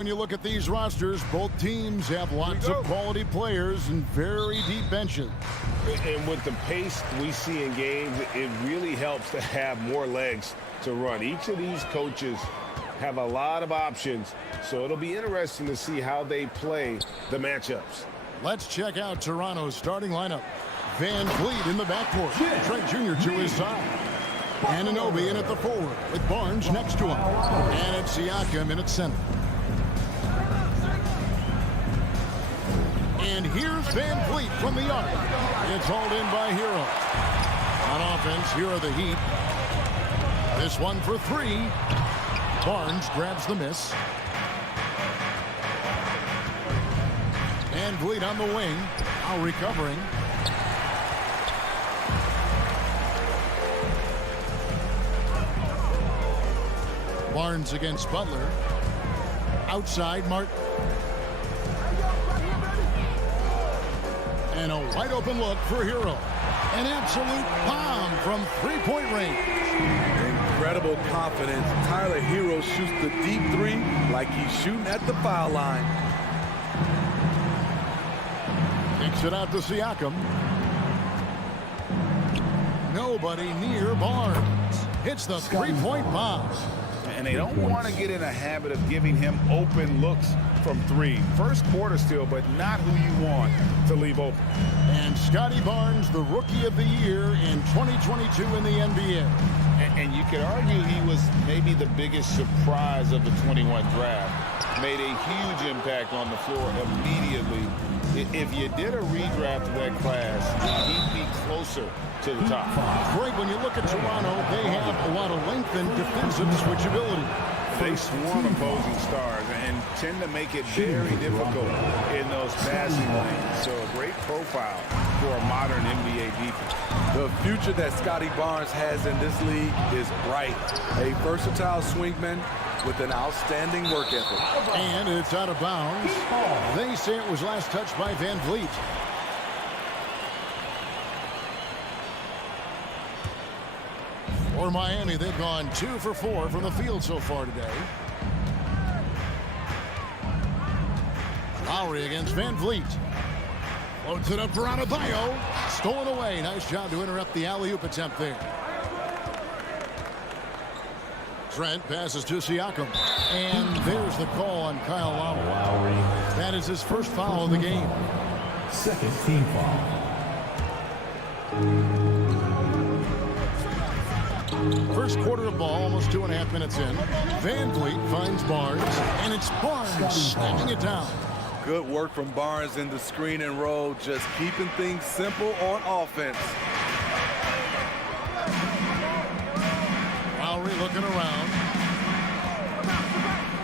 When you look at these rosters, both teams have lots of quality players and very deep benches. And with the pace we see in games, it really helps to have more legs to run. Each of these coaches have a lot of options, so it'll be interesting to see how they play the matchups. Let's check out Toronto's starting lineup. Van Vliet in the backcourt. Trent Jr. to his side. Anunoby in at the forward with Barnes next to him. And it's Siakam in at center. And here's Van Vliet from the arc. It's hauled in by Hero. On offense, here are the Heat. This one for three. Barnes grabs the miss. Van Vliet on the wing. Now recovering. Barnes against Butler. Outside, Martin. And a wide open look for Hero. An absolute bomb from three-point range. Incredible confidence. Tyler Hero shoots the deep three like he's shooting at the foul line. Kicks it out to Siakam. Nobody near Barnes. Hits the three-point bomb. And they don't want to get in a habit of giving him open looks from three. First quarter still, but not who you want to leave open. And Scotty Barnes, the Rookie of the Year in 2022 in the NBA. And you could argue he was maybe the biggest surprise of the 21 draft. Made a huge impact on the floor immediately. If you did a redraft of that class, he'd be closer to the top. Greg, when you look at Toronto, they have a lot of length and defensive switchability. They swarm opposing stars and tend to make it very difficult in those passing lanes. So a great profile for a modern NBA defense. The future that Scotty Barnes has in this league is bright. A versatile swingman with an outstanding work ethic. And it's out of bounds. They say it was last touched by Van Vliet. For Miami, they've gone 2 for 4 from the field so far today. Lowry against Van Vliet. Floats it up for Adebayo. Stolen away. Nice job to interrupt the alley-oop attempt there. Trent passes to Siakam. And there's the call on Kyle Lowry. That is his first foul of the game. Second team foul. First quarter of ball, almost 2.5 minutes in. Van Vliet finds Barnes, and it's Barnes slamming it down. Good work from Barnes in the screen and roll, just keeping things simple on offense. Lowry looking around.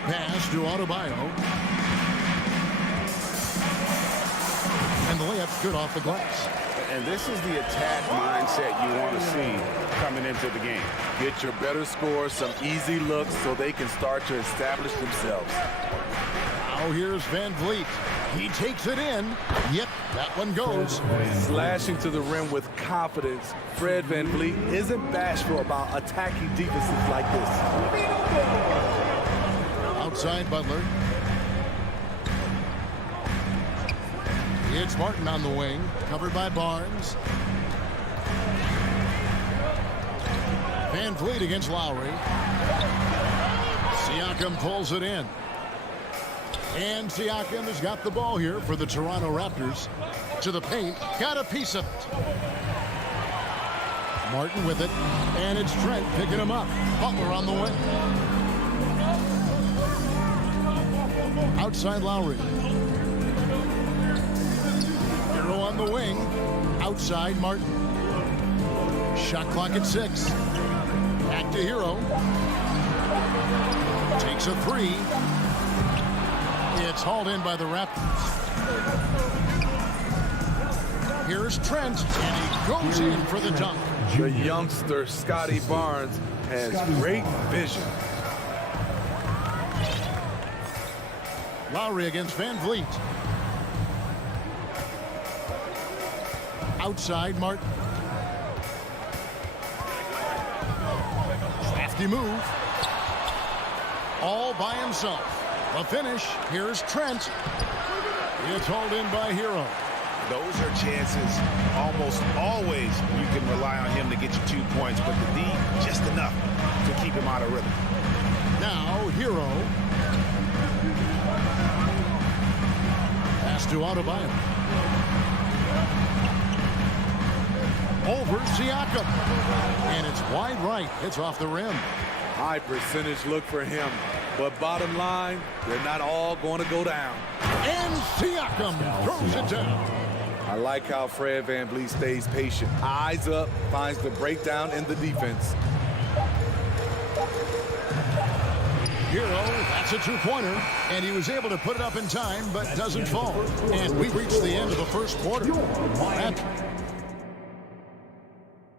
Pass to Adebayo. And the layup's good off the glass. And this is the attack mindset you want to see coming into the game. Get your better score, some easy looks so they can start to establish themselves. Now here's Van Vliet. He takes it in. Yep, that one goes. Slashing to the rim with confidence. Fred Van Vliet isn't bashful about attacking defenses like this. Outside Butler. It's Martin on the wing, covered by Barnes. Van Vliet against Lowry. Siakam pulls it in. And Siakam has got the ball here for the Toronto Raptors. To the paint, got a piece of it. Martin with it, and it's Trent picking him up. Butler on the wing. Outside Lowry. Hero on the wing. Outside Martin. Shot clock at 6. Back to Hero. Takes a 3. It's hauled in by the Raptors. Here's Trent, and he goes in for the dunk. The youngster, Scotty Barnes, has great vision. Lowry against Van Vliet. Outside Martin. Crafty move. All by himself. The finish. Here's Trent. It's hauled in by Hero. Those are chances almost always you can rely on him to get you 2 points, but the D, just enough to keep him out of rhythm. Now, Hero. Pass to Adebayo. Over Siakam. And it's wide right. It's off the rim. High percentage look for him. But bottom line, they're not all going to go down. And Siakam throws it down. I like how Fred VanVleet stays patient. Eyes up, finds the breakdown in the defense. Hero, that's a two-pointer, and he was able to put it up in time, but doesn't fall. And we reached the end of the first quarter.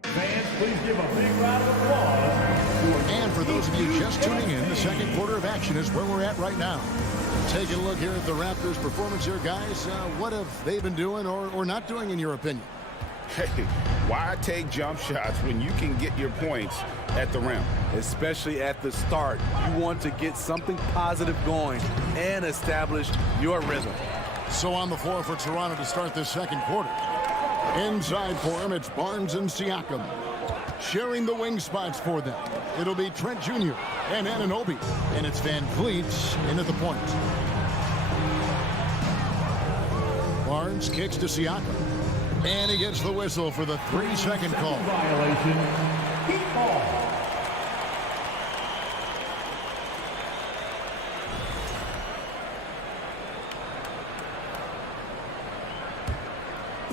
Fans, please give a big round of applause. And for those of you just tuning in, the second quarter of action is where we're at right now. Taking a look here at the Raptors' performance here, guys. What have they been doing or not doing, in your opinion? Hey, why take jump shots when you can get your points at the rim? Especially at the start. You want to get something positive going and establish your rhythm. So on the floor for Toronto to start this second quarter. Inside for him, it's Barnes and Siakam. Sharing the wing spots for them. It'll be Trent Jr. and Anunoby. And it's VanVleet in at the point. Barnes kicks to Siakam. And he gets the whistle for the 3-second call. Violation. Heat ball.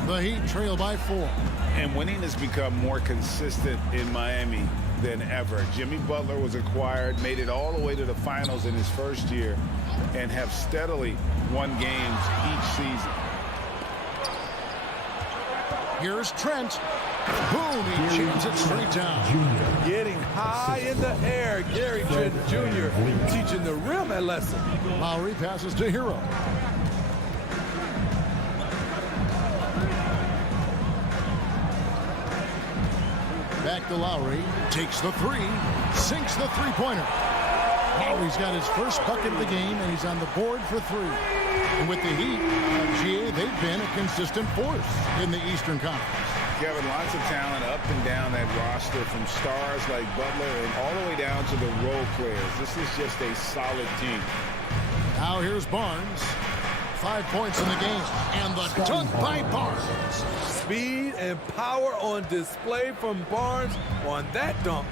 The Heat trail by 4. And winning has become more consistent in Miami than ever. Jimmy Butler was acquired, made it all the way to the finals in his first year, and have steadily won games each season. Here's Trent. Boom, he jams it straight down. Getting high in the air, Gary Trent Jr. teaching the rim a lesson. Lowry passes to Hero. Back to Lowry. Takes the three. Sinks the three-pointer. Lowry's got his first bucket of the game, and he's on the board for 3. And with the Heat, GA, they've been a consistent force in the Eastern Conference. Kevin, lots of talent up and down that roster, from stars like Butler and all the way down to the role players. This is just a solid team. Now here's Barnes. 5 points in the game. And the dunk by Barnes. Speed and power on display from Barnes on that dunk.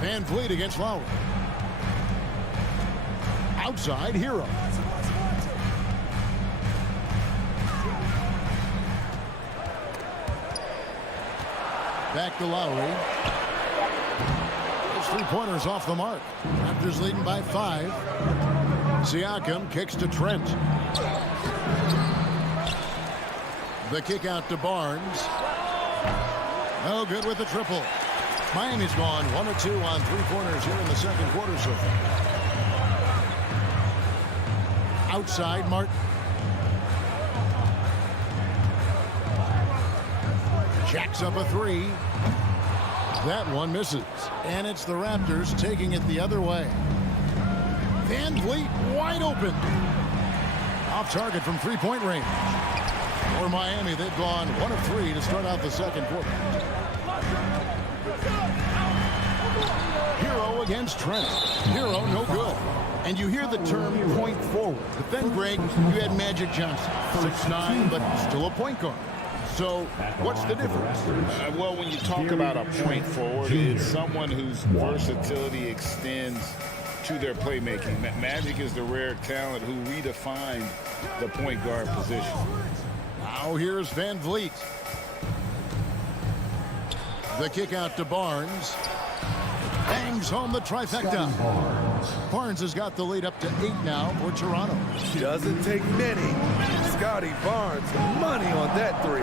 VanVleet against Lowry. Outside, Hero. Back to Lowry. His three-pointer's off the mark. Raptors leading by 5. Siakam kicks to Trent. The kick out to Barnes. No good with the triple. Miami's gone 1 of 2 on three-pointers here in the second quarter so far. Outside, Martin. Jacks up a 3. That one misses. And it's the Raptors taking it the other way. VanVleet wide open. Off target from three-point range. For Miami, they've gone 1 of 3 to start out the second quarter. Hero against Trent. Hero no good. And you hear the term point forward. But then, Greg, you had Magic Johnson. 6'9", but still a point guard. So what's the difference? Well, when you talk about a point forward, it's someone whose versatility extends to their playmaking. Magic is the rare talent who redefined the point guard position. Now here's VanVleet. The kick out to Barnes. Bangs home the trifecta. Barnes has got the lead up to 8 now for Toronto. Doesn't take many. Scotty Barnes, money on that 3.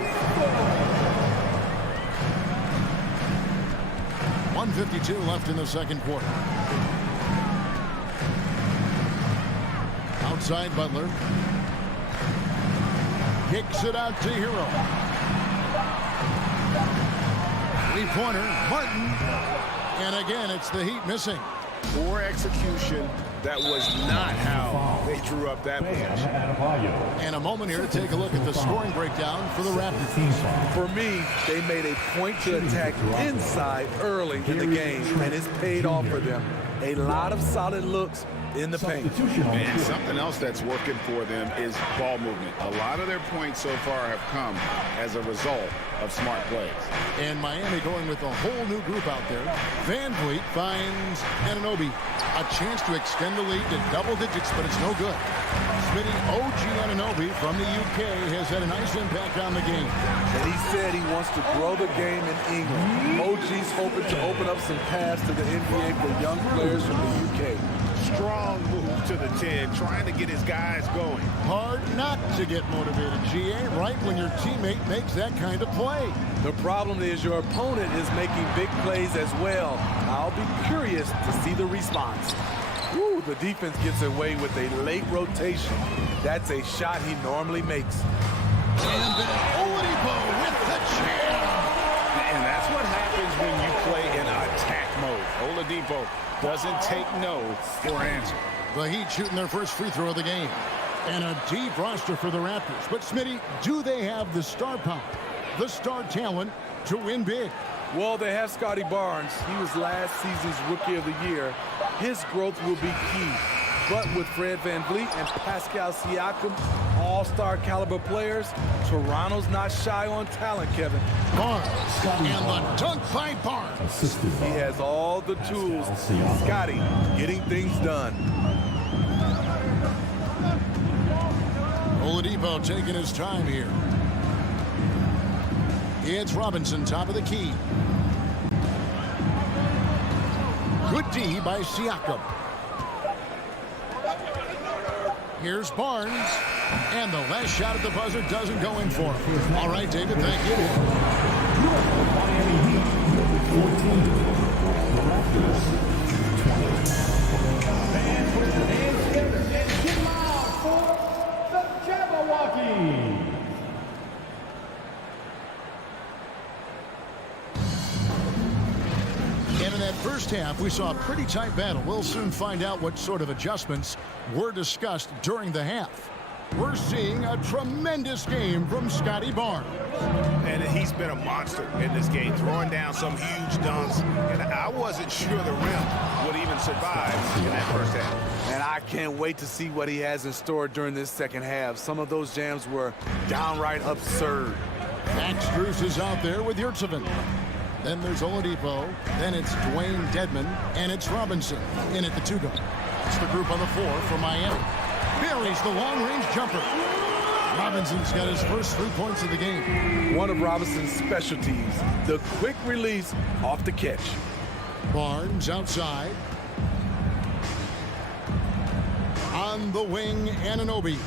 1:52 left in the second quarter. Outside Butler. Kicks it out to Hero. Three-pointer, Martin. And again, it's the Heat missing. Poor execution. That was not how they drew up that possession. And a moment here to take a look at the scoring breakdown for the Raptors. For me, they made a point to attack inside early in the game, and it's paid off for them. A lot of solid looks in the paint. And something else that's working for them is ball movement. A lot of their points so far have come as a result of smart plays. And Miami going with a whole new group out there. Van Vliet finds Anunoby. A chance to extend the lead to double digits, but it's no good. Smitty OG Anunoby from the UK has had a nice impact on the game. And he said he wants to grow the game in England. OG's hoping to open up some paths to the NBA for young players from the UK. Strong move to the 10, trying to get his guys going. Hard not to get motivated, GA, right when your teammate makes that kind of play. The problem is your opponent is making big plays as well. I'll be curious to see the response. Woo, the defense gets away with a late rotation. That's a shot he normally makes. And then Oladipo with the jam. And that's what happens when you play in attack mode. Oladipo doesn't take no for an answer. The Heat shooting their first free throw of the game. And a deep roster for the Raptors. But, Smitty, do they have the star power, the star talent to win big? Well, they have Scotty Barnes. He was last season's Rookie of the Year. His growth will be key. But with Fred VanVleet and Pascal Siakam, all-star caliber players, Toronto's not shy on talent, Kevin. Barnes and the dunk by Barnes. He has all the tools. Scotty getting things done. Oladipo taking his time here. It's Robinson, top of the key. Good D by Siakam. Here's Barnes. And the last shot at the buzzer doesn't go in for him. All right, David, thank you. Miami Heat, 14. The Raptors, 20. Fans put their hands together and get loud for the Jabberwocky. And in that first half, we saw a pretty tight battle. We'll soon find out what sort of adjustments were discussed during the half. We're seeing a tremendous game from Scotty Barnes. And he's been a monster in this game, throwing down some huge dunks. And I wasn't sure the rim would even survive in that first half. And I can't wait to see what he has in store during this second half. Some of those jams were downright absurd. Max Strus is out there with Yurtseven. Then there's Oladipo. Then it's Dwayne Dedmon. And it's Robinson in at the two guard. It's the group on the floor for Miami. Buries the long-range jumper. Robinson's got his first 3 points of the game. One of Robinson's specialties, the quick release off the catch. Barnes outside. On the wing, Anunoby.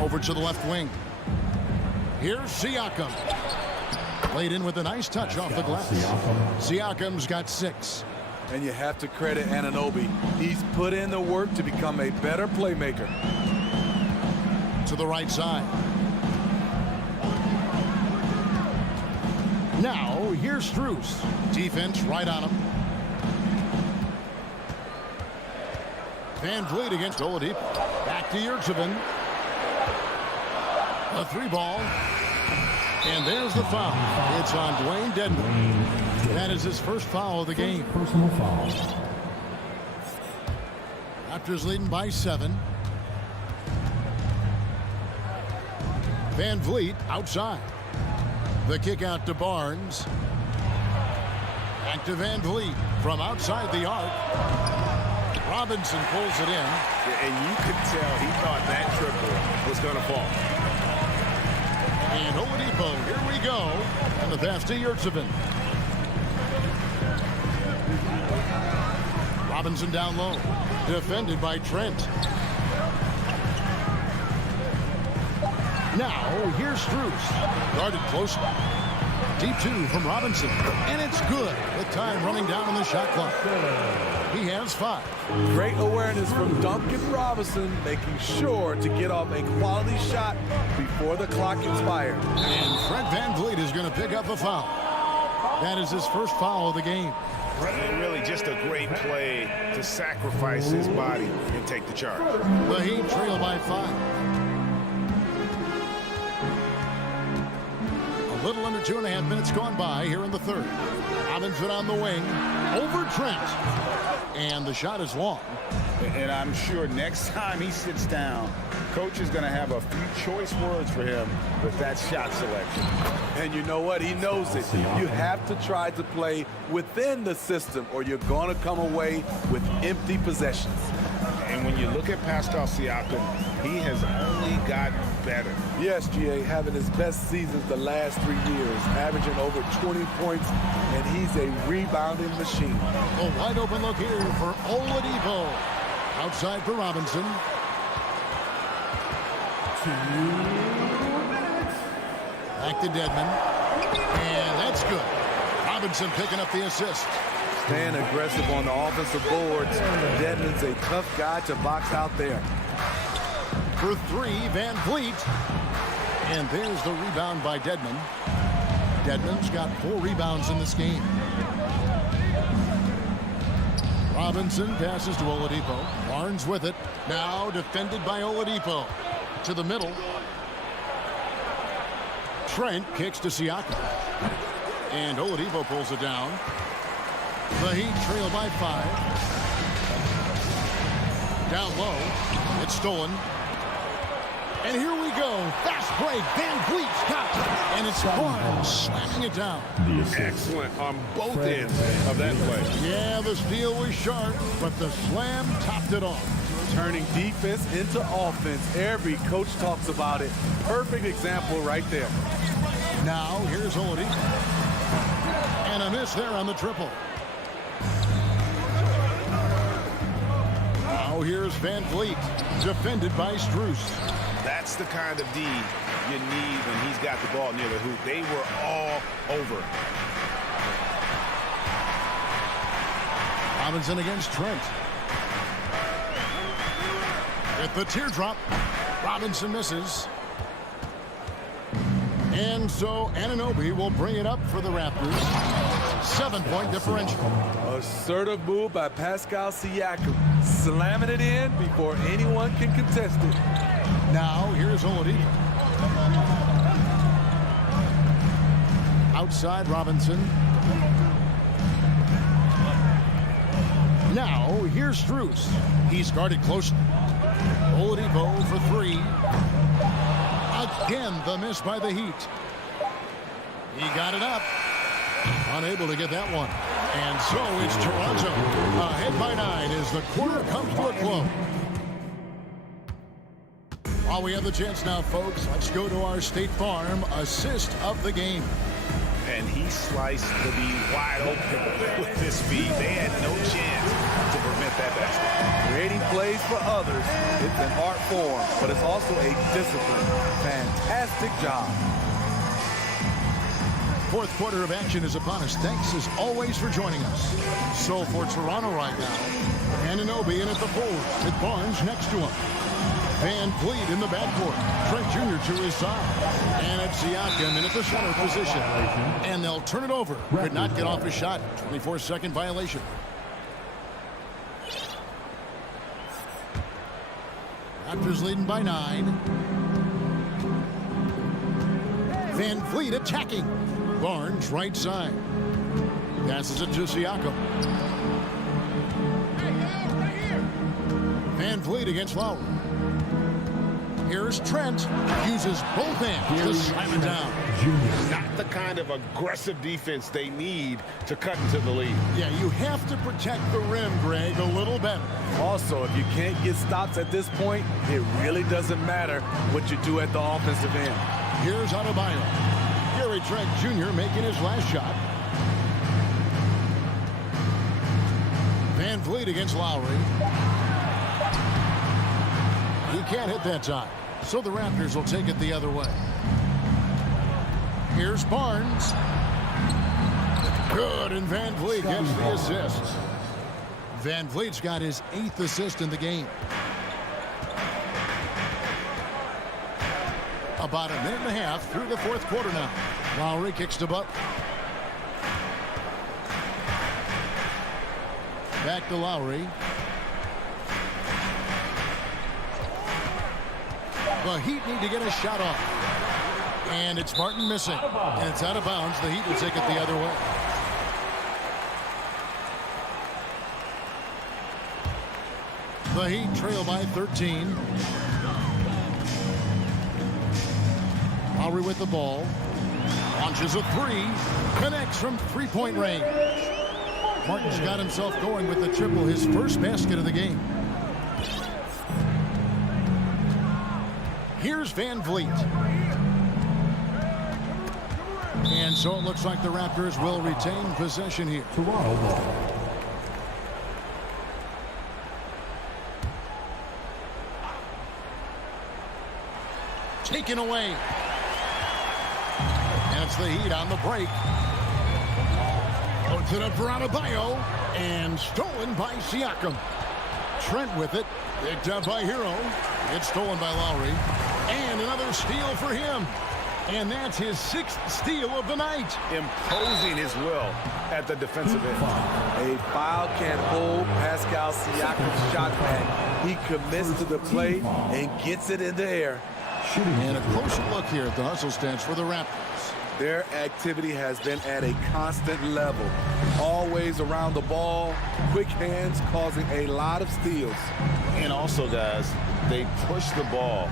Over to the left wing. Here's Siakam. Played in with a nice touch off the glass. Siakam's got 6. And you have to credit Anunoby. He's put in the work to become a better playmaker. To the right side. Now, here's Strus. Defense right on him. Van Vliet against Oladipo. Back to Yurtseven. A 3-ball. And there's the foul. It's on Dwayne Dedmon. That is his first foul of the game. Personal foul. Raptors leading by 7. Van Vliet outside. The kick out to Barnes. Back to Van Vliet from outside the arc. Robinson pulls it in. And you could tell he thought that triple was going to fall. And Oladipo, here we go. And the pass to Yurtseven. Robinson down low. Defended by Trent. Now, here's Strus. Guarded closely. Deep 2 from Robinson. And it's good with time running down on the shot clock. He has 5. Great awareness from Duncan Robinson, making sure to get off a quality shot before the clock expires. And Fred VanVleet is going to pick up a foul. That is his first foul of the game. And really just a great play to sacrifice his body and take the charge. The Heat trail by 5. A little under 2.5 minutes gone by here in the third. Robinson on the wing, over Trent. And the shot is long. And I'm sure next time he sits down, coach is going to have a few choice words for him with that shot selection. And you know what? He knows it. You have to try to play within the system or you're going to come away with empty possessions. And when you look at Pascal Siakam, he has only gotten better. Yes, GA, having his best seasons the last 3 years, averaging over 20 points, and he's a rebounding machine. A wide open look here for Oladipo. Outside for Robinson. 2 minutes. Back to Dedmon. And that's good. Robinson picking up the assist. Staying aggressive on the offensive boards. Dedmon's a tough guy to box out there. For 3, Van Vliet. And there's the rebound by Dedmon. Dedmon's got 4 rebounds in this game. Robinson passes to Oladipo. Barnes with it. Now defended by Oladipo. To the middle. Trent kicks to Siakam. And Oladipo pulls it down. The Heat trail by 5. Down low. It's stolen. And here we go. Fast break. Van Vliet stops. And it's Barnes slamming it down. Excellent on both ends of that play. Yeah, the steal was sharp, but the slam topped it off. Turning defense into offense. Every coach talks about it. Perfect example right there. Now, here's Oladipo. And a miss there on the triple. Now, here's Van Vliet. Defended by Strus. That's the kind of D you need when he's got the ball near the hoop. They were all over. Robinson against Trent. With the teardrop, Robinson misses. And so Anunoby will bring it up for the Raptors. 7-point differential. Assertive move by Pascal Siakam. Slamming it in before anyone can contest it. Now, here's Oladipo. Outside Robinson. Now, here's Strus. He's guarded close. Oladipo for 3. Again, the miss by the Heat. He got it up. Unable to get that one. And so it's Toronto. Ahead by 9 as the quarter comes to a close. While we have the chance now, folks, let's go to our State Farm assist of the game. And he sliced the D wide open with this speed. They had no chance to prevent that basket. Creating plays for others, it's an art form, but it's also a discipline. Fantastic job. Fourth quarter of action is upon us. Thanks, as always, for joining us. So for Toronto right now, Anunoby in at the forward with Barnes next to him. Van Vliet in the backcourt. Trent Jr. to his side. And it's Siakam in at the center position. And they'll turn it over. Could not get off his shot. 24-second violation. Raptors leading by 9. Van Vliet attacking. Barnes right side. Passes it to Siakam. Van Vliet against Lowry. Here's Trent. Uses both hands to slam it down. Not the kind of aggressive defense they need to cut into the lead. Yeah, you have to protect the rim, Greg, a little better. Also, if you can't get stops at this point, it really doesn't matter what you do at the offensive end. Here's Adebayo. Gary Trent Jr. making his last shot. Van Vliet against Lowry. He can't hit that time. So the Raptors will take it the other way. Here's Barnes. Good, and Van Vliet gets the assist. Van Vliet's got his 8th assist in the game. About a minute and a half through the fourth quarter now. Lowry kicks to Butler. Back to Lowry. The Heat need to get a shot off. And it's Martin missing. And it's out of bounds. The Heat will take it the other way. The Heat trail by 13. Lowry with the ball. Launches a three. Connects from three-point range. Martin's got himself going with the triple, his first basket of the game. Here's Van Vliet. And so it looks like the Raptors will retain possession here. Toronto ball. Taken away. And it's the Heat on the break. Puts it up for Adebayo. And stolen by Siakam. Trent with it. Picked up by Hero. It's stolen by Lowry. And another steal for him. And that's his sixth steal of the night. Imposing his will at the defensive end. A foul can hold Pascal Siakam's shot back. He commits to the play and gets it in the air. And a closer look here at the hustle stance for the Raptors. Their activity has been at a constant level. Always around the ball, quick hands causing a lot of steals. And also, guys, they push the ball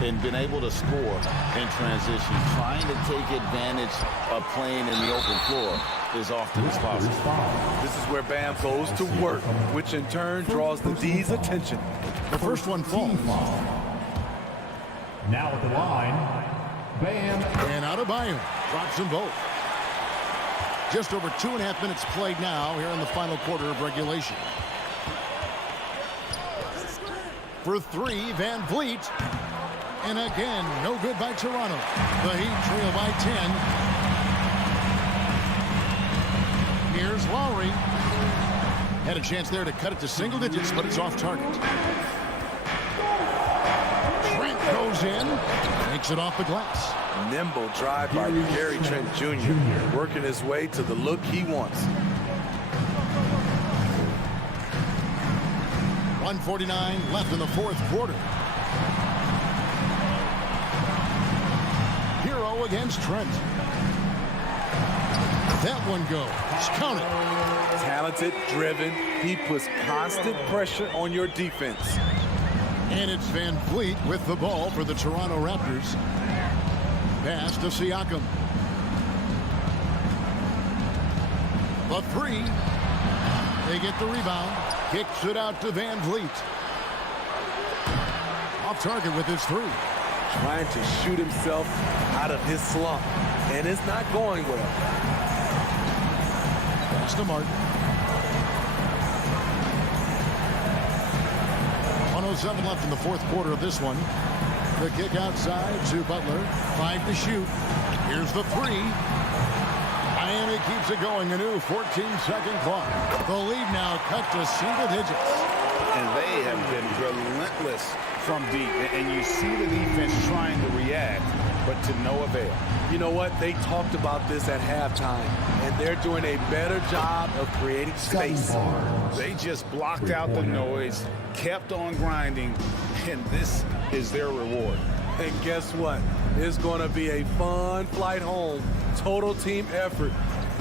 and been able to score in transition, trying to take advantage of playing in the open floor as often as possible. This is where Bam goes to work, which in turn draws the D's attention. The first one falls. Now at the line, Bam. And Adebayo drops them both. Just over 2.5 minutes played now here in the final quarter of regulation. For three, Van Vliet. And again, no good by Toronto. The Heat trail by 10. Here's Lowry. Had a chance there to cut it to single digits, but it's off target. Trent goes in. Takes it off the glass. Nimble drive by Gary Trent Jr. Working his way to the look he wants. 1:49 left in the fourth quarter. Hero against Trent. That one goes. Count it. Talented, driven. He puts constant pressure on your defense. And it's Van Vliet with the ball for the Toronto Raptors. Pass to Siakam. The three. They get the rebound. Kicks it out to Van Vliet. Off target with his three. Trying to shoot himself out of his slump. And it's not going well. Pass to Martin. 1:07 left in the fourth quarter of this one. The kick outside to Butler. 5 to shoot. Here's the three. Miami keeps it going. A new 14-second clock. The lead now cut to single digits. And they have been relentless from deep. And you see the defense trying to react, but to no avail. You know what? They talked about this at halftime, and they're doing a better job of creating space. They just blocked out the noise, kept on grinding, and this is their reward. And guess what? It's going to be a fun flight home. Total team effort.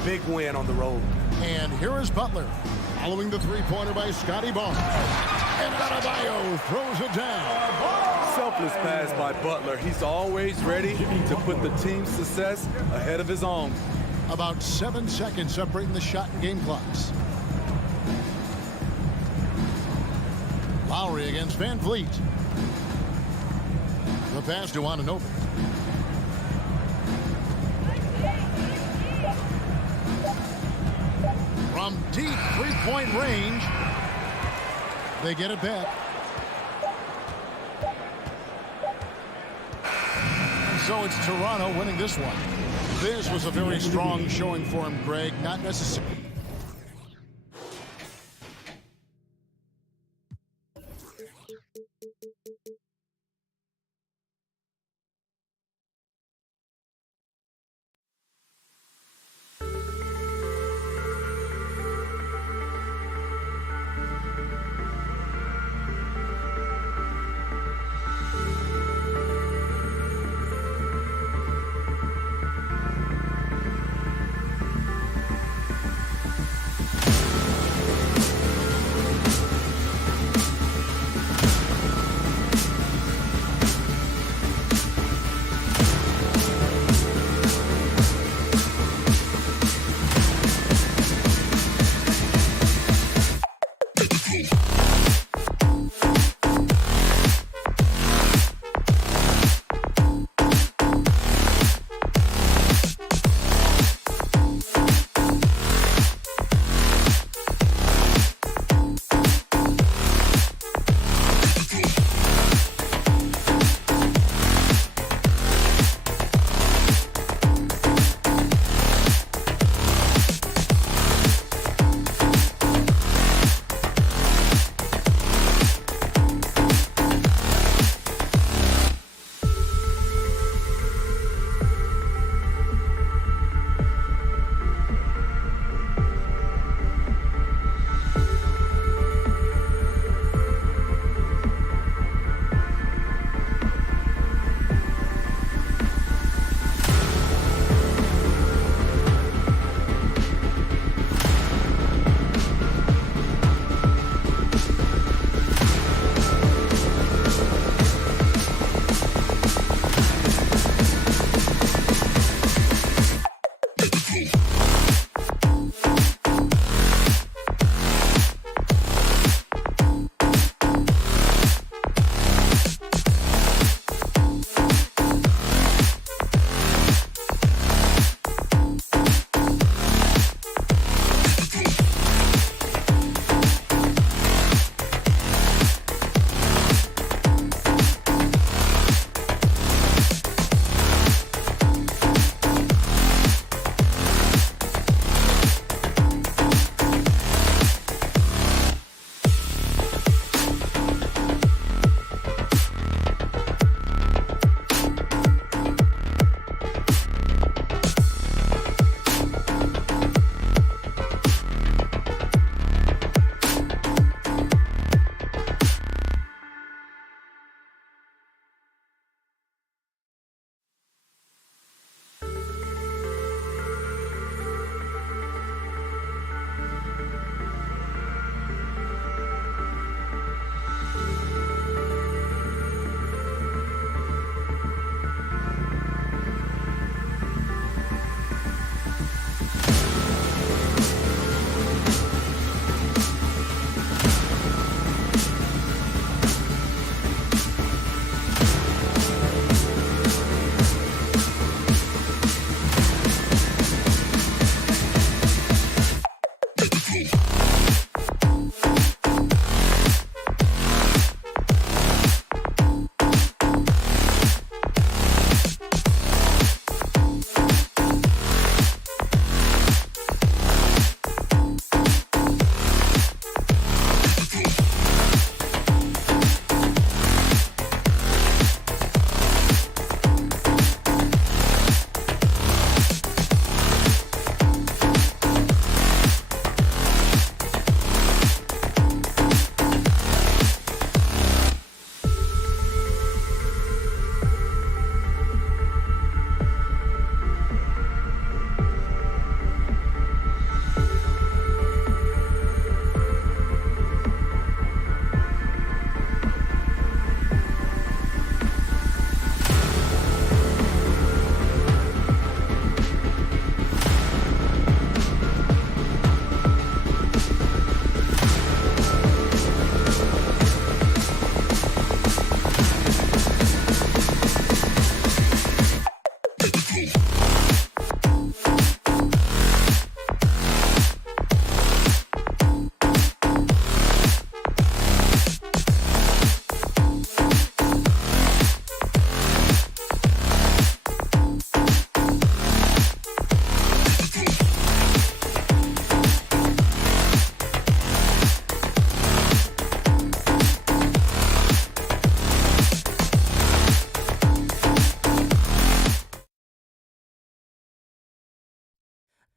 Big win on the road. And here is Butler, following the three-pointer by Scotty Barnes. And Adebayo throws it down. Selfless pass by Butler. He's always ready to put the team's success ahead of his own. About 7 seconds separating the shot and game clocks. Lowry against Van Vliet. The pass to Anunoby. From deep three-point range, they get it back. And so it's Toronto winning this one. This was a very strong showing for him, Greg. Not necessarily.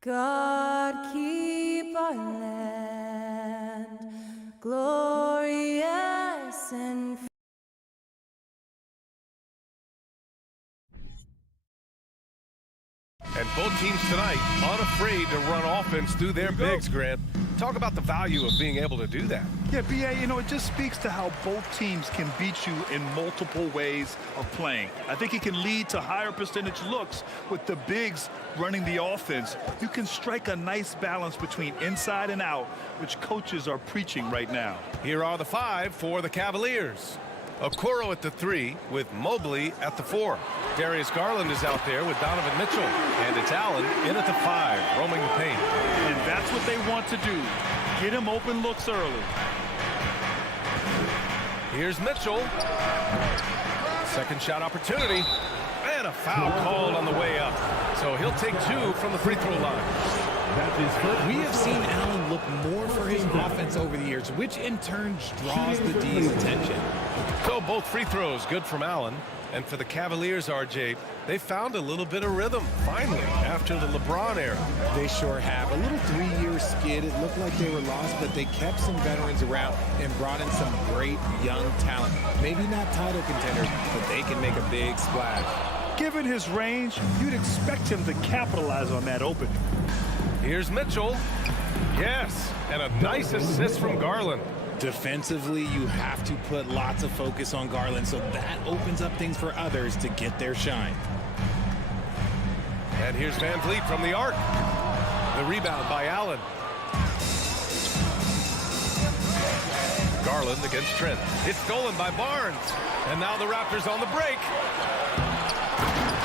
God keep our land glorious and And both teams tonight unafraid to run offense through their bigs, Grant. Talk about the value of being able to do that. Yeah, B.A., you know, it just speaks to how both teams can beat you in multiple ways of playing. I think it can lead to higher percentage looks with the bigs running the offense. You can strike a nice balance between inside and out, which coaches are preaching right now. Here are the 5 for the Cavaliers. Okoro at the 3 with Mobley at the 4. Darius Garland is out there with Donovan Mitchell. And it's Allen in at the 5, roaming the paint. And that's what they want to do. Get him open looks early. Here's Mitchell. Second shot opportunity. And a foul called on the way up. So he'll take 2 from the free throw line. We have seen Allen look more for his offense over the years, which in turn draws the D's attention. So both free throws good from Allen. And for the Cavaliers, RJ, they found a little bit of rhythm, finally, after the LeBron era. They sure have. A little 3-year skid. It looked like they were lost, but they kept some veterans around and brought in some great young talent. Maybe not title contenders, but they can make a big splash. Given his range, you'd expect him to capitalize on that opening. Here's Mitchell. Yes, and a nice assist from Garland. Defensively, you have to put lots of focus on Garland, so that opens up things for others to get their shine. And here's Van Vliet from the arc. The rebound by Allen. Garland against Trent. It's stolen by Barnes. And now the Raptors on the break.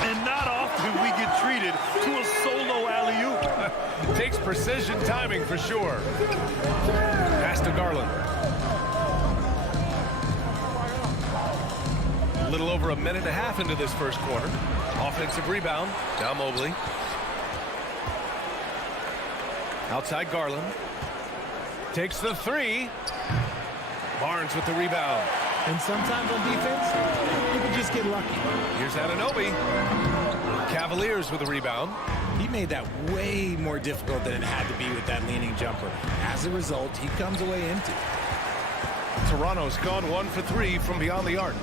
And not often we get treated to a solo alley-oop. Takes precision timing for sure. Pass to Garland. A little over a minute and a half into this first quarter. Offensive rebound. Now Mobley. Outside Garland. Takes the 3. Barnes with the rebound. And sometimes on defense, you can just get lucky. Here's Anunoby. Cavaliers with a rebound. He made that way more difficult than it had to be with that leaning jumper. As a result, he comes away empty. Toronto's gone 1 for 3 from beyond the arc.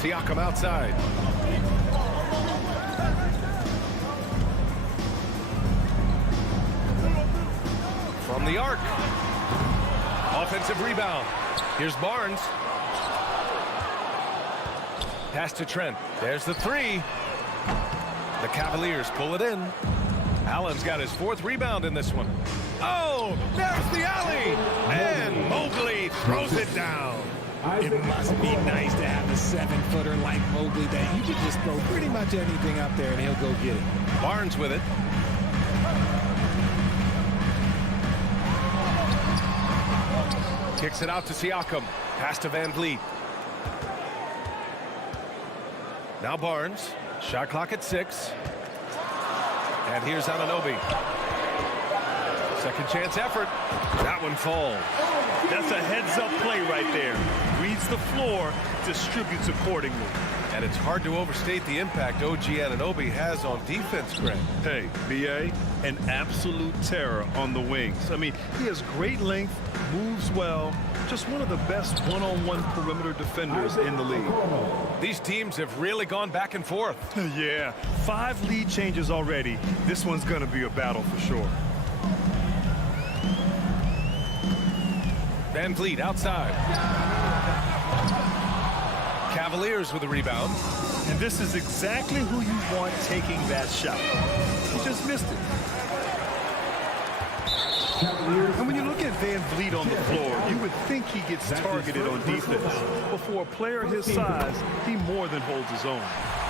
Siakam outside. From the arc. Offensive rebound. Here's Barnes. Pass to Trent. There's the 3. The Cavaliers pull it in. Allen's got his 4th rebound in this one. Oh, there's the alley. And Mobley throws it down. It must be nice to have a 7-footer like Mobley that you can just throw pretty much anything up there and he'll go get it. Barnes with it. Kicks it out to Siakam. Pass to Van Vliet. Now Barnes. Shot clock at 6. And here's Anunoby. Second chance effort. That one falls. That's a heads-up play right there. Reads the floor, distributes accordingly. And it's hard to overstate the impact OG Anunoby has on defense, Grant. Hey, B.A., an absolute terror on the wings. I mean, he has great length, moves well, just one of the best one-on-one perimeter defenders in the league. These teams have really gone back and forth. Yeah, 5 lead changes already. This one's going to be a battle for sure. Van Vliet outside. Cavaliers with a rebound. And this is exactly who you want taking that shot. He just missed it. And when you look at Van Vliet on the floor, you would think he gets targeted on defense. But for a player his size, he more than holds his own.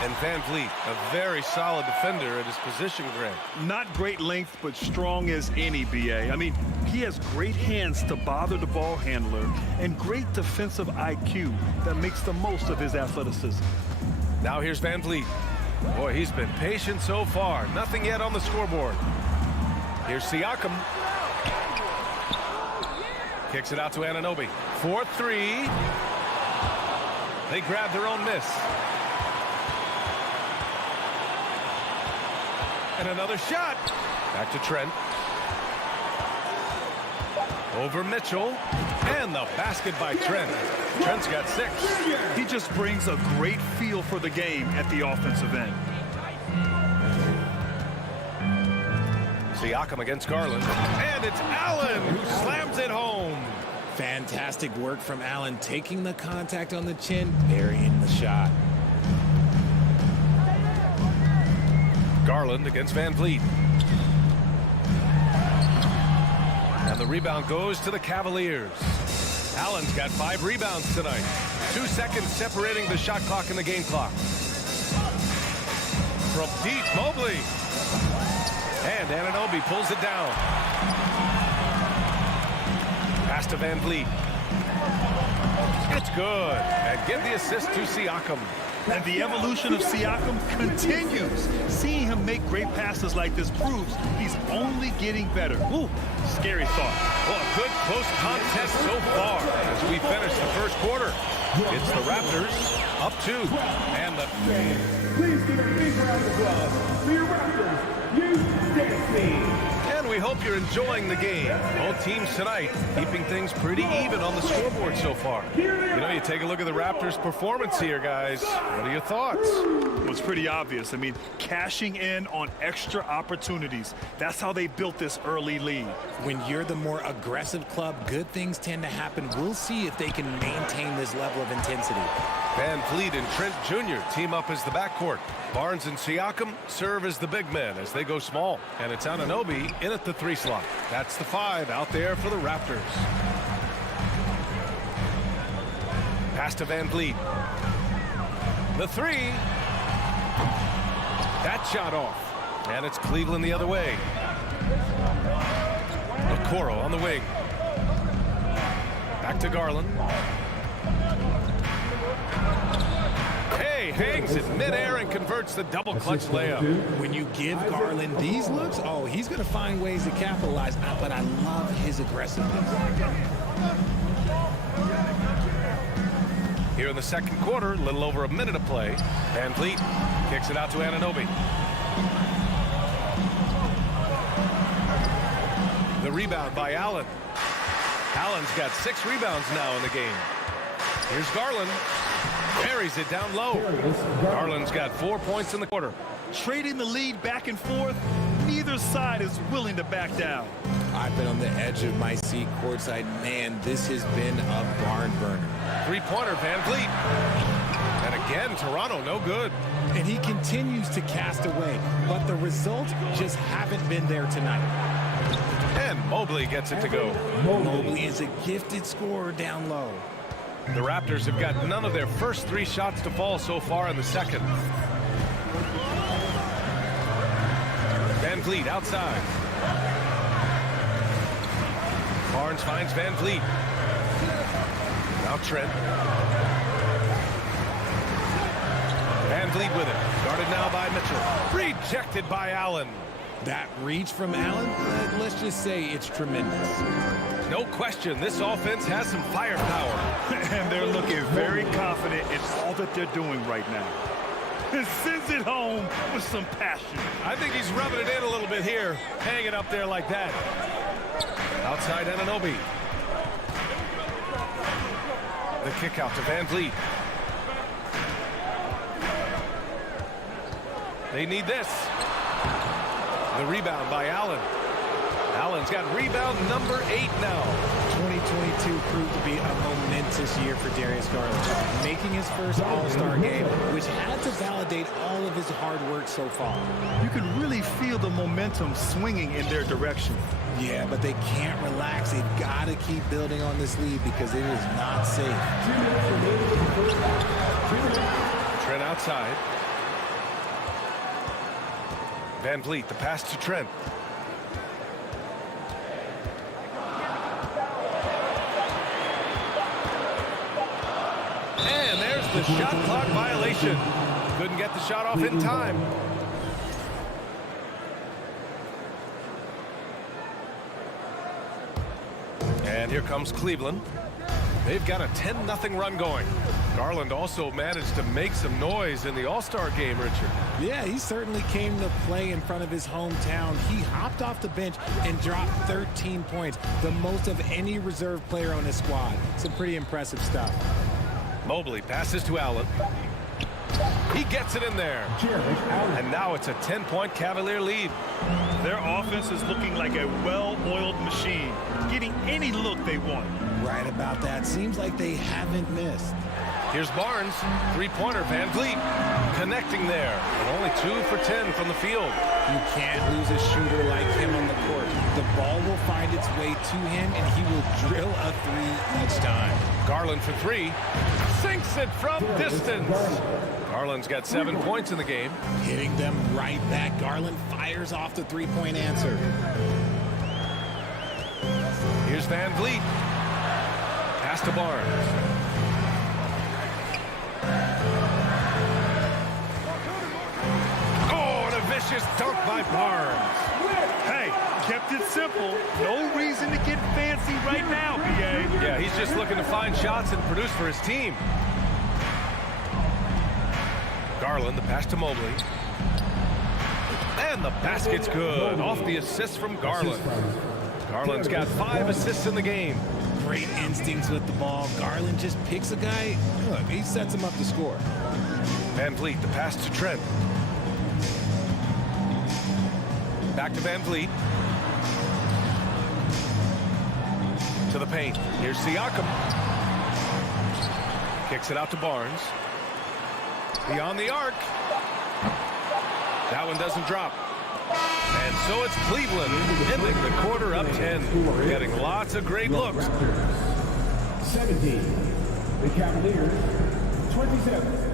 And Van Vliet, a very solid defender at his position, Grant. Not great length, but strong as any, B.A. I mean, he has great hands to bother the ball handler and great defensive IQ that makes the most of his athleticism. Now here's Van Vliet. Boy, he's been patient so far. Nothing yet on the scoreboard. Here's Siakam. Kicks it out to Anunoby. 4-3. They grab their own miss. And another shot. Back to Trent. Over Mitchell. And the basket by Trent. Trent's got 6. He just brings a great feel for the game at the offensive end. Siakam against Garland. And it's Allen who slams it home. Fantastic work from Allen, taking the contact on the chin, burying the shot. Garland against Van Vliet. And the rebound goes to the Cavaliers. Allen's got 5 rebounds tonight. 2 seconds separating the shot clock and the game clock. From deep, Mobley. And Anunoby pulls it down. Pass to Van Vliet. It's good. And give the assist to Siakam. And the evolution of Siakam continues. Seeing him make great passes like this proves he's only getting better. Ooh, scary thought. Well, a good close contest so far as we finish the first quarter. It's the Raptors up 2. And the... Please give a big round of applause for your Raptors. You dance team. And we hope you're enjoying the game. Both teams tonight keeping things pretty even on the scoreboard so far. You know, you take a look at the Raptors' performance here, guys. What are your thoughts? Well, it's pretty obvious. I mean, cashing in on extra opportunities. That's how they built this early lead. When you're the more aggressive club, good things tend to happen. We'll see if they can maintain this level of intensity. Van Vliet and Trent Jr. team up as the backcourt. Barnes and Siakam serve as the big men as they go small. And it's Anunoby in at the 3 slot. That's the 5 out there for the Raptors. Pass to Van Vliet. The 3. That shot off. And it's Cleveland the other way. Okoro on the wing. Back to Garland. Hey, hangs it midair and converts the double clutch layup. When you give Garland these looks, oh, he's going to find ways to capitalize. But I love his aggressiveness. Here in the second quarter, a little over a minute of play. Van Vliet kicks it out to Anunoby. The rebound by Allen. Allen's got 6 rebounds now in the game. Here's Garland. Buries it down low. Garland's got 4 points in the quarter. Trading the lead back and forth, neither side is willing to back down. I've been on the edge of my seat courtside. Man, this has been a barn burner. 3-pointer, Van Vliet. And again, Toronto, no good. And he continues to cast away, but the results just haven't been there tonight. And Mobley gets it to go. Mobley is a gifted scorer down low. The Raptors have got none of their first 3 shots to fall so far in the second. Van Vliet outside. Barnes finds Van Vliet. Now Trent. Van Vliet with it. Guarded now by Mitchell. Rejected by Allen. That reach from Allen, let's just say it's tremendous. No question, this offense has some firepower. And they're looking very confident in all that they're doing right now. And sends it home with some passion. I think he's rubbing it in a little bit here. Hang it up there like that. Outside Anunoby. The kick out to Van Vliet. They need this. The rebound by Allen. Allen's got rebound number 8 now. 2022 proved to be a momentous year for Darius Garland, making his first All-Star game, which had to validate all of his hard work so far. You can really feel the momentum swinging in their direction. Yeah, but they can't relax. They've got to keep building on this lead because it is not safe. Trent outside. Van Vliet, the pass to Trent. And there's the shot clock violation. Couldn't get the shot off in time. And here comes Cleveland. They've got a 10-0 run going. Garland also managed to make some noise in the All-Star game, Richard. Yeah, he certainly came to play in front of his hometown. He hopped off the bench and dropped 13 points, the most of any reserve player on his squad. Some pretty impressive stuff. Mobley passes to Allen. He gets it in there. And now it's a 10-point Cavalier lead. Their offense is looking like a well-oiled machine, getting any look they want. Right about that. Seems like they haven't missed. Here's Barnes, three-pointer, Van Vliet, connecting there, and only 2 for 10 from the field. You can't lose a shooter like him on the court. The ball will find its way to him, and he will drill a three each time. Garland for 3, sinks it from distance. Garland's got 7 points in the game. Hitting them right back. Garland fires off the three-point answer. Here's Van Vliet. Pass to Barnes. Vicious dunk by Barnes. Hey, kept it simple. No reason to get fancy right now, BA. Yeah, he's just looking to find shots and produce for his team. Garland, the pass to Mobley. And the basket's good. Off the assist from Garland. Garland's got 5 assists in the game. Great instincts with the ball. Garland just picks a guy. Look, he sets him up to score. Van Vliet, the pass to Trent. Back to Van Vliet. To the paint. Here's Siakam. Kicks it out to Barnes. Beyond the arc. That one doesn't drop. And so it's Cleveland ending the quarter up 10. Getting lots of great looks. 17. The Cavaliers, 27.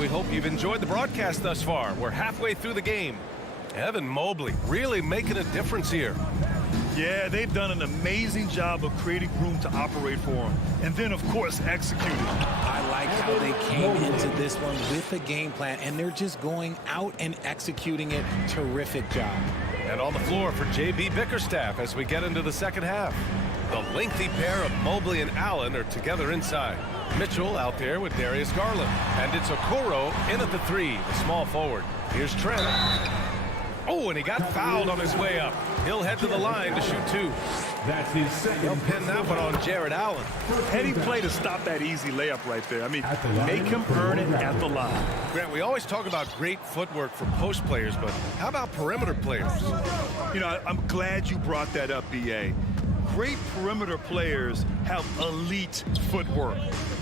We hope you've enjoyed the broadcast thus far. We're halfway through the game. Evan Mobley really making a difference here. Yeah, they've done an amazing job of creating room to operate for him. And then, of course, executing. I like how they came into this one with a game plan, and they're just going out and executing it. Terrific job. And on the floor for J.B. Bickerstaff as we get into the second half. The lengthy pair of Mobley and Allen are together inside. Mitchell out there with Darius Garland. And it's Okoro in at the 3, the small forward. Here's Trent. Oh, and he got fouled on his way up. He'll head to the line to shoot 2. That's his second. They'll pin that one on Jared Allen. Heady play to stop that easy layup right there. I mean, make him earn it at the line. Grant, we always talk about great footwork for post players, but how about perimeter players? You know, I'm glad you brought that up, B.A. Great perimeter players have elite footwork.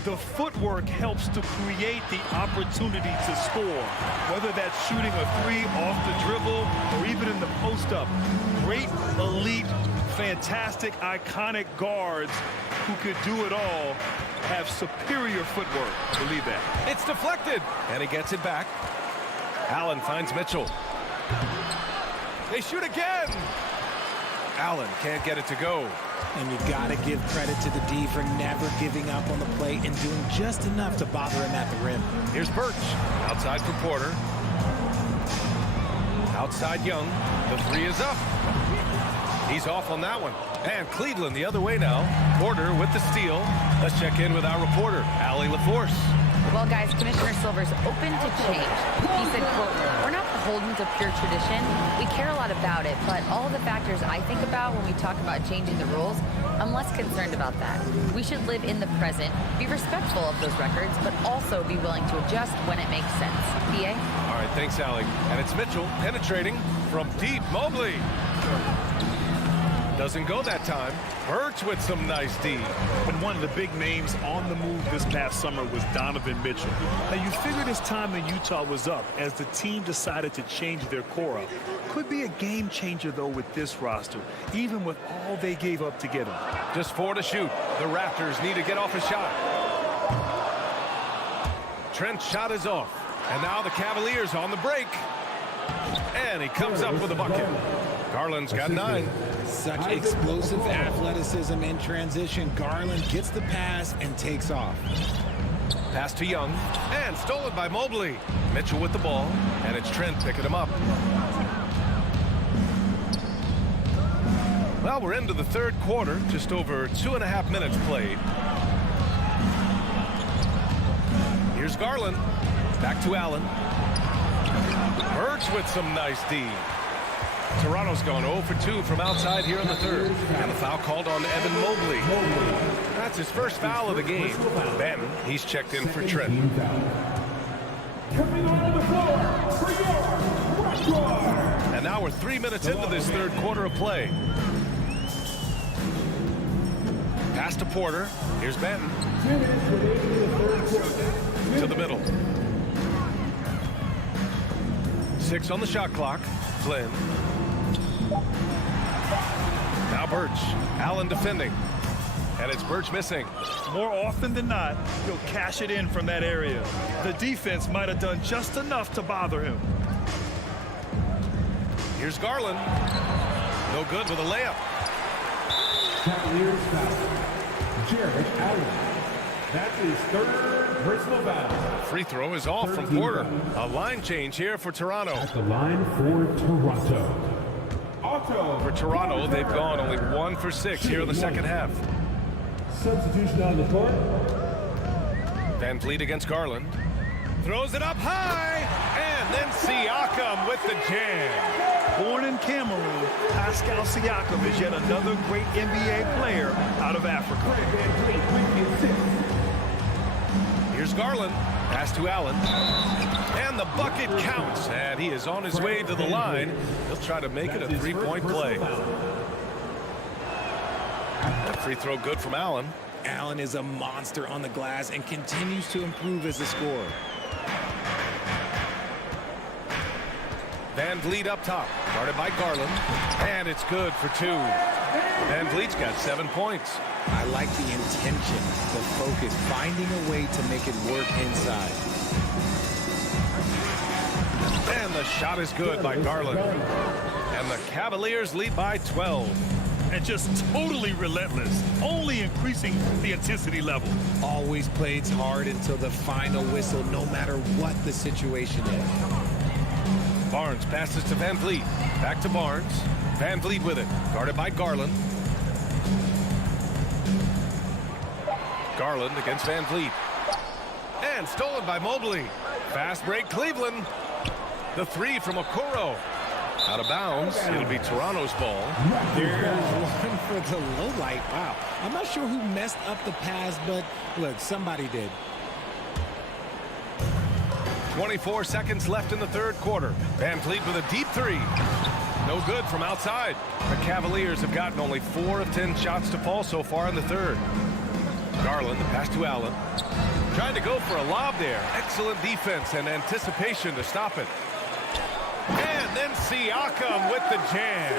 The footwork helps to create the opportunity to score, whether that's shooting a 3 off the dribble or even in the post-up. Great, elite, fantastic, iconic guards who could do it all have superior footwork. Believe that. It's deflected, and he gets it back. Allen finds Mitchell. They shoot again. Allen can't get it to go. And you got to give credit to the D for never giving up on the play and doing just enough to bother him at the rim. Here's Birch. Outside for Porter. Outside Young. The 3 is up. He's off on that one. And Cleveland the other way now. Porter with the steal. Let's check in with our reporter, Allie LaForce. Well, guys, Commissioner Silver's open to change. He said, quote, "We're not beholden to pure tradition. We care a lot about it, but all the factors I think about when we talk about changing the rules, I'm less concerned about that. We should live in the present, be respectful of those records, but also be willing to adjust when it makes sense." PA? All right, thanks, Allie. And it's Mitchell penetrating from deep. Mobley. Doesn't go that time. Birch with some nice D. And one of the big names on the move this past summer was Donovan Mitchell. Now, you figured his time in Utah was up as the team decided to change their core up. Could be a game changer, though, with this roster, even with all they gave up to get him. Just 4 to shoot. The Raptors need to get off a shot. Trent's shot is off. And now the Cavaliers on the break. And he comes up with a bucket. Garland's got 9. Such explosive athleticism in transition. Garland gets the pass and takes off. Pass to Young. And stolen by Mobley. Mitchell with the ball. And it's Trent picking him up. Well, we're into the third quarter. Just over 2.5 minutes played. Here's Garland. Back to Allen. Birch with some nice D. Toronto's gone 0 for 2 from outside here in the third. And the foul called on Evan Mobley. That's his first foul of the game. Benton, he's checked in for Trent. Coming onto the floor for your Raptors. And now we're 3 minutes into this third quarter of play. Pass to Porter. Here's Benton. 2 minutes remaining in the third quarter. To the middle. 6 on the shot clock. Flynn. Now Birch. Allen defending. And it's Birch missing. More often than not, he'll cash it in from that area. The defense might have done just enough to bother him. Here's Garland. No good with a layup. Cavaliers foul. Jared Allen. That's his third personal foul. Free throw is off from Porter. A line change here for Toronto. At the line for Toronto. For Toronto, they've gone only 1 for 6 here in the second half. Substitution on the court. Van Vliet against Garland. Throws it up high. And then Siakam with the jam. Born in Cameroon, Pascal Siakam is yet another great NBA player out of Africa. Here's Garland. Pass to Allen. And the bucket counts. And he is on his way to the line. He'll try to make it a three-point play. That free throw good from Allen. Allen is a monster on the glass and continues to improve as a scorer. Van Vliet up top. Guarded by Garland. And it's good for 2. Van Vliet's got 7 points. I like the intention, the focus, finding a way to make it work inside. And the shot is good by Garland. And the Cavaliers lead by 12. And just totally relentless, only increasing the intensity level. Always plays hard until the final whistle, no matter what the situation is. Barnes passes to Van Vliet. Back to Barnes. Van Vliet with it. Guarded by Garland. Garland against Van Vliet. And stolen by Mobley. Fast break Cleveland. The 3 from Okoro. Out of bounds. It'll be Toronto's ball. There's one for the low light. Wow. I'm not sure who messed up the pass, but look, somebody did. 24 seconds left in the third quarter. Van Vliet with a deep 3. No good from outside. The Cavaliers have gotten only 4 of 10 shots to fall so far in the third. Garland, the pass to Allen. Trying to go for a lob there. Excellent defense and anticipation to stop it. And then Siakam with the jam.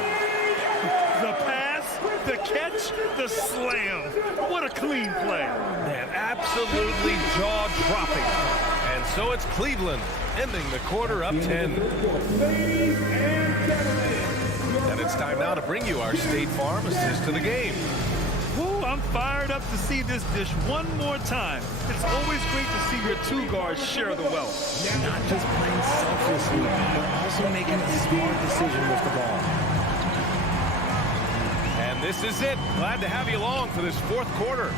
The pass, the catch, the slam. What a clean play. Man, absolutely jaw-dropping. And so it's Cleveland ending the quarter up 10. And it's time now to bring you our State Farm assist to the game. Woo, I'm fired up to see this dish one more time. It's always great to see your 2 guards share the wealth. Not just playing selflessly, but also making a smart decision with the ball. And this is it. Glad to have you along for this fourth quarter.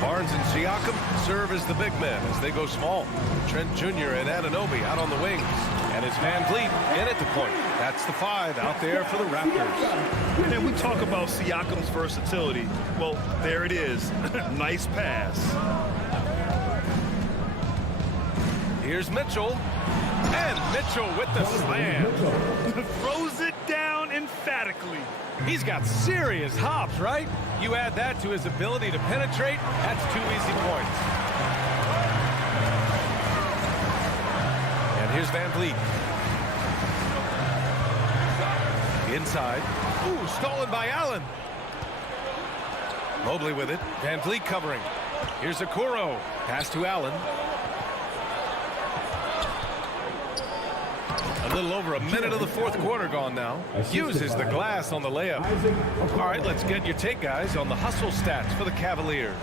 Barnes and Siakam serve as the big men as they go small. Trent Jr. and Anunoby out on the wings. And it's Van Vliet in at the point. That's the 5 out there for the Raptors. And we talk about Siakam's versatility. Well, there it is. Nice pass. Here's Mitchell. And Mitchell with the slam. Throws it down emphatically. He's got serious hops, right? You add that to his ability to penetrate, that's 2 easy points. And here's Van Vliet. Inside. Ooh, stolen by Allen. Mobley with it. Van Vliet covering. Here's Okoro. Pass to Allen. A little over a minute of the fourth quarter gone now. Uses the glass on the layup. All right, let's get your take, guys, on the hustle stats for the Cavaliers.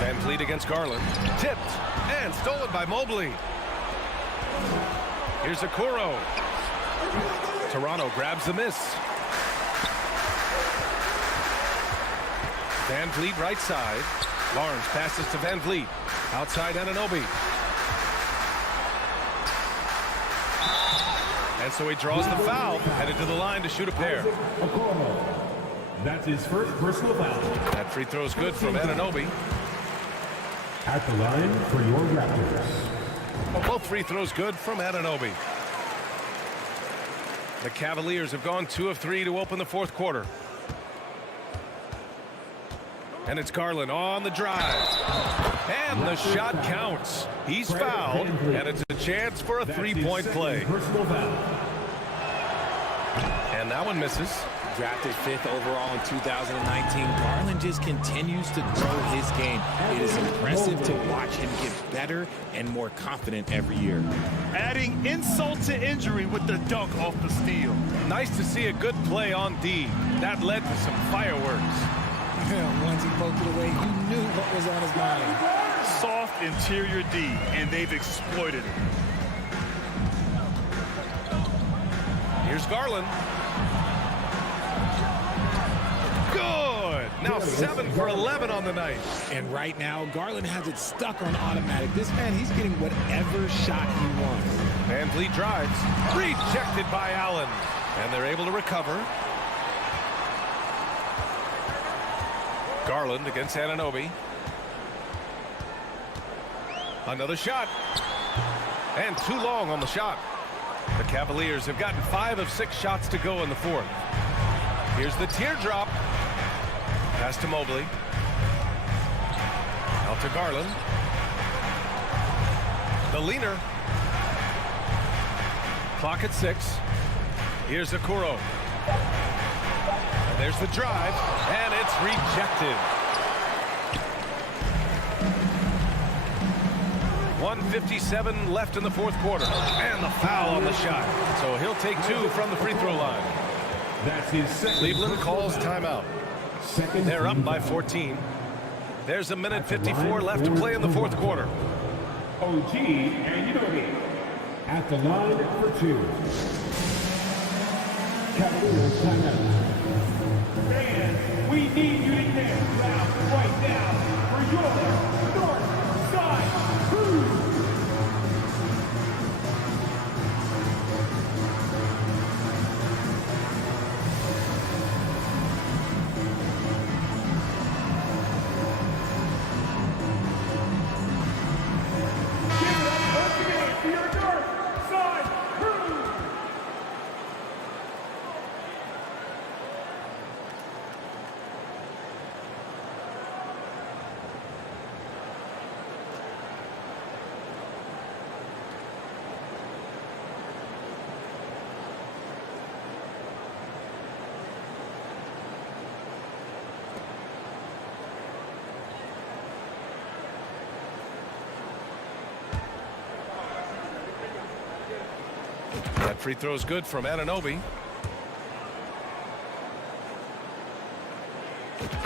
Van Vliet against Garland. Tipped and stolen by Mobley. Here's Okoro. Toronto grabs the miss. Van Vliet right side. Barnes passes to Van Vliet. Outside Anunoby. And so he draws the foul, headed to the line to shoot a pair. That's his first personal foul. That free throw's good from Anunoby. At the line for your Raptors. Both free throws good from Anunoby. The Cavaliers have gone 2 of 3 to open the fourth quarter. And it's Garland on the drive. And the shot counts. He's fouled, and it's a chance for a three-point play. Personal foul. And that one misses. Drafted 5th overall in 2019, Garland just continues to grow his game. It is impressive to watch him get better and more confident every year. Adding insult to injury with the dunk off the steal. Nice to see a good play on D. That led to some fireworks. Once he poked it away, you knew what was on his mind. Soft interior D, and they've exploited it. Here's Garland. Good. Now 7 for 11 on the night. And right now, Garland has it stuck on automatic. This man, he's getting whatever shot he wants. Van Vliet drives. Rejected by Allen. And they're able to recover. Garland against Anunoby. Another shot. And too long on the shot. The Cavaliers have gotten 5 of 6 shots to go in the fourth. Here's the teardrop. Pass to Mobley. Out to Garland. The leaner. Clock at 6. Here's Okoro. And there's the drive. And it's rejected. 1:57 left in the fourth quarter. And the foul on the shot. So he'll take 2 from the free throw line. That's his second. Cleveland calls timeout. They're up by 14. There's a minute 54 left to play in the fourth quarter. OG and Anunoby at the line for 2. Cavaliers timeout. Fans, we need you to dance loud right now for your North Side Crew. That free throw is good from Anunoby.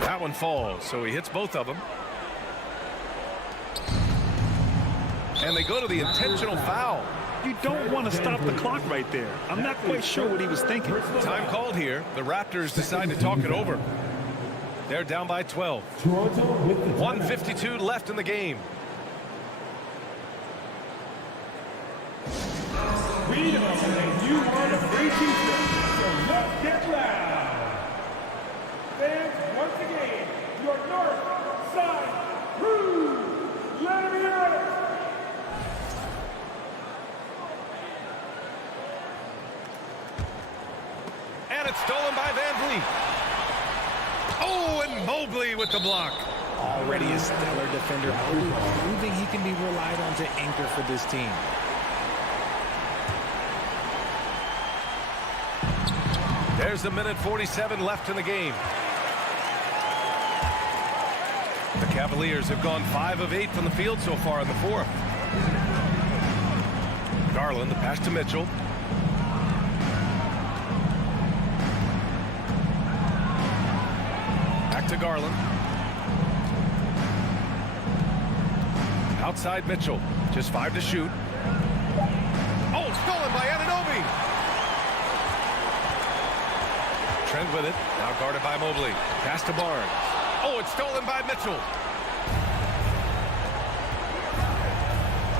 That one falls, so he hits both of them. And they go to the intentional foul. You don't want to stop the clock right there. I'm not quite sure what he was thinking. Time called here. The Raptors decide to talk it over. They're down by 12. 1:52 left in the game. We know that you want a free t-shirt, so let's get loud. Fans, once again, your North Side Crew. Let me hear it. And it's stolen by Van Vliet. Oh, and Mobley with the block. Already a stellar defender, Mobley proving he can be relied on to anchor for this team. There's a minute 47 left in the game. The Cavaliers have gone 5 of 8 from the field so far in the fourth. Garland, the pass to Mitchell. Back to Garland. Outside Mitchell. Just 5 to shoot. Oh, stolen by Anunoby. Trent with it. Now guarded by Mobley. Pass to Barnes. Oh, it's stolen by Mitchell.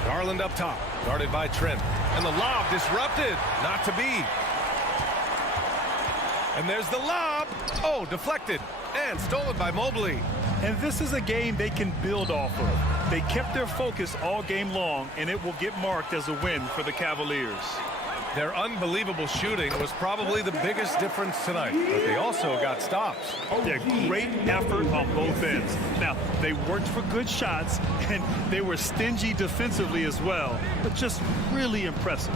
Garland up top, guarded by Trent. And the lob disrupted, not to be. And there's the lob. Oh, deflected and stolen by Mobley. And this is a game they can build off of. They kept their focus all game long, and it will get marked as a win for the Cavaliers. Their unbelievable shooting was probably the biggest difference tonight, but they also got stops. Yeah, great effort on both ends. Now, they worked for good shots, and they were stingy defensively as well, but just really impressive.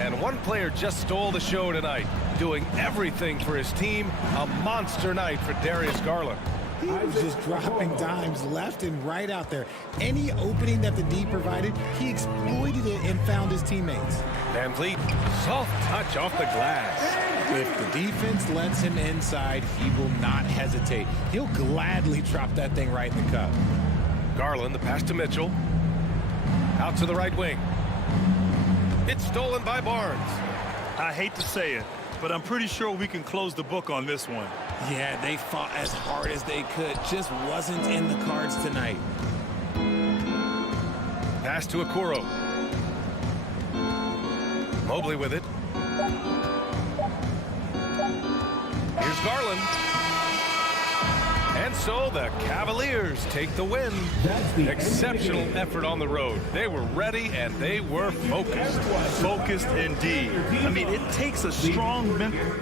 And one player just stole the show tonight, doing everything for his team. A monster night for Darius Garland. He was just dropping dimes left and right out there. Any opening that the D provided, he exploited it and found his teammates. Van Vliet, soft touch off the glass. If the defense lets him inside, he will not hesitate. He'll gladly drop that thing right in the cup. Garland, the pass to Mitchell. Out to the right wing. It's stolen by Barnes. I hate to say it, but I'm pretty sure we can close the book on this one. Yeah, they fought as hard as they could. Just wasn't in the cards tonight. Pass to Okoro. Mobley with it. Here's Garland. And so the Cavaliers take the win. Exceptional effort on the road. They were ready and they were focused. Focused indeed. I mean, it takes a strong mental.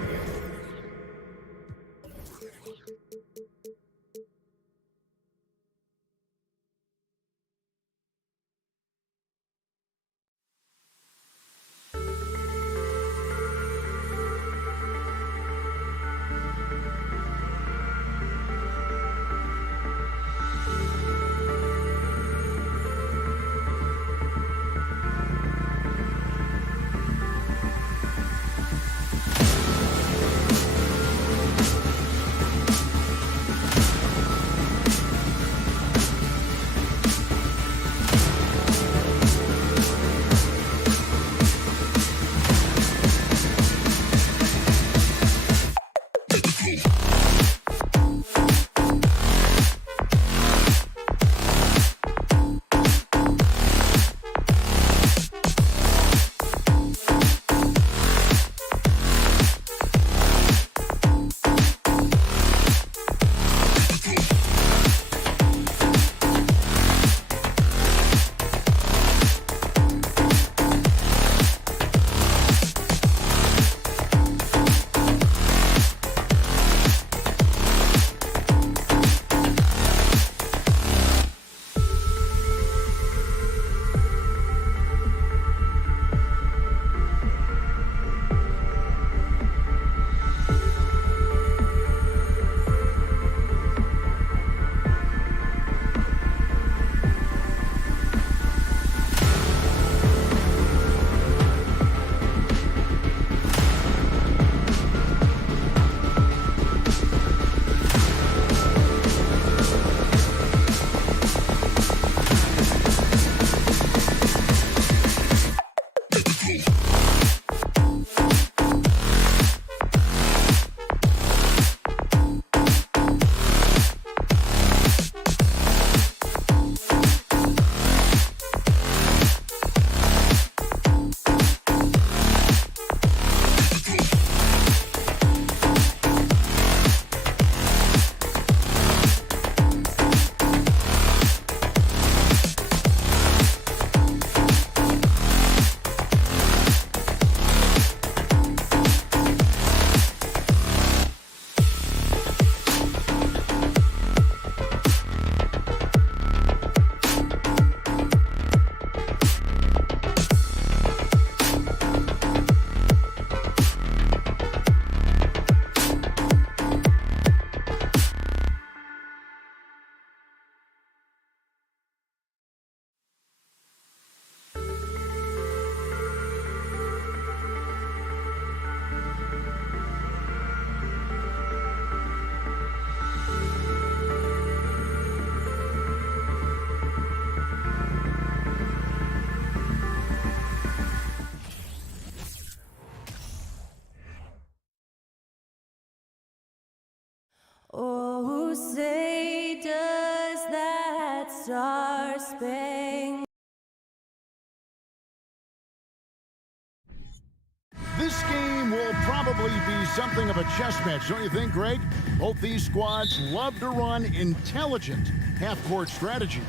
probably be something of a chess match, don't you think, Greg? Both these squads love to run intelligent half-court strategies.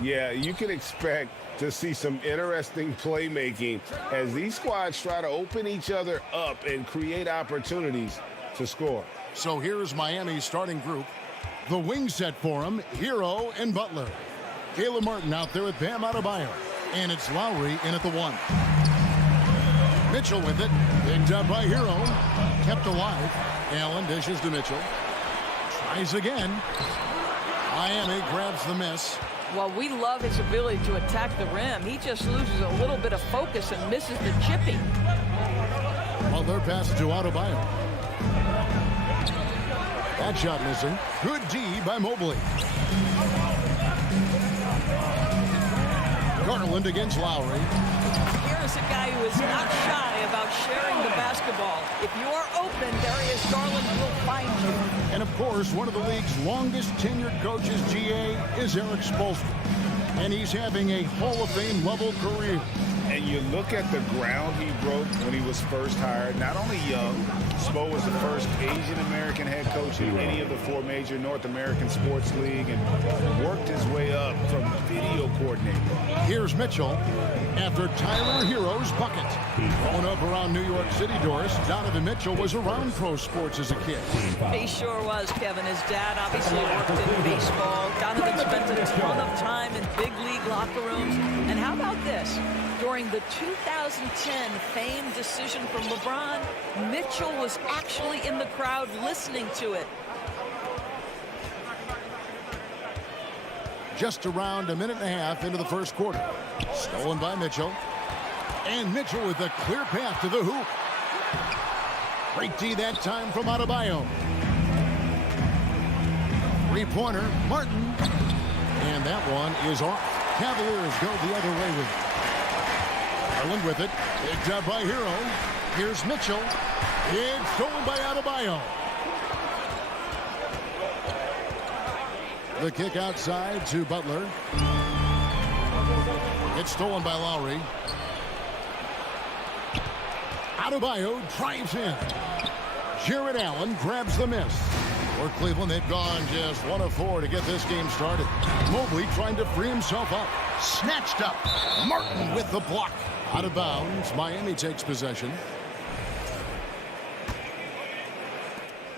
Yeah, you can expect to see some interesting playmaking as these squads try to open each other up and create opportunities to score. So here's Miami's starting group. The wing set for him, Hero and Butler. Caleb Martin out there with Bam Adebayo. And it's Lowry in at the 1. Mitchell with it. Picked up by Hero. Kept alive. Allen dishes to Mitchell. Tries again. Miami grabs the miss. Well, we love his ability to attack the rim. He just loses a little bit of focus and misses the chipping. Butler passes to Adebayo. That shot missing. Good D by Mobley. Garland against Lowry. Here's a guy who is not shy about sharing the basketball. If you are open, Darius Garland will find you. And of course, one of the league's longest tenured coaches, GA, is Eric Spoelstra. And he's having a Hall of Fame level career. And you look at the ground he broke when he was first hired. Not only young, Spo was the first Asian-American head coach in any of the 4 major North American sports league and worked his way up from video coordinator. Here's Mitchell after Tyler Hero's bucket. Growing up around New York City, Doris, Donovan Mitchell was around pro sports as a kid. He sure was, Kevin. His dad obviously worked in baseball. Donovan spent a ton of time in big league locker rooms. And how about this? During the 2010 famed decision from LeBron, Mitchell was actually in the crowd listening to it. Just around a minute and a half into the first quarter. Stolen by Mitchell. And Mitchell with a clear path to the hoop. Great D that time from Adebayo. Three-pointer, Martin. And that one is off. Cavaliers go the other way with it. Garland with it. Picked up by Hero. Here's Mitchell. It's stolen by Adebayo. The kick outside to Butler. It's stolen by Lowry. Adebayo drives in. Jared Allen grabs the miss. For Cleveland, they've gone just 1 of 4 to get this game started. Mobley trying to free himself up. Snatched up. Martin with the block. Out of bounds. Miami takes possession.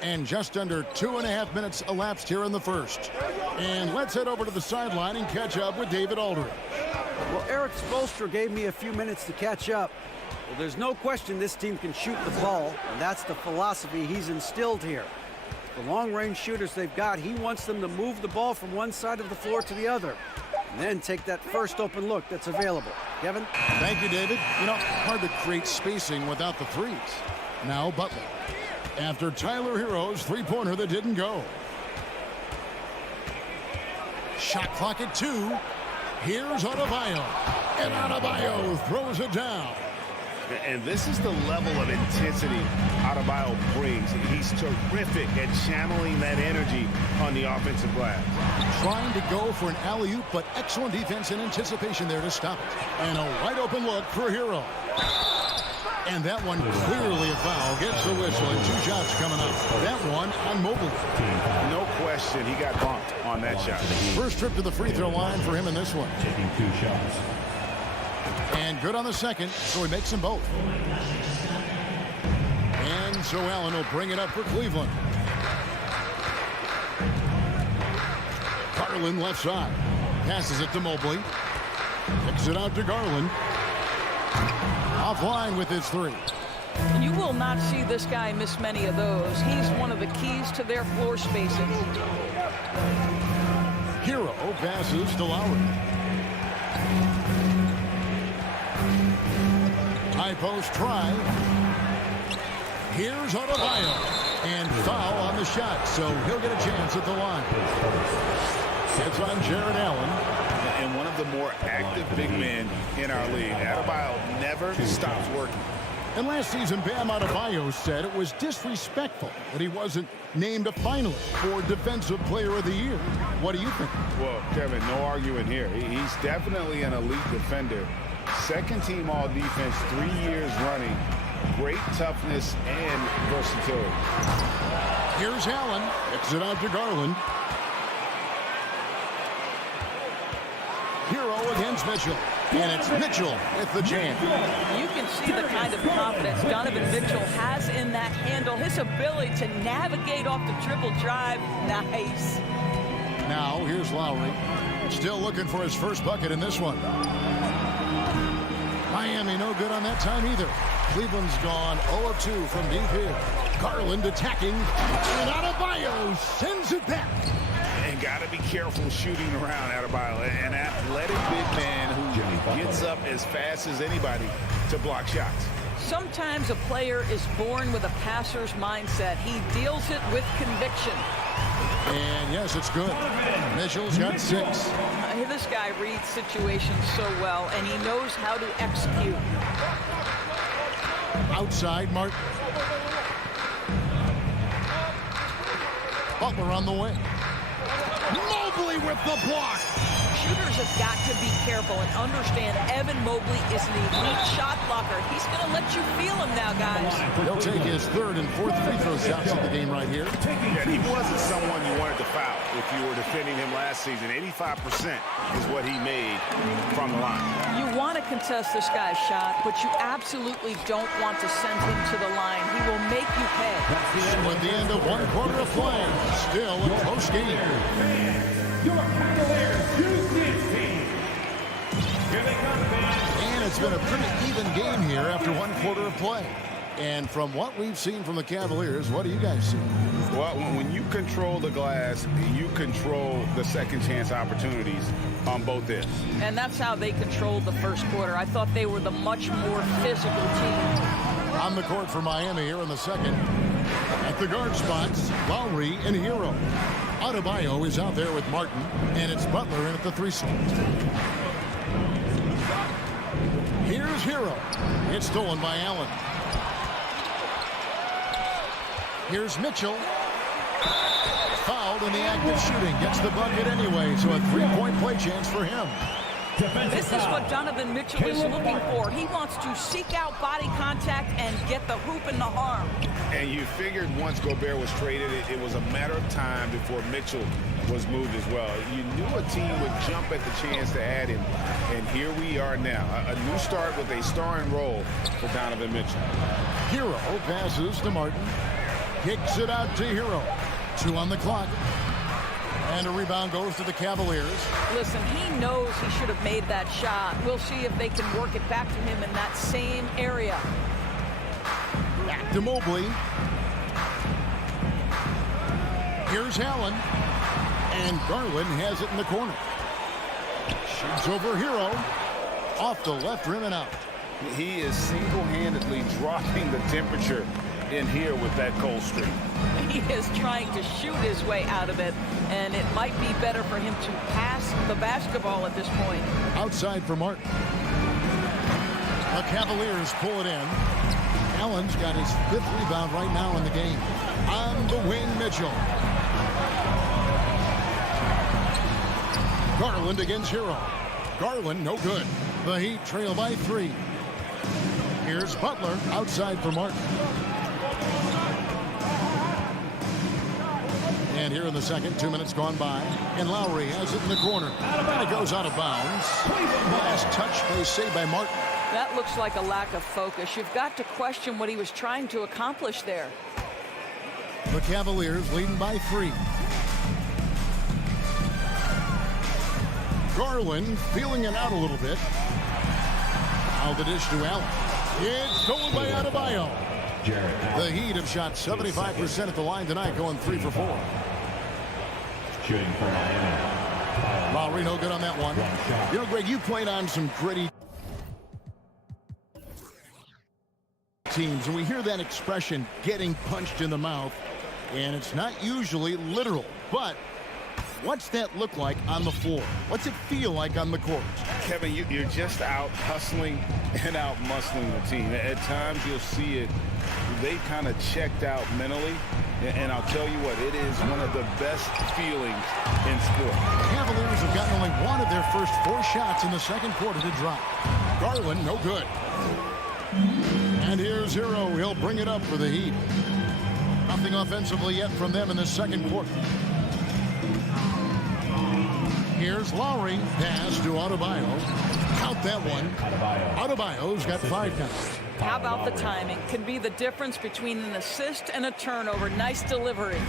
And just under 2.5 minutes elapsed here in the first. And let's head over to the sideline and catch up with David Aldridge. Well, Eric Spoelstra gave me a few minutes to catch up. Well, there's no question this team can shoot the ball, and that's the philosophy he's instilled here. The long-range shooters they've got, he wants them to move the ball from one side of the floor to the other, and then take that first open look that's available. Kevin? Thank you, David. You know, hard to create spacing without the threes. Now Butler. After Tyler Hero's three-pointer that didn't go. Shot clock at 2. Here's Adebayo. And Adebayo throws it down. And this is the level of intensity Adebayo brings. He's terrific at channeling that energy on the offensive glass. Trying to go for an alley-oop, but excellent defense and anticipation there to stop it. And a wide-open look for Hero. And that one clearly a foul. Gets the whistle and 2 shots coming up. That one on Mobley. No question, he got bumped on that shot. First trip to the free throw line for him in this one. Taking 2 shots. And good on the second, so he makes them both. And so Allen will bring it up for Cleveland. Garland left side. Passes it to Mobley. Kicks it out to Garland. Offline with his 3. You will not see this guy miss many of those. He's one of the keys to their floor spacing. Hero passes to Lowry. High post try. Here's Adebayo. And foul on the shot, so he'll get a chance at the line. It's on Jared Allen. And one of the more active big men in our league. Adebayo never stops working. And last season, Bam Adebayo said it was disrespectful that he wasn't named a finalist for Defensive Player of the Year. What do you think? Well, Kevin, no arguing here. He's definitely an elite defender. Second team all defense 3 years running Great toughness and versatility. Here's Allen. Kicks it out to Garland. Hero against Mitchell. And it's Mitchell with the jam. You can see the kind of confidence Donovan Mitchell has in that handle. His ability to navigate off the dribble drive. Nice. Now, here's Lowry. Still looking for his first bucket in this one. Miami no good on that time either. Cleveland's gone 0 of 2 from deep here. Garland attacking. And Adebayo sends it back. And got to be careful shooting around Adebayo. An athletic big man who gets up as fast as anybody to block shots. Sometimes a player is born with a passer's mindset. He deals it with conviction. And yes, it's good. Mitchell's got 6. This guy reads situations so well, and he knows how to execute. Outside, Martin. Butler on the way. Mobley with the block. Shooters have got to be careful and understand Evan Mobley is an elite shot blocker. He's going to let you feel him now, guys. He'll take his 3rd and 4th free throw shots of the game right here. Yeah, he wasn't someone you wanted to foul if you were defending him last season. 85% is what he made from the line. You want to contest this guy's shot, but you absolutely don't want to send him to the line. He will make you pay. So at the end of 1 quarter of play, still a close game. Your Cavaliers use this team. Here they come, fans. And it's been a pretty even game here after 1 quarter of play. And from what we've seen from the Cavaliers, what do you guys see? Well, when you control the glass, you control the second chance opportunities on both ends. And that's how they controlled the first quarter. I thought they were the much more physical team. On the court for Miami here in the second. At the guard spots, Lowry and Hero. Adebayo is out there with Martin, and it's Butler in at the 3 slot. Here's Hero. It's stolen by Allen. Here's Mitchell. Fouled in the act of shooting. Gets the bucket anyway, so a 3-point play chance for him. This is what Donovan Mitchell is looking for. He wants to seek out body contact and get the hoop in the arm. And you figured once Gobert was traded, it was a matter of time before Mitchell was moved as well. You knew a team would jump at the chance to add him, and here we are now. A new start with a starring role for Donovan Mitchell. Hero passes to Martin. Kicks it out to Hero. 2 on the clock. And a rebound goes to the Cavaliers. Listen, he knows he should have made that shot. We'll see if they can work it back to him in that same area. Back to Mobley. Here's Allen. And Garland has it in the corner. Shoots over Hero. Off the left rim and out. He is single-handedly dropping the temperature in here with that cold streak. He is trying to shoot his way out of it, and it might be better for him to pass the basketball at this point. Outside for Martin. The Cavaliers pull it in. Allen's got his 5th rebound right now in the game. On the wing, Mitchell. Garland against Hero. Garland, no good. The Heat trail by 3. Here's Butler outside for Martin. And here in the second, 2 minutes gone by. And Lowry has it in the corner. And it goes out of bounds. Last touch, they say, by Martin. That looks like a lack of focus. You've got to question what he was trying to accomplish there. The Cavaliers leading by 3. Garland feeling it out a little bit. Now the dish to Allen. It's stolen by Adebayo. The Heat have shot 75% at the line tonight, going 3 for 4. Shooting for Miami. Lowry no good on that one. You know, Greg, you played on some gritty teams, and we hear that expression, getting punched in the mouth, and it's not usually literal, but what's that look like on the floor? What's it feel like on the court? Kevin, you're just out hustling and out muscling the team. At times you'll see it, they kind of checked out mentally, and I'll tell you what, it is one of the best feelings in sport. The Cavaliers have gotten only one of their first 4 shots in the second quarter to drop. Garland, no good. And here's Hero. He'll bring it up for the Heat. Nothing offensively yet from them in the second quarter. Here's Lowry. Pass to Adebayo. Count that one. Adebayo's got 5 counts. How about the timing? Can be the difference between an assist and a turnover. Nice delivery.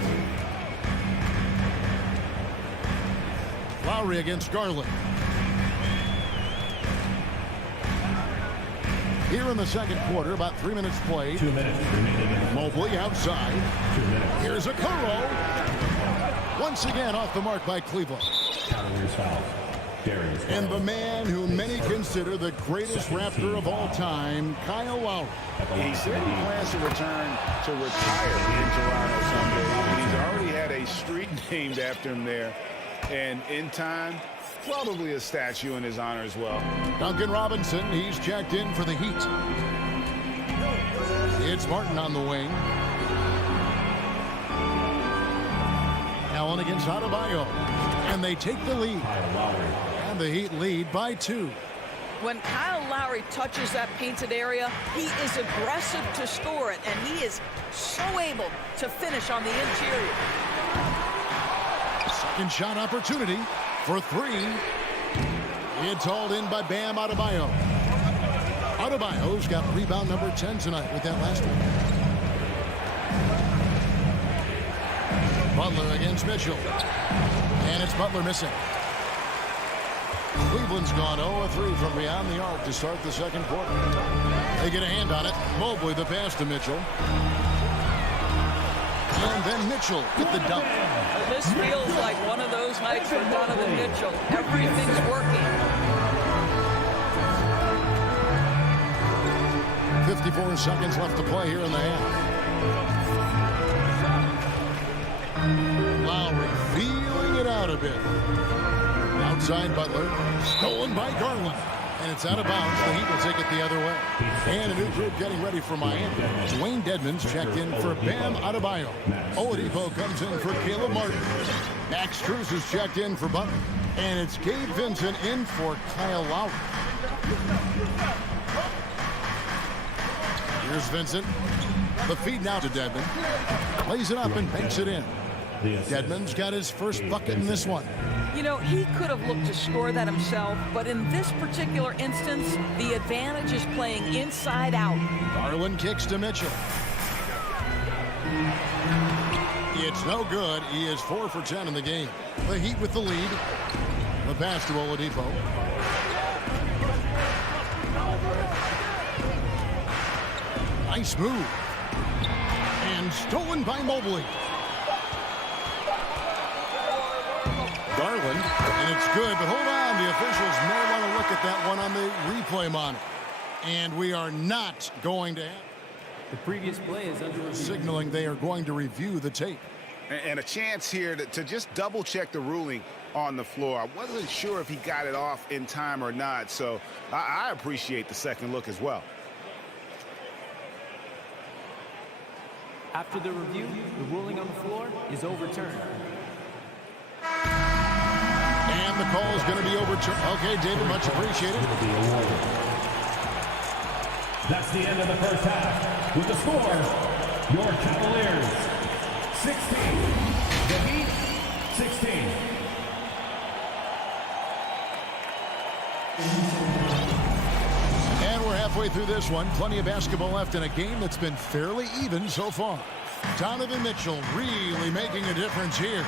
Lowry against Garland. Here in the second quarter, about 3 minutes played. 2 minutes remaining. Mobley outside. 2 minutes. Here's a Kuro. Once again off the mark by Cleveland. Cavaliers foul. Darius. And the man who many consider the greatest Raptor of all time, Kyle Lowry. He said he plans to return to retire in Toronto someday. And he's already had a street named after him there. And in time, probably a statue in his honor as well. Duncan Robinson, he's checked in for the Heat. It's Martin on the wing. Allen against Adebayo. And they take the lead. And the Heat lead by 2. When Kyle Lowry touches that painted area, he is aggressive to score it, and he is so able to finish on the interior. Second shot opportunity for 3. It's hauled in by Bam Adebayo. Adebayo's got rebound number 10 tonight with that last one. Butler against Mitchell. And it's Butler missing. Cleveland's gone 0-3 from beyond the arc to start the second quarter. They get a hand on it. Mobley the pass to Mitchell. And then Mitchell with the dunk. This feels like one of those nights for Donovan Mitchell. Everything's working. 54 seconds left to play here in the half. Lowry feeling it out a bit. Outside Butler. Stolen by Garland. And it's out of bounds. The Heat will take it the other way. And a new group getting ready for Miami. Dwayne Dedmon's checked in for Bam Adebayo. Oladipo comes in for Caleb Martin. Max Strus is checked in for Butler. And it's Gabe Vincent in for Kyle Lowry. Here's Vincent. The feed now to Dedmon. Plays it up and banks it in. Dedmon's got his first bucket in this one. You know, he could have looked to score that himself, but in this particular instance, the advantage is playing inside out. Garland kicks to Mitchell. It's no good. He is 4 for 10 in the game. The Heat with the lead. The pass to Oladipo. Nice move. And stolen by Mobley. Garland, and it's good, but hold on. The officials may want to look at that one on the replay monitor. And we are not going to have the previous play is under review. Signaling they are going to review the tape. And a chance here to just double check the ruling on the floor. I wasn't sure if he got it off in time or not, so I appreciate the second look as well. After the review, the ruling on the floor is overturned. And the call is going to be overturned. Okay, David, much appreciated. That's the end of the first half. With the score, your Cavaliers 16, the Heat 16. And we're halfway through this one. Plenty of basketball left in a game that's been fairly even so far. Donovan Mitchell really making a difference here.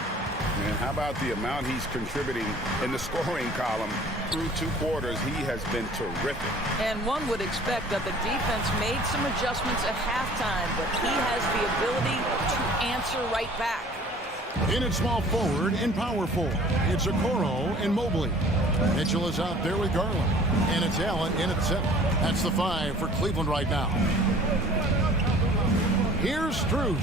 And how about the amount he's contributing in the scoring column through 2 quarters? He has been terrific. And one would expect that the defense made some adjustments at halftime, but he has the ability to answer right back. In at small forward and power forward, it's Okoro and Mobley. Mitchell is out there with Garland. And it's Allen in at 7. That's the 5 for Cleveland right now. Here's Strus.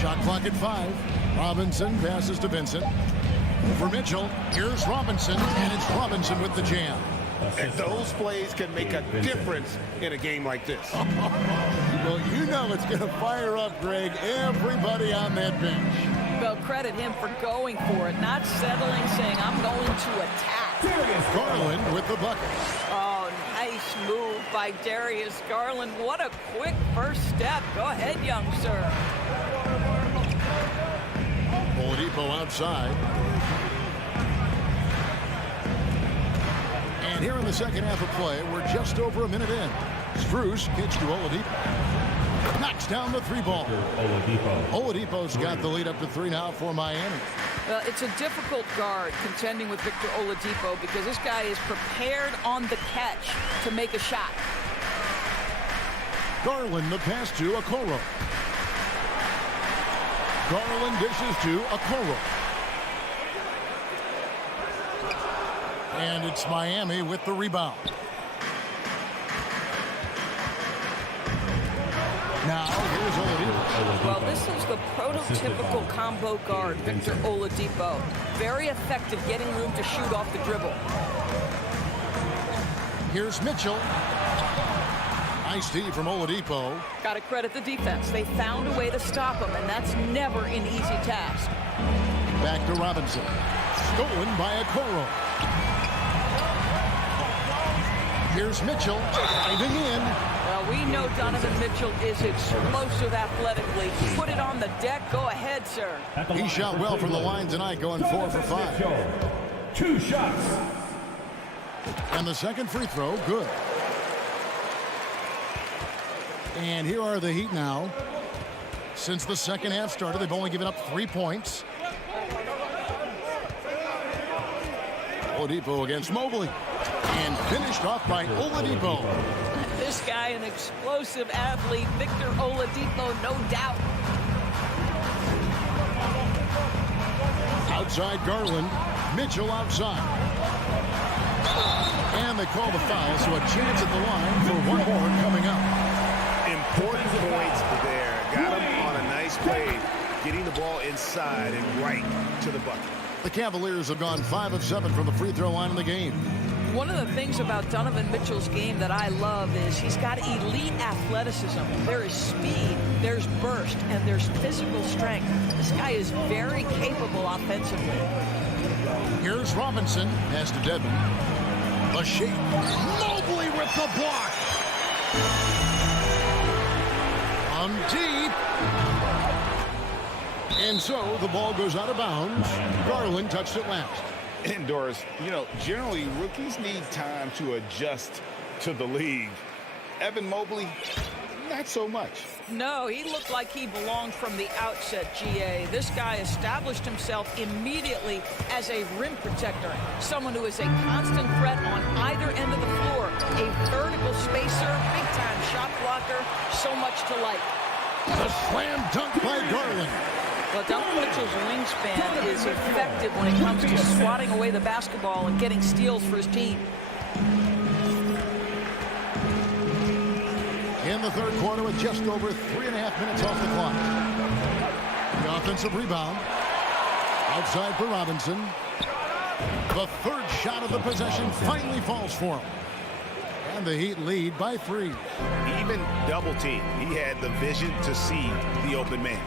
Shot clock at 5. Robinson passes to Vincent. For Mitchell, here's Robinson, and it's Robinson with the jam. And those plays can make a difference in a game like this. Well, you know it's going to fire up, Greg, everybody on that bench. Well, credit him for going for it, not settling, saying, I'm going to attack. Garland with the bucket. Oh, nice Nice move by Darius Garland. What a quick first step. Go ahead, young sir. Oladipo outside. And here in the second half of play, we're just over a minute in. Strus kicks to Oladipo. Knocks down the three ball. Oladipo's got the lead up to 3 now for Miami. Well, it's a difficult guard contending with Victor Oladipo because this guy is prepared on the catch to make a shot. Garland the pass to Okoro. Garland dishes to Okoro. And it's Miami with the rebound. Now, here's Oladipo. Well, this is the prototypical combo guard, Victor Oladipo. Very effective getting room to shoot off the dribble. Here's Mitchell. Nice D from Oladipo. Got to credit the defense. They found a way to stop him, and that's never an easy task. Back to Robinson. Stolen by Okoro. Here's Mitchell diving in. Well, we know Donovan Mitchell is explosive athletically. Put it on the deck. Go ahead, sir. He shot well from the line tonight, going 4 for 5. 2 shots. And the second free throw, good. And here are the Heat now. Since the second half started, they've only given up 3 points. Oladipo against Mobley. And finished off by Oladipo. This guy, an explosive athlete, Victor Oladipo, no doubt. Outside Garland. Mitchell outside. And they call the foul, so a chance at the line for one more coming up. Important points there. Got him on a nice play, getting the ball inside and right to the bucket. The Cavaliers have gone 5 of 7 from the free throw line in the game. One of the things about Donovan Mitchell's game that I love is he's got elite athleticism. There is speed, there's burst, and there's physical strength. This guy is very capable offensively. Here's Robinson. Pass to Devin. The shake. Mobley with the block. On deep. And so the ball goes out of bounds. Garland touched it last. And Doris, you know, generally rookies need time to adjust to the league. Evan Mobley, not so much. No, he looked like he belonged from the outset, GA. This guy established himself immediately as a rim protector, someone who is a constant threat on either end of the floor, a vertical spacer, big-time shot blocker, so much to like. The slam dunk by Garland. Well, Donovan Mitchell's wingspan is effective when it comes to swatting away the basketball and getting steals for his team. In the third quarter with just over 3.5 minutes off the clock. The offensive rebound. Outside for Robinson. The third shot of the possession finally falls for him. And the Heat lead by 3. Even double team. He had the vision to see the open man.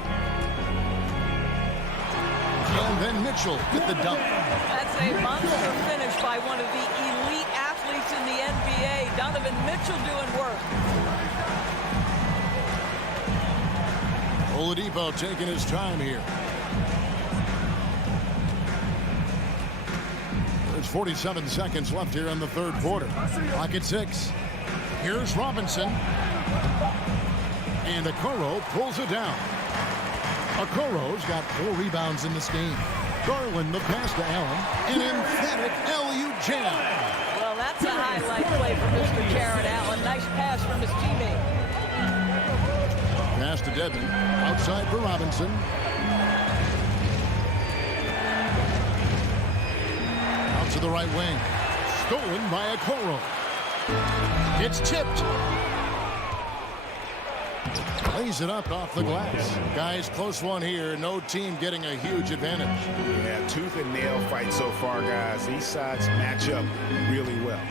And then Mitchell with the dunk. That's a monster finish by one of the elite athletes in the NBA. Donovan Mitchell doing work. Oladipo taking his time here. There's 47 seconds left here in the third quarter. Clock at 6. Here's Robinson. And Okoro pulls it down. Okoro's got 4 rebounds in this game. Garland the pass to Allen. An emphatic LU jam. Well, that's a highlight play for Mr. Jared Allen. Nice pass from his teammate. Pass to Devin. Outside for Robinson. Out to the right wing. Stolen by Okoro. It's tipped. Lays it up off the glass. Guys, close one here. No team getting a huge advantage. Yeah, tooth and nail fight so far, guys. These sides match up really well.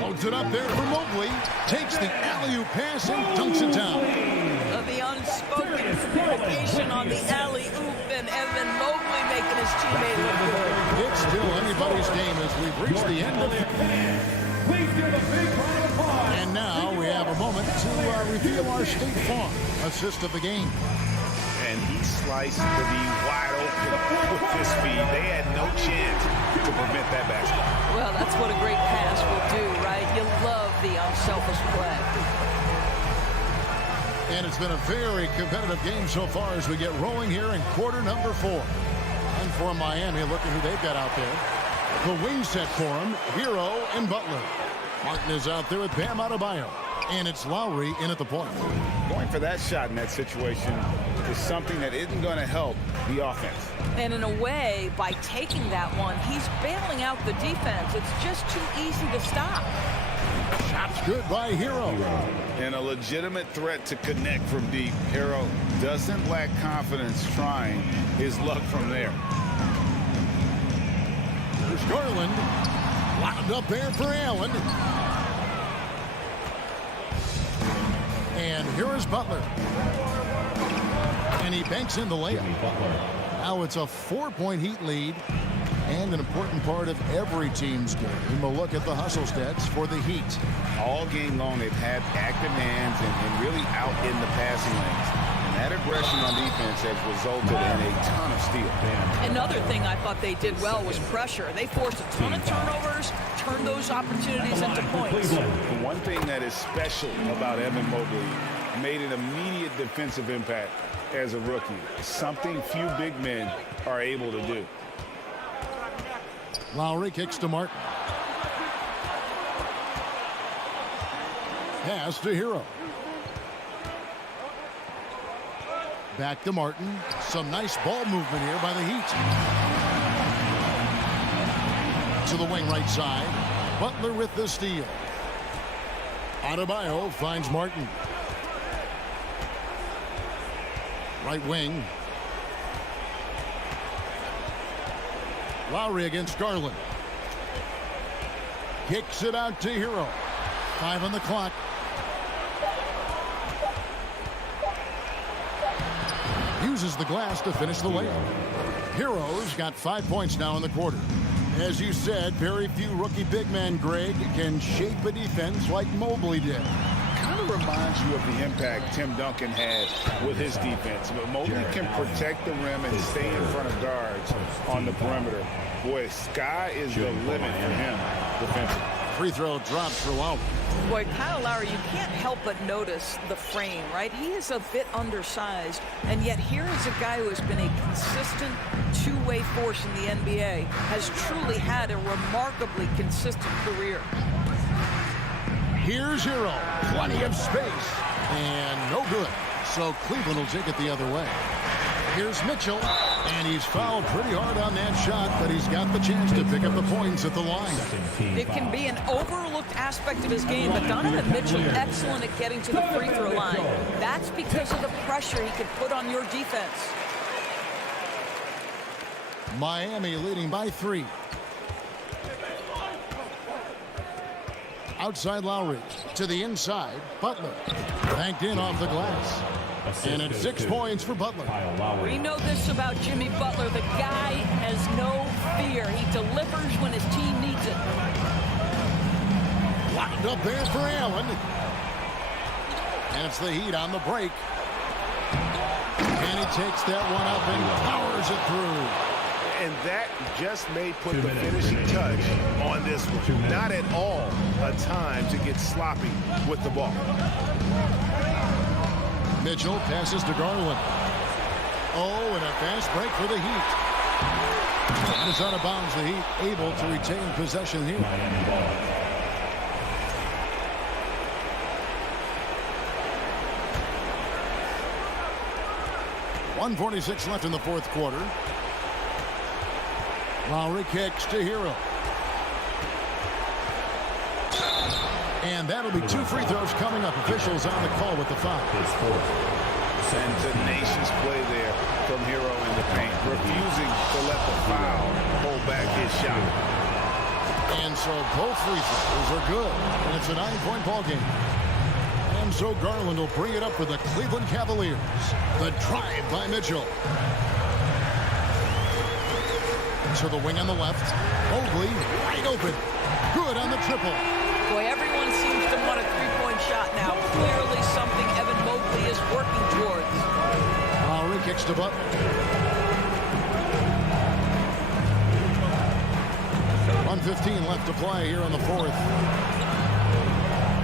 Loads it up there for Mobley. Takes the alley-oop pass and dunks it down. The unspoken communication on the alley-oop, and Evan Mobley making his teammate look good. It's still anybody's game as we've reached the end of Please give a big round of applause. And now we have a moment to reveal our State Farm assist of the game. And he sliced the D wide open with his feet. They had no chance to prevent that basket. Well, that's what a great pass will do, right? You love the unselfish play. And it's been a very competitive game so far as we get rolling here in quarter number 4. And for Miami, look at who they've got out there. The wing set for him, Hero and Butler. Martin is out there with Bam Adebayo. And it's Lowry in at the point. Going for that shot in that situation is something that isn't going to help the offense. And in a way, by taking that one, he's bailing out the defense. It's just too easy to stop. Shot's good by Hero. And a legitimate threat to connect from deep. Hero doesn't lack confidence trying his luck from there. There's Garland. Wound up there for Allen. And here is Butler. And he banks in the layup. Now it's a 4-point Heat lead. And an important part of every team's game. We'll look at the hustle stats for the Heat. All game long, they've had active hands and really out in the passing lanes. And that aggression on defense has resulted in a ton of steals. Another thing I thought they did well was pressure. They forced a ton of turnovers, turned those opportunities into points. The one thing that is special about Evan Mobley, made an immediate defensive impact as a rookie. Something few big men are able to do. Lowry kicks to Martin. Pass to Hero. Back to Martin. Some nice ball movement here by the Heat. To the wing right side. Butler with the steal. Adebayo finds Martin. Right wing. Lowry against Garland. Kicks it out to Hero. 5 on the clock. Uses the glass to finish the layup. Hero's got 5 points now in the quarter. As you said, very few rookie big men, Greg, can shape a defense like Mobley did. Kind of reminds you of the impact Tim Duncan had with his defense. But Mobley can protect the rim and stay in front of guards on the perimeter. Boy, sky is the limit for him defensively. Free throw drops for Lowry. Boy, Kyle Lowry, you can't help but notice the frame, right? He is a bit undersized, and yet here is a guy who has been a consistent two-way force in the NBA, has truly had a remarkably consistent career. Here's Hero. Plenty of space. And no good. So Cleveland will take it the other way. Here's Mitchell. And he's fouled pretty hard on that shot, but he's got the chance to pick up the points at the line. It can be an overlooked aspect of his game, but Donovan Mitchell excellent at getting to the free throw line. That's because of the pressure he can put on your defense. Miami leading by 3. Outside Lowry to the inside. Butler banked in off the glass. And it's 6 points for Butler. We know this about Jimmy Butler. The guy has no fear. He delivers when his team needs it. Locked up there for Allen. And it's the Heat on the break. And he takes that one up and powers it through. And that just may put the finishing touch on this one. Not at all a time to get sloppy with the ball. Mitchell passes to Garland. Oh, and a fast break for the Heat. And it's out of bounds. The Heat able to retain possession here. 1:46 left in the fourth quarter. Lowry kicks to Hero. And that'll be 2 free throws coming up. Officials on the call with the foul. And tenacious play there from Hero in the paint, refusing to let the foul hold back his shot. And so both free throws are good. And it's a 9-point ball game. And so Garland will bring it up for the Cleveland Cavaliers. The drive by Mitchell. To the wing on the left. Mobley wide open. Good on the triple. Boy, everyone seems to want a three-point shot now. Clearly something Evan Mobley is working towards. Lowry kicks to Butler. 1:15 left to play here in the fourth.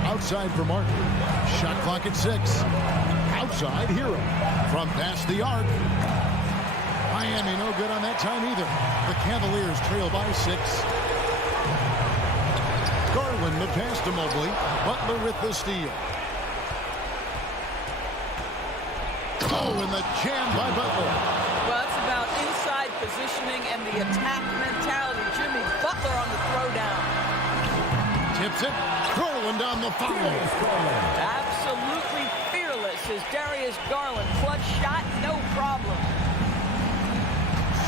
Outside for Martin. Shot clock at 6. Outside, Hero. From past the arc. Miami no good on that time either. The Cavaliers trail by 6. Garland the pass to Mobley. Butler with the steal. Oh, and the jam by Butler. Well, it's about inside positioning and the attack mentality. Jimmy Butler on the throwdown. Tips it. Garland on the foul. Absolutely fearless is Darius Garland. Clutch shot, no problem.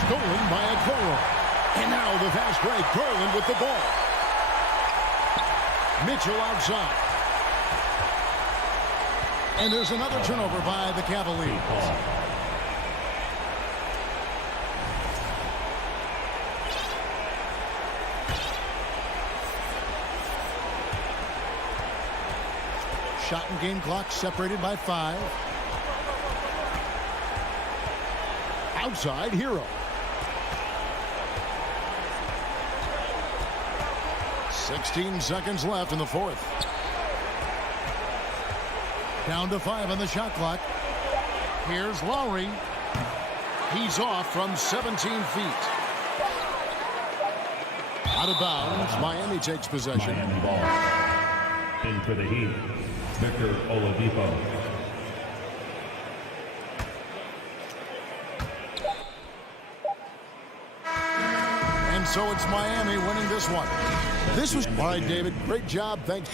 Stolen by Okoro. And now the fast break. Garland with the ball. Mitchell outside. And there's another turnover by the Cavaliers. Shot and game clock separated by 5. Outside, Hero. 16 seconds left in the fourth. Down to 5 on the shot clock. Here's Lowry. He's off from 17 feet. Out of bounds. Miami takes possession. Miami ball. In for the Heat, Victor Oladipo. And so it's Miami winning this one. This was... All right, David. Great job. Thanks.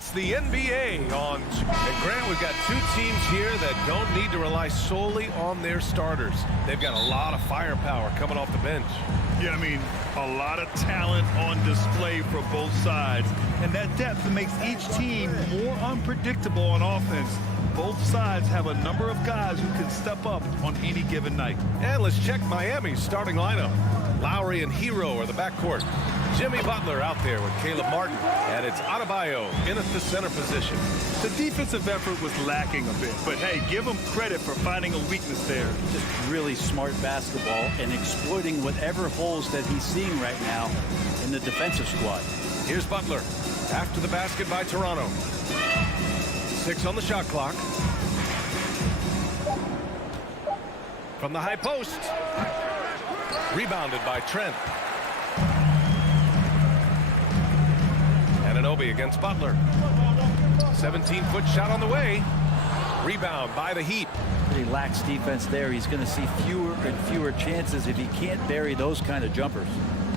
It's the NBA on. And Grant, we've got two teams here that don't need to rely solely on their starters. They've got a lot of firepower coming off the bench. Yeah, I mean, a lot of talent on display for both sides. And that depth makes each team more unpredictable on offense. Both sides have a number of guys who can step up on any given night. And let's check Miami's starting lineup. Lowry and Hero are the backcourt. Jimmy Butler out there with Caleb Martin. And it's Adebayo in at the center position. The defensive effort was lacking a bit, but hey, give them credit for finding a weakness there. Just really smart basketball and exploiting whatever holes that he's seeing right now in the defensive squad. Here's Butler after the basket by Toronto. 6 on the shot clock. From the high post. Rebounded by Trent. Anunoby against Butler. 17-foot shot on the way. Rebound by the Heat. Pretty lax defense there. He's going to see fewer and fewer chances if he can't bury those kind of jumpers.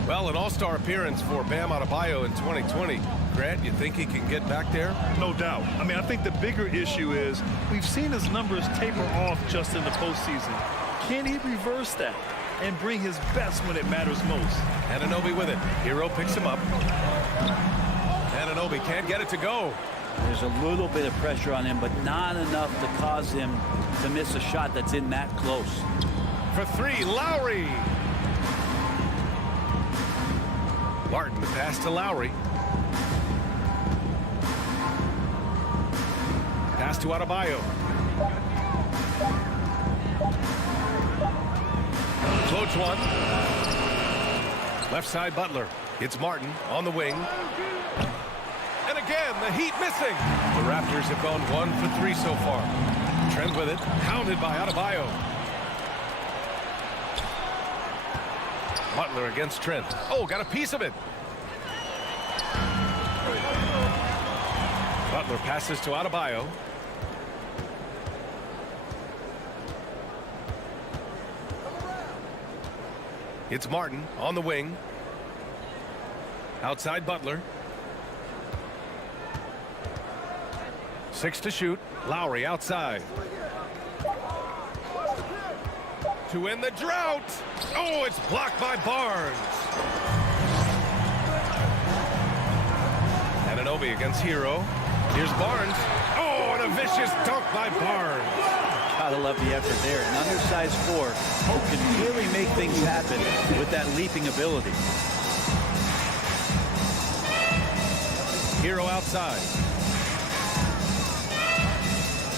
Well, an all-star appearance for Bam Adebayo in 2020. Grant, you think he can get back there? No doubt. I mean, I think the bigger issue is we've seen his numbers taper off just in the postseason. Can he reverse that and bring his best when it matters most? Anunoby with it. Hero picks him up. Anunoby can't get it to go. There's a little bit of pressure on him, but not enough to cause him to miss a shot that's in that close. For 3, Lowry. Martin, the pass to Lowry. Pass to Adebayo. Floats one. Left side Butler. It's Martin on the wing. And again, the Heat missing. The Raptors have gone 1 for 3 so far. Trent with it. Pounded by Adebayo. Butler against Trent. Oh, got a piece of it. Butler passes to Adebayo. It's Martin on the wing. Outside Butler. 6 to shoot. Lowry outside. To end the drought. Oh, it's blocked by Barnes. Anunoby against Hero. Here's Barnes. Oh, and a vicious dunk by Barnes. Gotta love the effort there. An undersized 4 who can really make things happen with that leaping ability. Hero outside.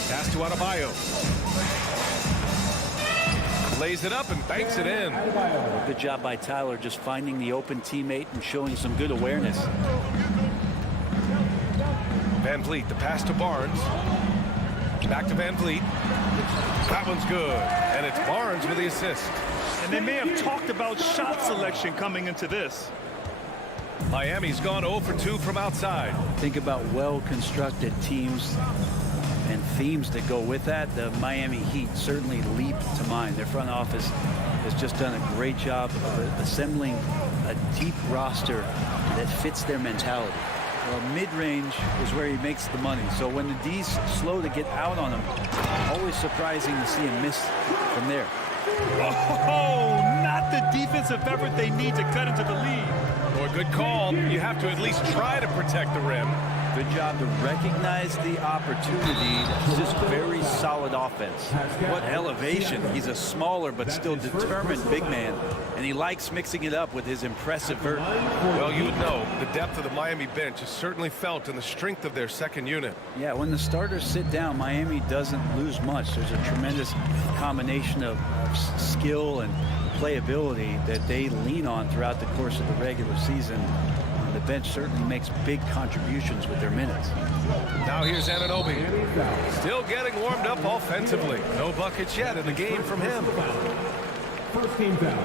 Pass to Adebayo. Lays it up and banks it in. Good job by Tyler just finding the open teammate and showing some good awareness. Van Vliet, the pass to Barnes. Back to Van Vliet. That one's good. And it's Barnes with the assist. And they may have talked about shot selection coming into this. Miami's gone 0 for 2 from outside. Think about well-constructed teams and themes that go with that. The Miami Heat certainly leap to mind. Their front office has just done a great job of assembling a deep roster that fits their mentality. Well, mid-range is where he makes the money. So when the D's slow to get out on him, always surprising to see him miss from there. Oh, not the defensive effort they need to cut into the lead. Well, good call. You have to at least try to protect the rim. Good job to recognize the opportunity. That's just very solid offense. What elevation. He's a smaller but still determined big man. And he likes mixing it up with his impressive vert. Well, you would know the depth of the Miami bench is certainly felt in the strength of their second unit. Yeah, when the starters sit down, Miami doesn't lose much. There's a tremendous combination of skill and playability that they lean on throughout the course of the regular season. The bench certainly makes big contributions with their minutes. Now here's Anunoby. Still getting warmed up offensively. No buckets yet in the game from him. First team foul.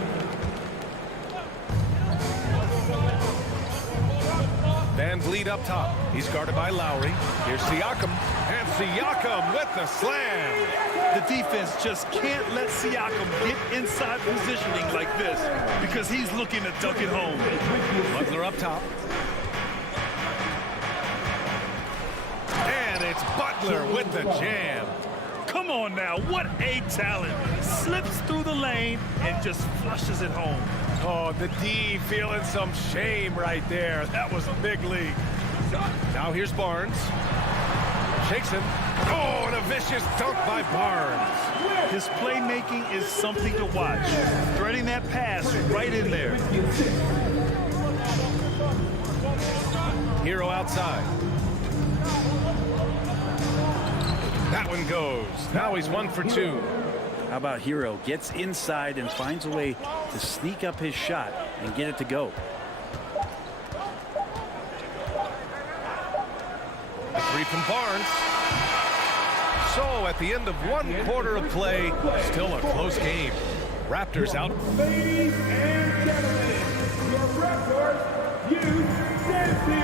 Van Vliet up top. He's guarded by Lowry. Here's Siakam. And Siakam with the slam. The defense just can't let Siakam get inside positioning like this because he's looking to dunk it home. Butler up top. It's Butler with the jam. Come on now, what a talent. Slips through the lane and just flushes it home. Oh, the D feeling some shame right there. That was big league. Now here's Barnes. Shakes him. Oh, and a vicious dunk by Barnes. His playmaking is something to watch. Threading that pass right in there. Hero outside. That one goes. Now he's 1 for 2. How about Hero gets inside and finds a way to sneak up his shot and get it to go. A three from Barnes. So at the end of 1 quarter of play, still a close game. Raptors out. Ladies and gentlemen, your Raptors youth dancing.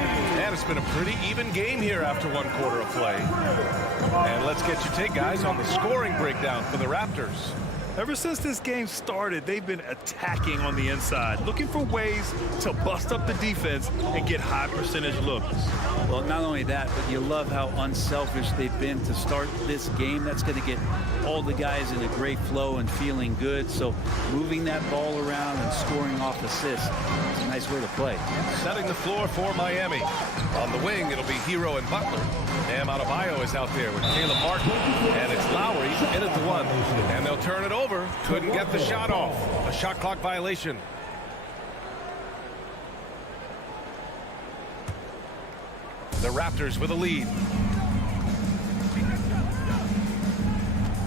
And it's been a pretty even game here after 1 quarter of play. And let's get your take, guys, on the scoring breakdown for the Raptors. Ever since this game started, they've been attacking on the inside, looking for ways to bust up the defense and get high percentage looks. Well, not only that, but you love how unselfish they've been to start this game. That's going to get all the guys in a great flow and feeling good. So moving that ball around and scoring off assists is a nice way to play. Setting the floor for Miami. On the wing, it'll be Hero and Butler. Bam Adebayo is out there with Caleb Martin. And it's Lowry in at the 1. And they'll turn it over. Couldn't get the shot off. A shot clock violation. The Raptors with a lead.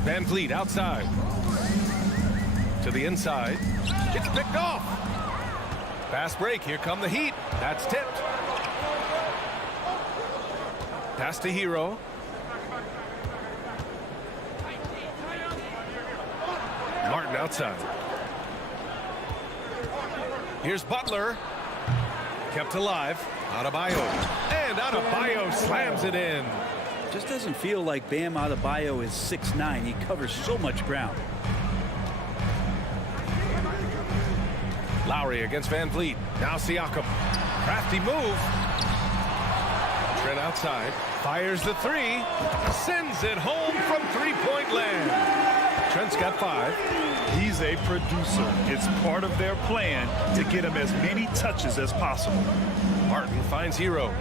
Van Vliet outside. To the inside. It's picked off. Fast break. Here come the Heat. That's tipped. Pass to Hero. Martin outside. Here's Butler. Kept alive. Adebayo. And Adebayo slams it in. Just doesn't feel like Bam Adebayo is 6'9". He covers so much ground. Lowry against Van Vliet. Now Siakam. Crafty move. Trent outside. Fires the 3. Sends it home from three-point land. Trent's got 5. He's a producer. It's part of their plan to get him as many touches as possible. Martin finds Hero.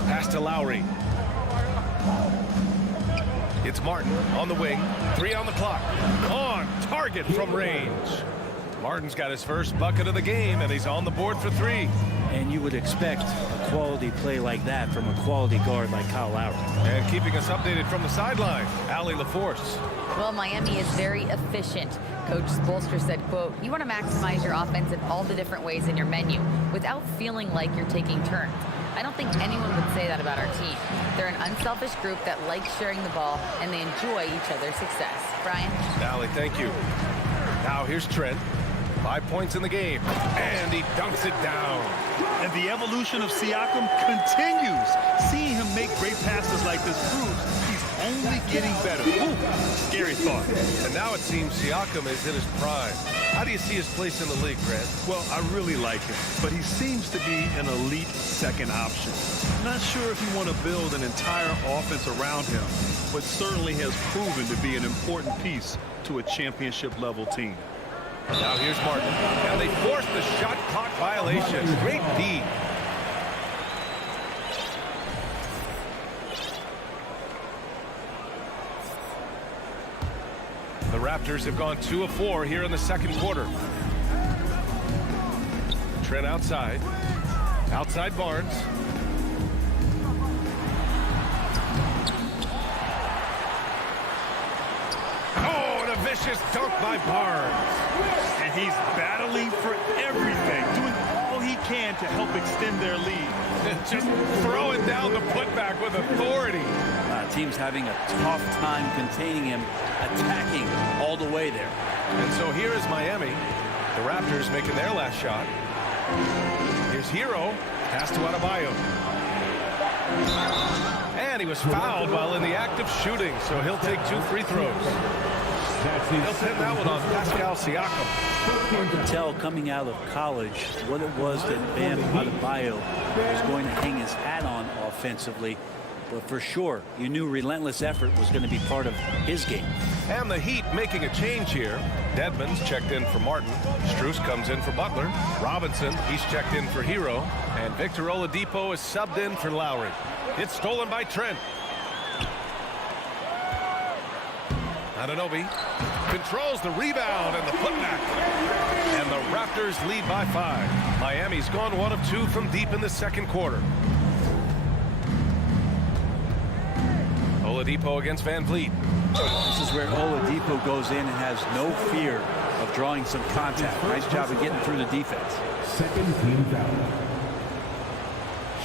Pass to Lowry. It's Martin on the wing. 3 on the clock. On target from range. Martin's got his first bucket of the game, and he's on the board for 3. And you would expect a quality play like that from a quality guard like Kyle Lowry. And keeping us updated from the sideline, Allie LaForce. Well, Miami is very efficient. Coach Spoelstra said, quote, "You want to maximize your offense in all the different ways in your menu without feeling like you're taking turns." I don't think anyone would say that about our team. They're an unselfish group that likes sharing the ball, and they enjoy each other's success. Brian? Allie, thank you. Now here's Trent. 5 points in the game, and he dunks it down. And the evolution of Siakam continues. Seeing him make great passes like this proves he's only getting better. Ooh, scary thought. And now it seems Siakam is in his prime. How do you see his place in the league, Grant? Well, I really like him, but he seems to be an elite second option. Not sure if you want to build an entire offense around him, but certainly has proven to be an important piece to a championship-level team. Now here's Martin, and they force the shot clock violation. Great D. The Raptors have gone 2 of 4 here in the second quarter. Trent outside. Outside Barnes. Oh, and a vicious dunk by Barnes. And he's battling for everything, doing all he can to help extend their lead. Just throwing down the putback with authority. Team's having a tough time containing him, attacking all the way there. And so here is Miami. The Raptors making their last shot. Here's Hero. Pass to Adebayo. And he was fouled while in the act of shooting, so he'll take 2 free throws. He'll pin that one on Pascal Siakam. Hard to tell coming out of college what it was that Bam Adebayo was going to hang his hat on offensively. But for sure, you knew relentless effort was going to be part of his game. And the Heat making a change here. Dedmon's checked in for Martin. Strus comes in for Butler. Robinson, he's checked in for Hero. And Victor Oladipo is subbed in for Lowry. It's stolen by Trent. Anunoby controls the rebound and the putback. And the Raptors lead by 5. Miami's gone 1 of 2 from deep in the second quarter. Oladipo against Van Vliet. This is where Oladipo goes in and has no fear of drawing some contact. Nice job of getting through the defense. Second team foul.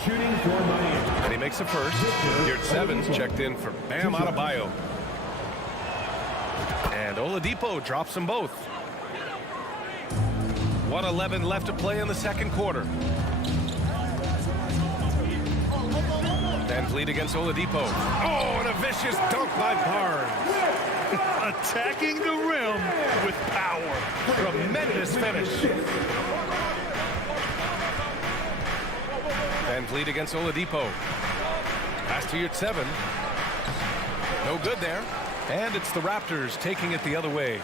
Shooting for Miami. And he makes the first. Here at 7's checked in for Bam Adebayo. And Oladipo drops them both. 1:11 left to play in the second quarter. Van Vliet against Oladipo. Oh, and a vicious dunk by Barnes. Attacking the rim with power. Tremendous finish. Van Vliet against Oladipo. Pass to your 7. No good there. And it's the Raptors taking it the other way.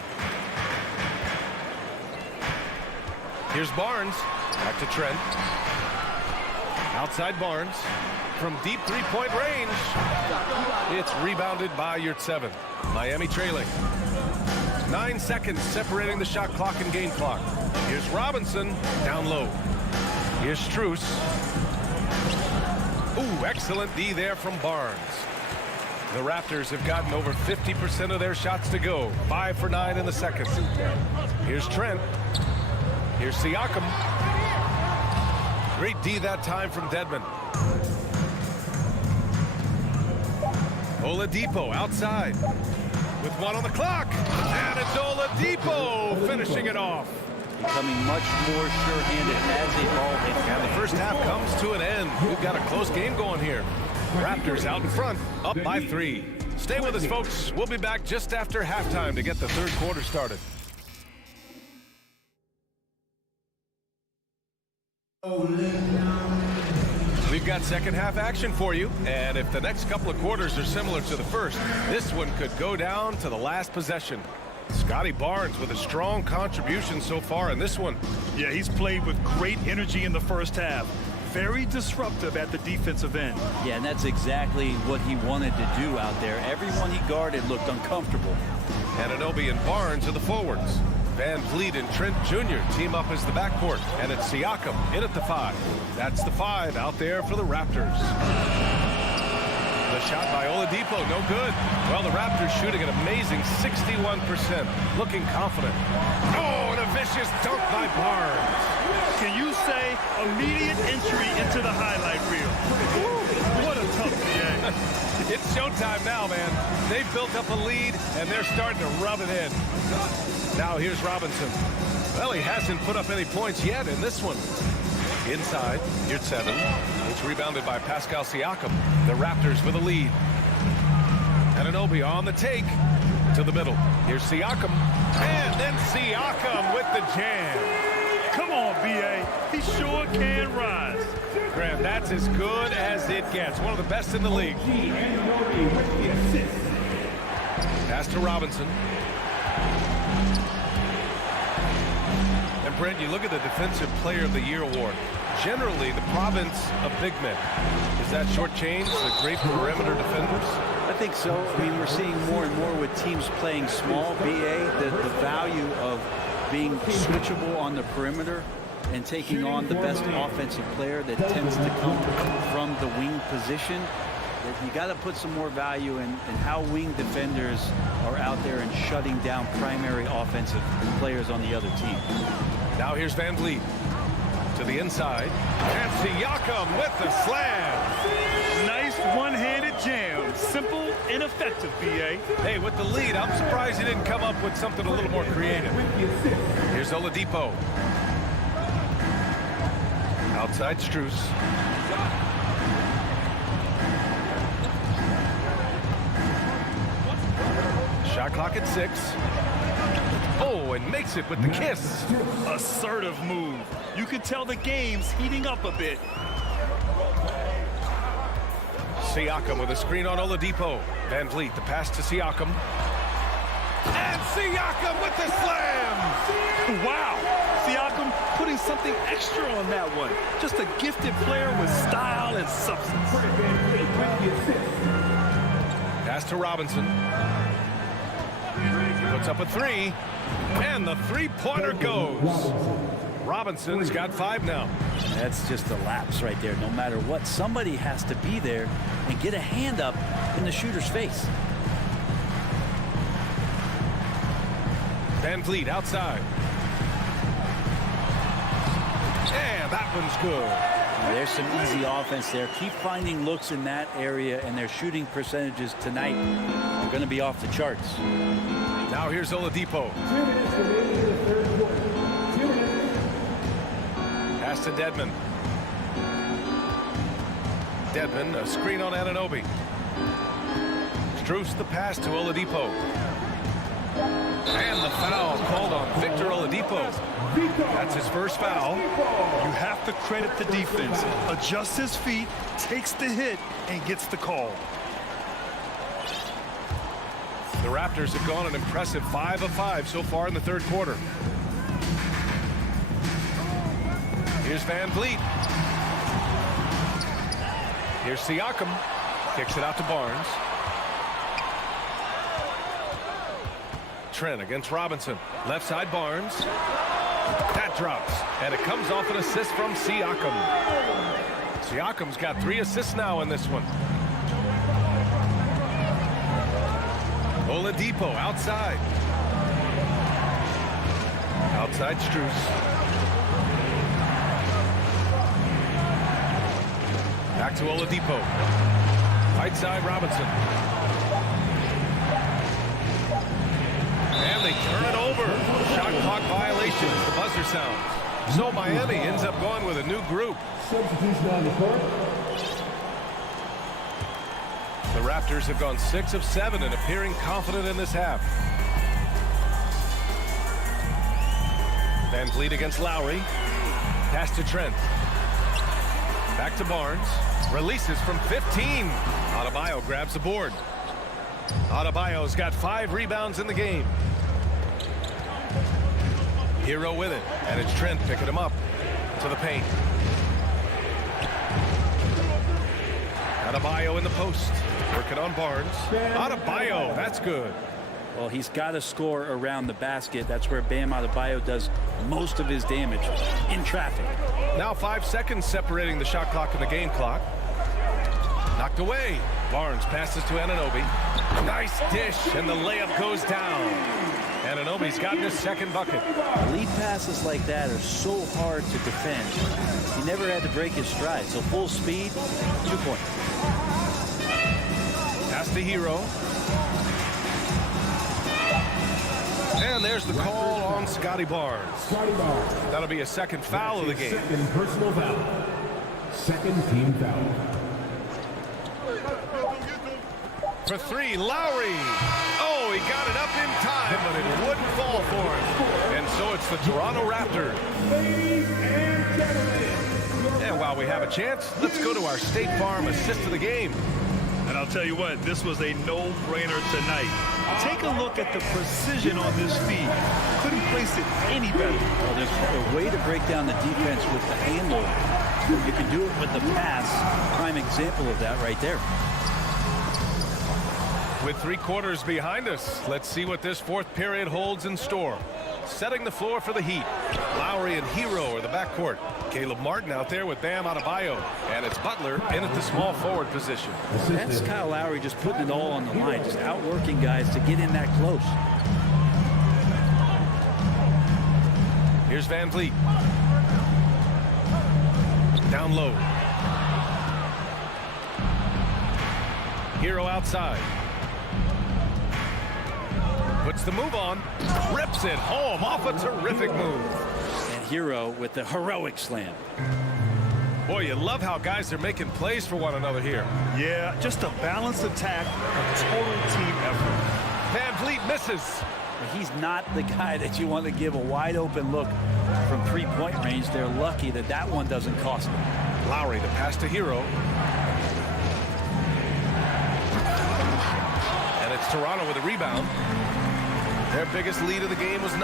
Here's Barnes. Back to Trent. Outside Barnes. From deep three-point range. It's rebounded by Yurt 7. Miami trailing. 9 seconds separating the shot clock and game clock. Here's Robinson down low. Here's Strus. Ooh, excellent D there from Barnes. The Raptors have gotten over 50% of their shots to go. 5 for 9 in the second. Here's Trent. Here's Siakam. Great D that time from Dedmon. Oladipo outside with 1 on the clock. And it's Oladipo finishing it off. Becoming much more sure-handed as a ball hit. And the first half comes to an end. We've got a close game going here. Raptors out in front, up by 3. Stay with us, folks. We'll be back just after halftime to get the third quarter started. We've got second half action for you, and if the next couple of quarters are similar to the first, this one could go down to the last possession. Scotty Barnes with a strong contribution so far in this one. Yeah, he's played with great energy in the first half. Very disruptive at the defensive end. Yeah, and that's exactly what he wanted to do out there. Everyone he guarded looked uncomfortable. Anunoby and Barnes are the forwards. Van Vliet and Trent Jr. team up as the backcourt, and it's Siakam in at the 5. That's the 5 out there for the Raptors. The shot by Oladipo, no good. Well, the Raptors shooting an amazing 61%, looking confident. Oh, and a vicious dunk by Barnes. Can you say immediate entry into the highlight reel? What a tough game. It's showtime now, man. They've built up a lead, and they're starting to rub it in. Now here's Robinson. Well, he hasn't put up any points yet in this one. Inside, Yurt 7. It's rebounded by Pascal Siakam. The Raptors with a lead. Anunoby on the take to the middle. Here's Siakam. And then Siakam with the jam. Come on, B.A. He sure can rise. Graham, that's as good as it gets. One of the best in the league. Pass to Robinson. And Brent, you look at the Defensive Player of the Year award. Generally, the province of big men. Is that shortchanged the great perimeter defenders? I think so. I mean, we're seeing more and more with teams playing small, BA, the value of being switchable on the perimeter and taking on the best offensive player that tends to come from the wing position. You got to put some more value in how wing defenders are out there and shutting down primary offensive players on the other team. Now here's Van Vliet to the inside. And Siakam with the slam. Nice one-handed jam. Simple and effective, B.A. Hey, with the lead, I'm surprised he didn't come up with something a little more creative. Here's Oladipo. Outside Strus. Shot clock at 6. Oh, and makes it with the kiss. Assertive move. You can tell the game's heating up a bit. Siakam with a screen on Oladipo. Van Vliet, the pass to Siakam. And Siakam with the slam! Wow! Siakam putting something extra on that one. Just a gifted player with style and substance. Pass to Robinson. Puts up a 3. And the three-pointer goes. Robinson's got 5 now. That's just a lapse right there. No matter what, somebody has to be there and get a hand up in the shooter's face. Van Vliet outside. And that one's good. There's some easy offense there. Keep finding looks in that area, and their shooting percentages tonight are going to be off the charts. Now here's Oladipo. Pass to Dedmon. Dedmon, a screen on Anunoby. Strus the pass to Oladipo. And the foul called on Victor Oladipo. That's his first foul. You have to credit the defense. Adjusts his feet, takes the hit, and gets the call. The Raptors have gone an impressive 5 of 5 so far in the third quarter. Here's Van Vliet. Here's Siakam. Kicks it out to Barnes. Trent against Robinson. Left side Barnes. That drops. And it comes off an assist from Siakam. Siakam's got 3 assists now in this one. Oladipo outside. Outside Strus. Back to Oladipo. Right side Robinson. And they turn it over. Shot clock violation as the buzzer sounds. So Miami ends up going with a new group. Substitution on the court. The Raptors have gone 6 of 7 and appearing confident in this half. Van Vliet against Lowry. Pass to Trent. Back to Barnes. Releases from 15. Adebayo grabs the board. Adebayo's got 5 rebounds in the game. Hero with it. And it's Trent picking him up to the paint. Adebayo in the post. Working on Barnes. Adebayo, that's good. Well, he's got to score around the basket. That's where Bam Adebayo does most of his damage, in traffic. Now 5 seconds separating the shot clock and the game clock. Knocked away. Barnes passes to Anunoby. Nice dish, and the layup goes down. Anunoby's gotten his second bucket. Lead passes like that are so hard to defend. He never had to break his stride, so full speed, 2 points. Pass to Hero. And there's the call on Scotty Barnes. That'll be a second foul of the game. Second personal foul. Second team foul. For 3, Lowry. Oh, he got it up in time, but it wouldn't fall for him. And so it's the Toronto Raptors. Ladies and gentlemen. And while we have a chance, let's go to our State Farm assist of the game. And I'll tell you what, this was a no-brainer tonight. Take a look at the precision on this feed. Couldn't place it any better. Well, there's a way to break down the defense with the handle. You can do it with the pass. Prime example of that right there. With 3 quarters behind us, let's see what this fourth period holds in store. Setting the floor for the Heat. Lowry and Hero are the backcourt. Caleb Martin out there with Bam Adebayo. And it's Butler in at the small forward position. That's Kyle Lowry just putting it all on the line, just outworking guys to get in that close. Here's Van Vliet. Down low. Hero outside. Puts the move on. Rips it home off a terrific move. And Hero with the heroic slam. Boy, you love how guys are making plays for one another here. Yeah, just a balanced attack, a total team effort. Van Vliet misses. He's not the guy that you want to give a wide open look from three-point range. They're lucky that that one doesn't cost them. Lowry, the pass to Hero. And it's Toronto with a rebound. Their biggest lead of the game was 9.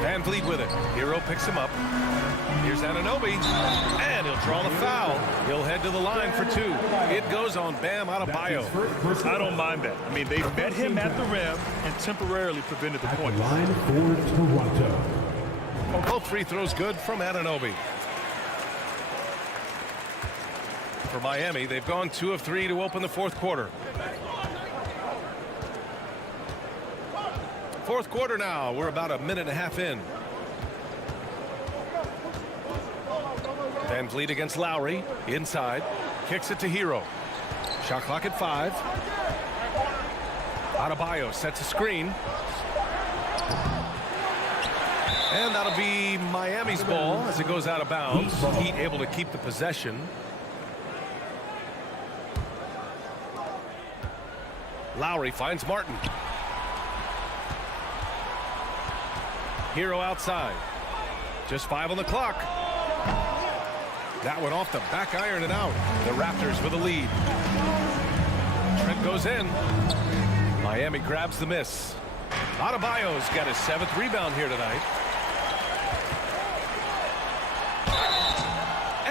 Van Vliet with it. Hero picks him up. Here's Anunoby, and he'll draw the foul. He'll head to the line for 2. It goes on Bam Adebayo. I don't mind that. I mean, they met him at the rim and temporarily prevented the point. Line for Toronto. Both free throws good from Anunoby. For Miami, they've gone 2 of 3 to open the fourth quarter. Fourth quarter now. We're about a minute and a half in. Van Vliet against Lowry. Inside. Kicks it to Hero. Shot clock at 5. Adebayo sets a screen. And that'll be Miami's ball as it goes out of bounds. Heat able to keep the possession. Lowry finds Martin. Hero outside. Just 5 on the clock. That went off the back iron and out. The Raptors with a lead. Trent goes in. Miami grabs the miss. Adebayo's got his 7th rebound here tonight.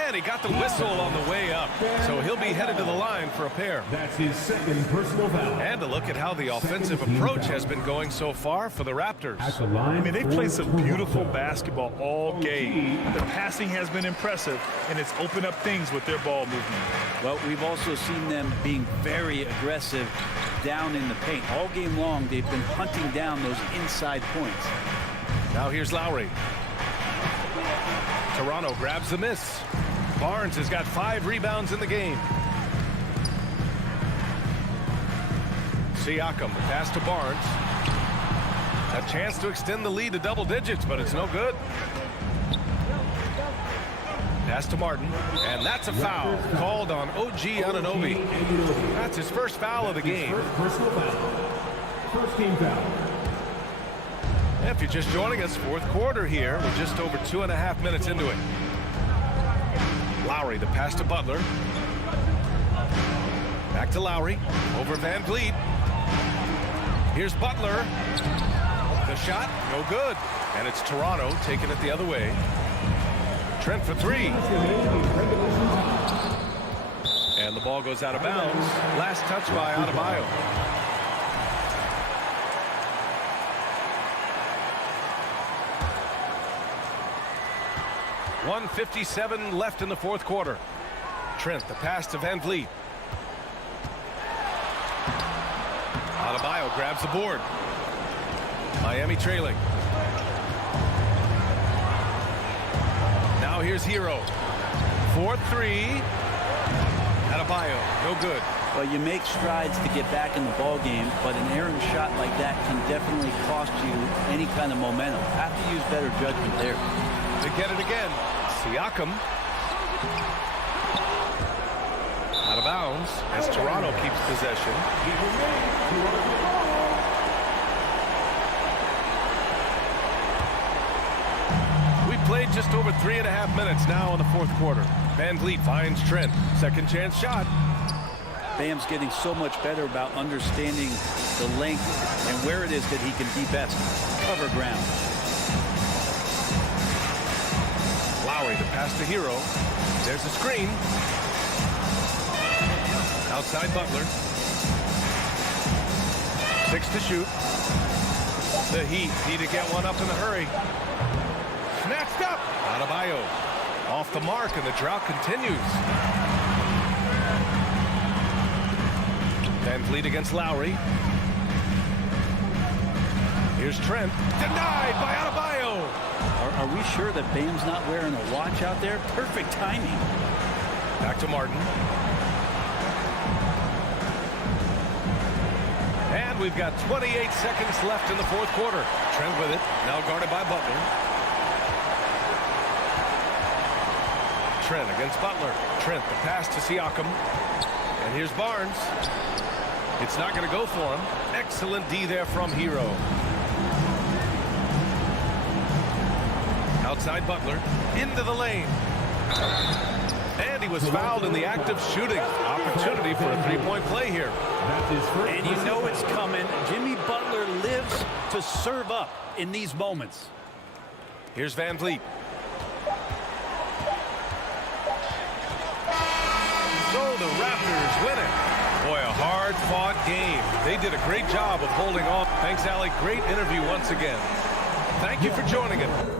And he got the whistle on the way up. So he'll be headed to the line for a pair. That's his 2nd personal foul. And a look at how the offensive approach has been going so far for the Raptors. I mean, they played some beautiful basketball all game. The passing has been impressive, and it's opened up things with their ball movement. Well, we've also seen them being very aggressive down in the paint. All game long, they've been hunting down those inside points. Now here's Lowry. Toronto grabs the miss. Barnes has got 5 rebounds in the game. Siakam, the pass to Barnes. A chance to extend the lead to double digits, but it's no good. Pass to Martin, and that's a foul called on OG Anunoby. That's his first foul of the game. Personal foul. First team foul. If you're just joining us, fourth quarter here. We're just over 2.5 minutes into it. Lowry, the pass to Butler. Back to Lowry. Over Van Vliet. Here's Butler. The shot, no good. And it's Toronto taking it the other way. Trent for 3. And the ball goes out of bounds. Last touch by Adebayo. .157 left in the fourth quarter. Trent, the pass to Van Vliet. Adebayo grabs the board. Miami trailing. Now here's Hero. 4-3. Adebayo, no good. Well, you make strides to get back in the ball game, but an errant shot like that can definitely cost you any kind of momentum. Have to use better judgment there. To get it again. Siakam. Out of bounds as Toronto keeps possession. We've played just over 3.5 minutes now in the fourth quarter. Van Vliet finds Trent. Second chance shot. Bam's getting so much better about understanding the length and where it is that he can be best. Cover ground. Lowry, the pass to Hero. There's a screen. Outside Butler. 6 to shoot. The Heat need to get one up in a hurry. Snatched up. Adebayo off the mark, and the drought continues. Van Vliet against Lowry. Here's Trent. Denied by Adebayo. Are we sure that Bam's not wearing a watch out there? Perfect timing. Back to Martin. And we've got 28 seconds left in the fourth quarter. Trent with it. Now guarded by Butler. Trent against Butler. Trent, the pass to Siakam. And here's Barnes. It's not going to go for him. Excellent D there from Hero. Outside Butler. Into the lane. And he was fouled in the act of shooting. Opportunity for a three-point play here. And you know it's coming. Jimmy Butler lives to serve up in these moments. Here's Van Vliet. So the Raptors win it. Boy, a hard-fought game. They did a great job of holding on. Thanks, Allie. Great interview once again. Thank you for joining us.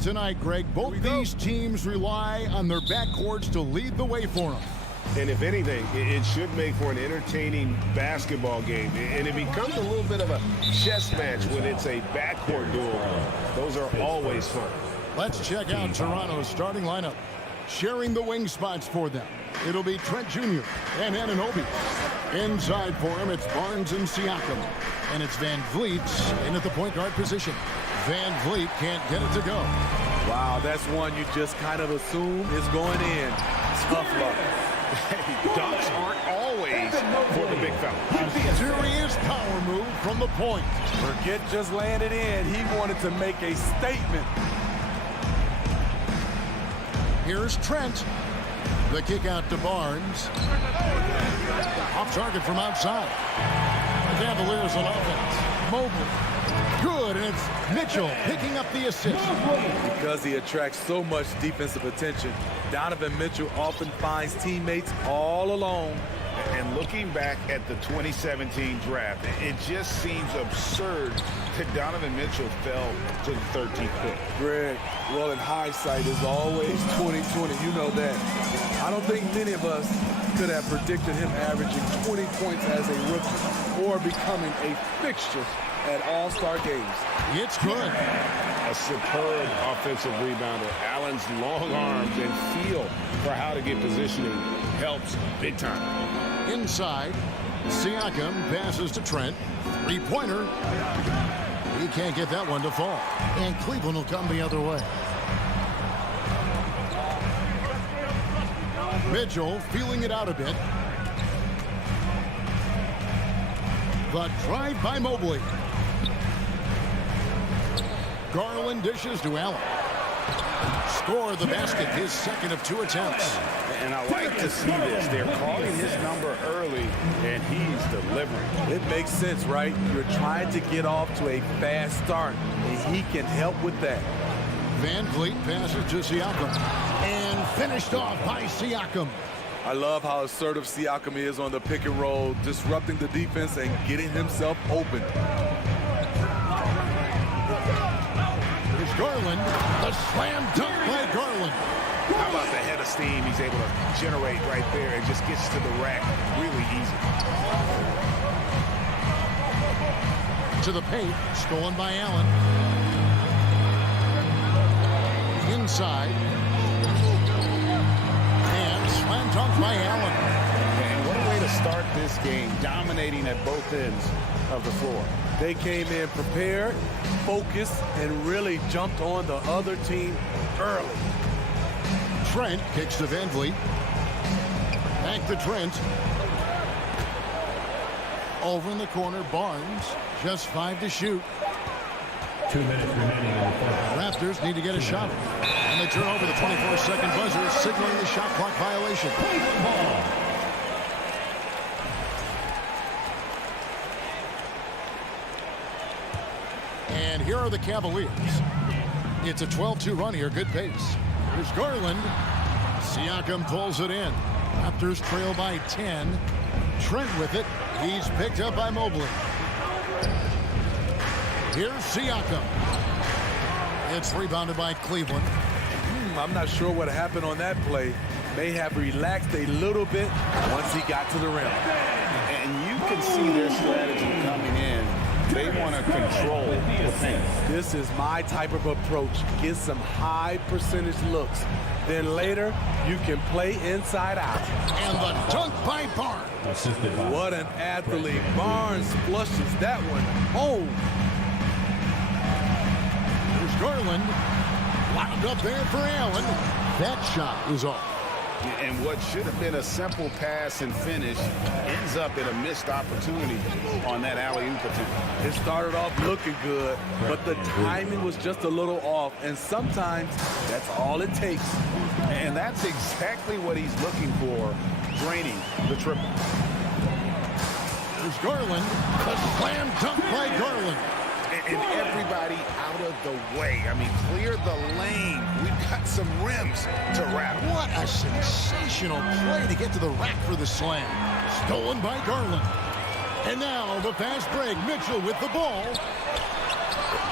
Tonight, Greg, both these teams rely on their backcourts to lead the way for them. And if anything, it should make for an entertaining basketball game. And it becomes a little bit of a chess match when it's a backcourt duel. Those are always fun. Let's check out Toronto's starting lineup. Sharing the wing spots for them, it'll be Trent Jr. and Anunoby. Inside for him, it's Barnes and Siakam. And it's Van Vliet in at the point guard position. Van Vliet can't get it to go. Wow, that's one you just kind of assume is going in. Tough luck. Dunks aren't always for the big fella. Serious power move from the point. Forget just laying it in. He wanted to make a statement. Here's Trent. The kick out to Barnes. Off target from outside. The Cavaliers on offense. Mobley. Good, and it's Mitchell picking up the assist. Because he attracts so much defensive attention, Donovan Mitchell often finds teammates all alone. And looking back at the 2017 draft, it just seems absurd that Donovan Mitchell fell to the 13th pick. Greg, well, in hindsight is always 20/20. You know that. I don't think many of us could have predicted him averaging 20 points as a rookie or becoming a fixture at all-star games. It's good. A superb offensive rebounder. Allen's long arms and feel for how to get positioning helps big time. Inside, Siakam passes to Trent. Three-pointer. He can't get that one to fall. And Cleveland will come the other way. Mitchell feeling it out a bit. The drive by Mobley. Garland dishes to Allen. Score the basket, his second of 2 attempts. And I like to see this. They're calling his number early, and he's delivering. It makes sense, right? You're trying to get off to a fast start, and he can help with that. Van Vliet passes to Siakam. And finished off by Siakam. I love how assertive Siakam is on the pick and roll, disrupting the defense and getting himself open. Here's Garland. The slam dunk by Garland. How about the head of steam he's able to generate right there and just gets to the rack really easy. To the paint, stolen by Allen. Inside. And slam dunk by Allen. And what a way to start this game, dominating at both ends of the floor. They came in prepared, focused, and really jumped on the other team early. Trent kicks to Van Vliet. Back to Trent. Over in the corner, Barnes. Just 5 to shoot. 2 minutes remaining in the fourth. Raptors need to get a shot. And they turn over the 24-second buzzer, signaling the shot clock violation. And here are the Cavaliers. It's a 12-2 run here. Good pace. Here's Garland. Siakam pulls it in. Raptors trail by 10. Trent with it. He's picked up by Mobley. Here's Siakam. It's rebounded by Cleveland. I'm not sure what happened on that play. May have relaxed a little bit once he got to the rim. And you can see their strategy coming in. They want to control the paint. This is my type of approach. Get some high percentage looks. Then later, you can play inside out. And the dunk by Barnes. Assisted by what an athlete. Barnes flushes that one home. Here's Garland. Wound up there for Allen. That shot is off. And what should have been a simple pass and finish ends up in a missed opportunity on that alley-oop attempt. It started off looking good, but the timing was just a little off, and sometimes that's all it takes. And that's exactly what he's looking for, draining the triple. There's Garland. The slam dunk by Garland. And everybody out of the way. I mean, clear the lane. We've got some rims to wrap. What a sensational play to get to the rack for the slam. Stolen by Garland. And now the fast break. Mitchell with the ball.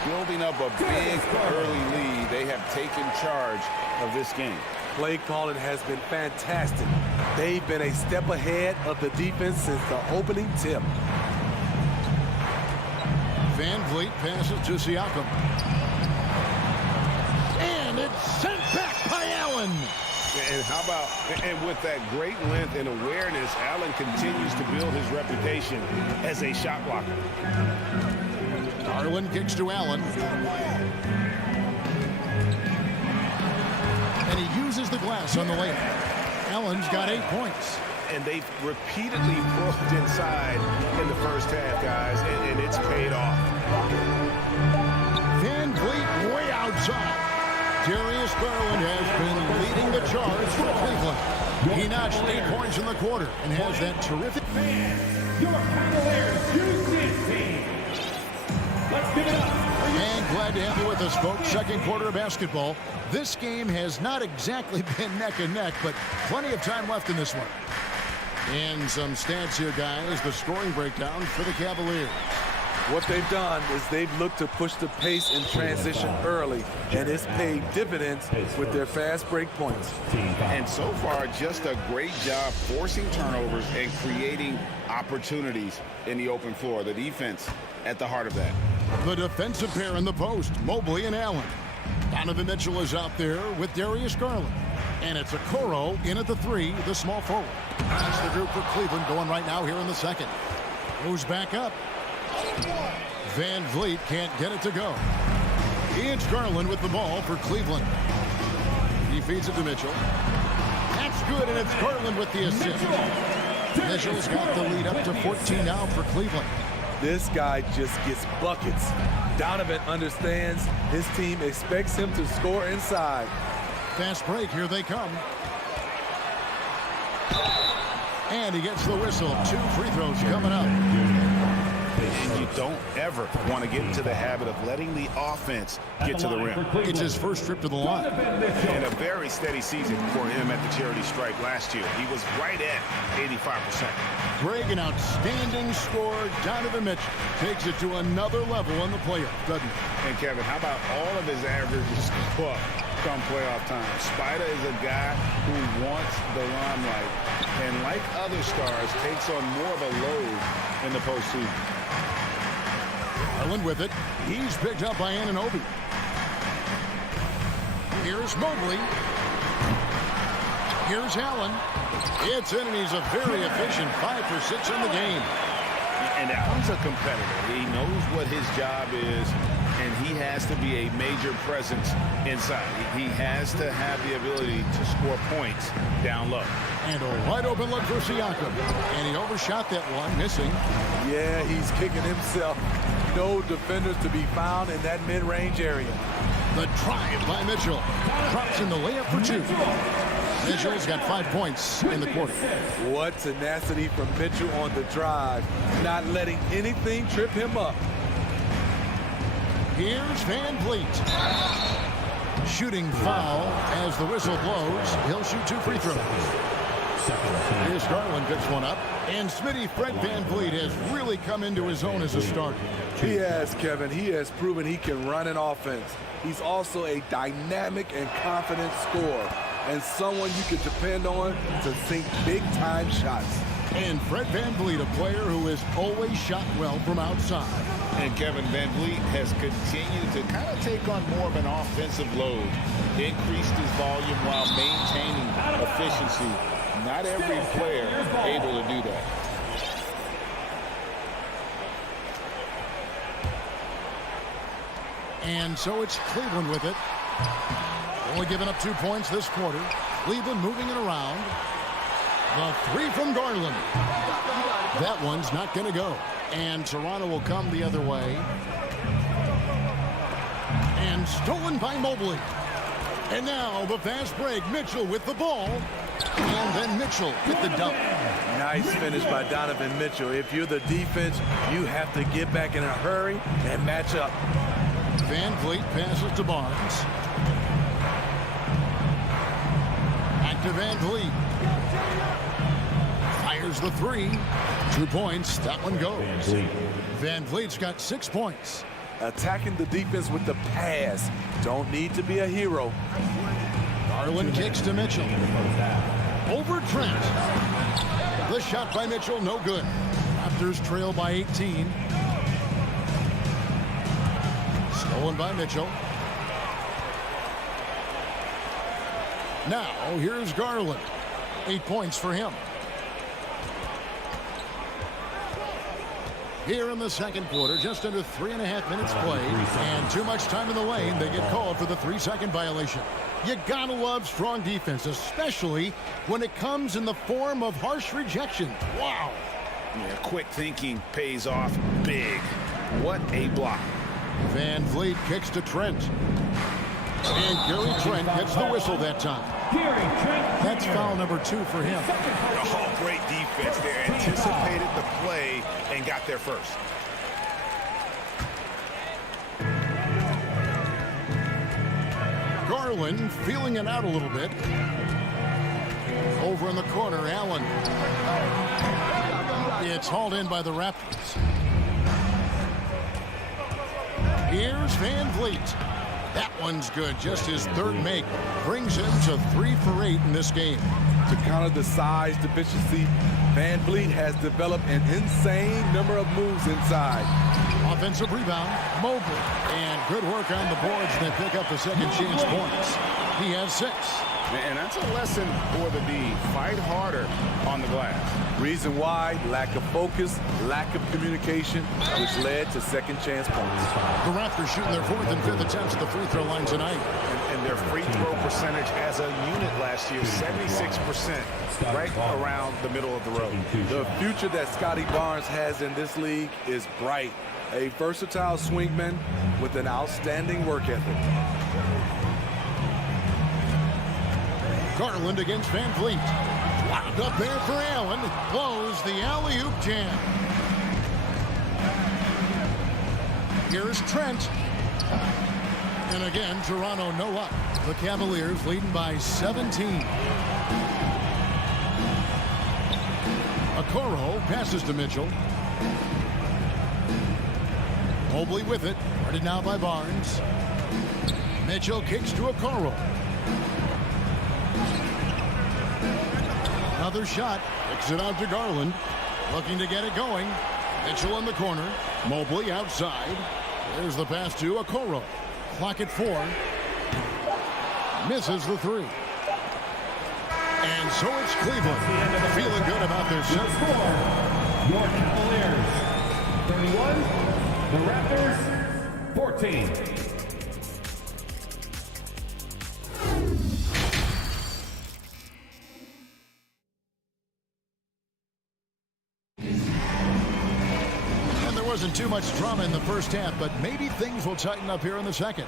building up a big early lead. They have taken charge of this game. Play calling has been fantastic. They've been a step ahead of the defense since the opening tip. Van Vliet passes to Siakam. And it's sent back by Allen. And how about, and with that great length and awareness, Allen continues to build his reputation as a shot blocker. Garland kicks to Allen. And he uses the glass on the layup. Allen's got 8 points. And they've repeatedly broke inside in the first half, guys, and it's paid off. Van Vliet way outside. Darius Garland has been leading the charge for Cleveland. He notched 8 points in the quarter and has that terrific. Your Cavaliers use team. Let's give it up. And glad to have you with us, folks. Second quarter of basketball. This game has not exactly been neck and neck, but plenty of time left in this one. And some stats here, guys. The scoring breakdown for the Cavaliers. What they've done is they've looked to push the pace in transition early, and it's paid dividends with their fast break points. And so far, just a great job forcing turnovers and creating opportunities in the open floor. The defense at the heart of that. The defensive pair in the post, Mobley and Allen. Donovan Mitchell is out there with Darius Garland. And it's Okoro in at the 3, the small forward. That's the group for Cleveland going right now here in the second. Moves back up. Van Vliet can't get it to go. It's Garland with the ball for Cleveland. He feeds it to Mitchell. That's good, and it's Garland with the assist. Mitchell's got the lead up to 14 now for Cleveland. This guy just gets buckets. Donovan understands his team expects him to score inside. Fast break, here they come. And he gets the whistle. 2 free throws coming up. And you don't ever want to get into the habit of letting the offense get to the rim. It's his first trip to the line. And a very steady season for him at the charity stripe last year. He was right at 85%. Greg, an outstanding scorer. Donovan Mitchell takes it to another level in the playoff, doesn't he? And Kevin, how about all of his averages go up come playoff time? Spider is a guy who wants the limelight, and like other stars, takes on more of a load in the postseason. Garland with it. He's picked up by Anunoby. Here's Mobley. Here's Allen. It's in, and he's a very efficient 5 for 6 in the game. And Allen's a competitor. He knows what his job is, and he has to be a major presence inside. He has to have the ability to score points down low. And a wide open look for Siakam. And he overshot that one, missing. Yeah, he's kicking himself. No defenders to be found in that mid-range area. The drive by Mitchell. Drops in the layup for 2. Mitchell's got 5 points in the quarter. What tenacity from Mitchell on the drive. Not letting anything trip him up. Here's Van Vliet. Shooting foul as the whistle blows. He'll shoot 2 free throws. Here's Garland picks one up. And Smitty, Fred Van Vliet has really come into his own as a starter. He has, Kevin. He has proven he can run an offense. He's also a dynamic and confident scorer, and someone you can depend on to sink big-time shots. And Fred Van Vliet, a player who has always shot well from outside. And Kevin, Van Vliet has continued to kind of take on more of an offensive load. Increased his volume while maintaining efficiency. Not every player able to do that. And so it's Cleveland with it. Only giving up 2 points this quarter. Cleveland moving it around. The 3 from Garland. That one's not going to go. And Toronto will come the other way. And stolen by Mobley. And now the fast break. Mitchell with the ball. And then Mitchell with the dunk. Nice finish by Donovan Mitchell. If you're the defense, you have to get back in a hurry and match up. Van Vliet passes to Barnes. Back to Van Vliet. Fires the 3. 2 points. That one goes. Van Vliet's got 6 points. attacking the defense with the pass. Don't need to be a hero. Garland kicks to Mitchell. Over Trent. The shot by Mitchell, no good. Raptors trail by 18. Stolen by Mitchell. Now, here's Garland. 8 points for him. Here in the second quarter, just under 3.5 minutes played, and too much time in the lane, they get called for the 3-second violation. You gotta love strong defense, especially when it comes in the form of harsh rejection. Wow. Yeah, quick thinking pays off big. What a block. Van Vliet kicks to Trent. And Gary Trent gets the whistle that time. That's foul number 2 for him. Oh, great defense there. Anticipated the play and got there first. Garland feeling it out a little bit. Over in the corner, Allen. It's hauled in by the Raptors. Here's Van Vliet. That one's good. Just his third make. Brings him to 3 for 8 in this game. To counter the size deficiency, Van Vliet has developed an insane number of moves inside. Offensive rebound, Mobley. And good work on the boards, and they pick up the second chance points. He has 6. And that's a lesson for the D. Fight harder on the glass. Reason why, lack of focus, lack of communication, which led to second chance points. The Raptors shooting their 4th and 5th attempts at the free throw line tonight. And their free throw percentage as a unit last year, 76%, right around the middle of the road. The future that Scotty Barnes has in this league is bright. A versatile swingman with an outstanding work ethic. Garland against Van Vliet. Locked up there for Allen. Blows the alley-oop jam. Here's Trent. And again, Toronto no luck. The Cavaliers leading by 17. Okoro passes to Mitchell. Mobley with it. Guarded now by Barnes. Mitchell kicks to Okoro. Another shot. Kicks it out to Garland. Looking to get it going. Mitchell in the corner. Mobley outside. There's the pass to Okoro. Clock at 4. Misses the 3. And so it's Cleveland. Feeling good about their set. Your Cavaliers 31, the Raptors 14. Wasn't too much drama in the first half, but maybe things will tighten up here in the second.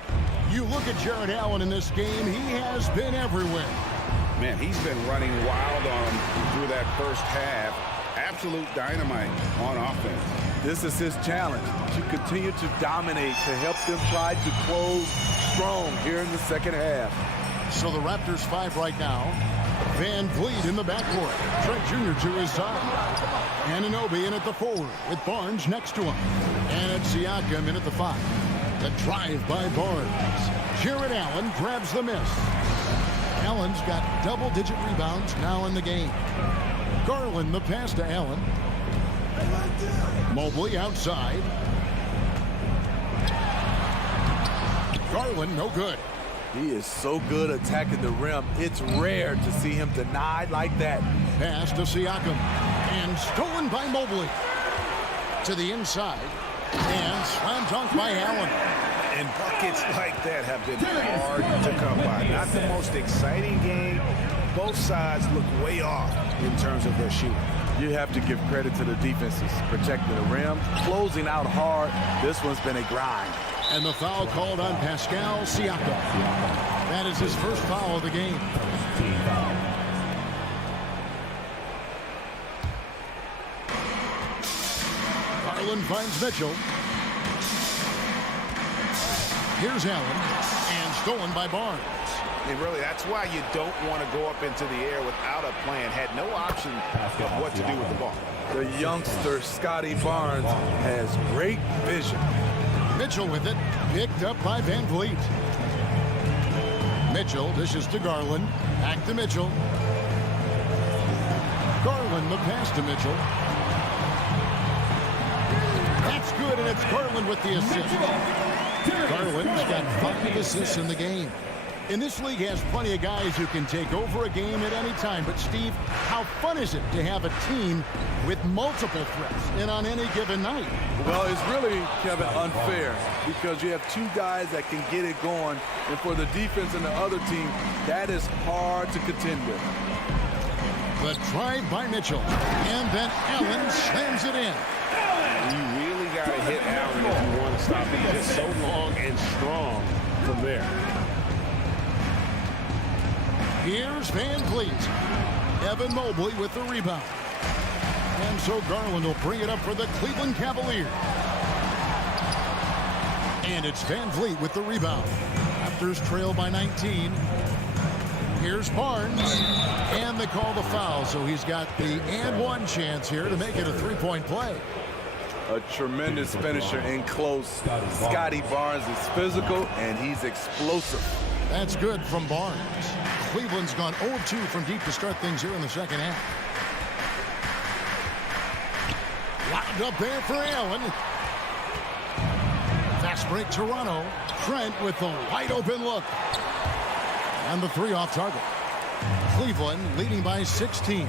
You look at Jared Allen in this game, he has been everywhere. Man, he's been running wild on him through that first half. Absolute dynamite on offense. This is his challenge, to continue to dominate, to help them try to close strong here in the second half. So the Raptors 5 right now. Van Vliet in the backcourt. Trent Jr. to his side. Anunoby in at the forward with Barnes next to him. And it's Siakam in at the 5. The drive by Barnes. Jared Allen grabs the miss. Allen's got double-digit rebounds now in the game. Garland the pass to Allen. Mobley outside. Garland no good. He is so good attacking the rim. It's rare to see him denied like that. Pass to Siakam. And stolen by Mobley. To the inside. And slam dunk by Allen. And buckets like that have been hard to come by. Not the most exciting game. Both sides look way off in terms of their shooting. You have to give credit to the defenses. Protecting the rim, closing out hard. This one's been a grind. And the foul called on Pascal Siakam. That is his first foul of the game. Garland finds Mitchell. Here's Allen. And stolen by Barnes. And really, that's why you don't want to go up into the air without a plan. Had no option of what to do with the ball. The youngster, Scotty Barnes, has great vision. Mitchell with it. Picked up by Van Vliet. Mitchell dishes to Garland. Back to Mitchell. Garland the pass to Mitchell. That's good, and it's Garland with the assist. Garland's got 5 assists in the game. And this league has plenty of guys who can take over a game at any time. But, Steve, how fun is it to have a team with multiple threats and on any given night? Well, it's really, Kevin, unfair because you have 2 guys that can get it going. And for the defense and the other team, that is hard to contend with. The drive by Mitchell. And then Allen slams it in. You really got to hit Allen if you want to stop him. He's just so long and strong from there. Here's Van Vliet. Evan Mobley with the rebound. And so Garland will bring it up for the Cleveland Cavaliers. And it's Van Vliet with the rebound. Raptors trail by 19. Here's Barnes. And they call the foul, so he's got the and one chance here to make it a 3-point play. A tremendous finisher in close. Scotty Barnes is physical, and he's explosive. That's good from Barnes. Cleveland's gone 0-2 from deep to start things here in the second half. Lobbed up there for Allen. Fast break Toronto. Trent with the wide open look. And the 3 off target. Cleveland leading by 16.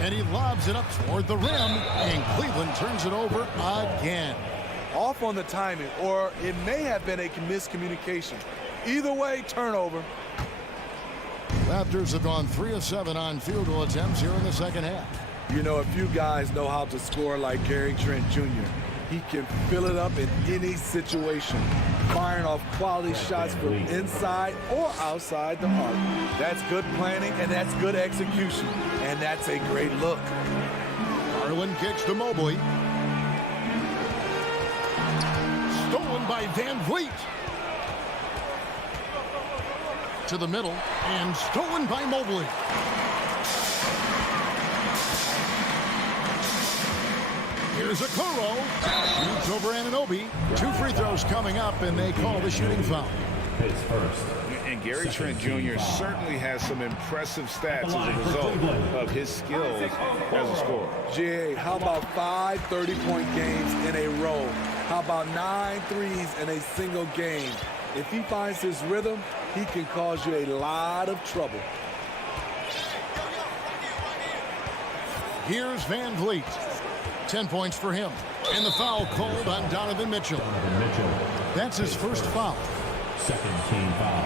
And he lobs it up toward the rim. And Cleveland turns it over again. Off on the timing, or it may have been a miscommunication. Either way, turnover. Raptors have gone 3 of 7 on field goal attempts here in the second half. You know, a few guys know how to score like Gary Trent Jr. He can fill it up in any situation, firing off quality shots from inside or outside the arc. That's good planning, and that's good execution, and that's a great look. Garland kicks to Mobley. Stolen by Van Vliet. To the middle, and stolen by Mobley. Here's a Okoro. Shoots over Anunoby. 2 free throws coming up, and they call the shooting foul. And Gary Trent Jr. certainly has some impressive stats as a result of his skills as a scorer. Jay, how about 5 30-point games in a row? How about 9 threes in a single game? If he finds his rhythm, he can cause you a lot of trouble. Here's Van Vliet. 10 points for him. And the foul called on Donovan Mitchell. That's his first foul. Second team foul.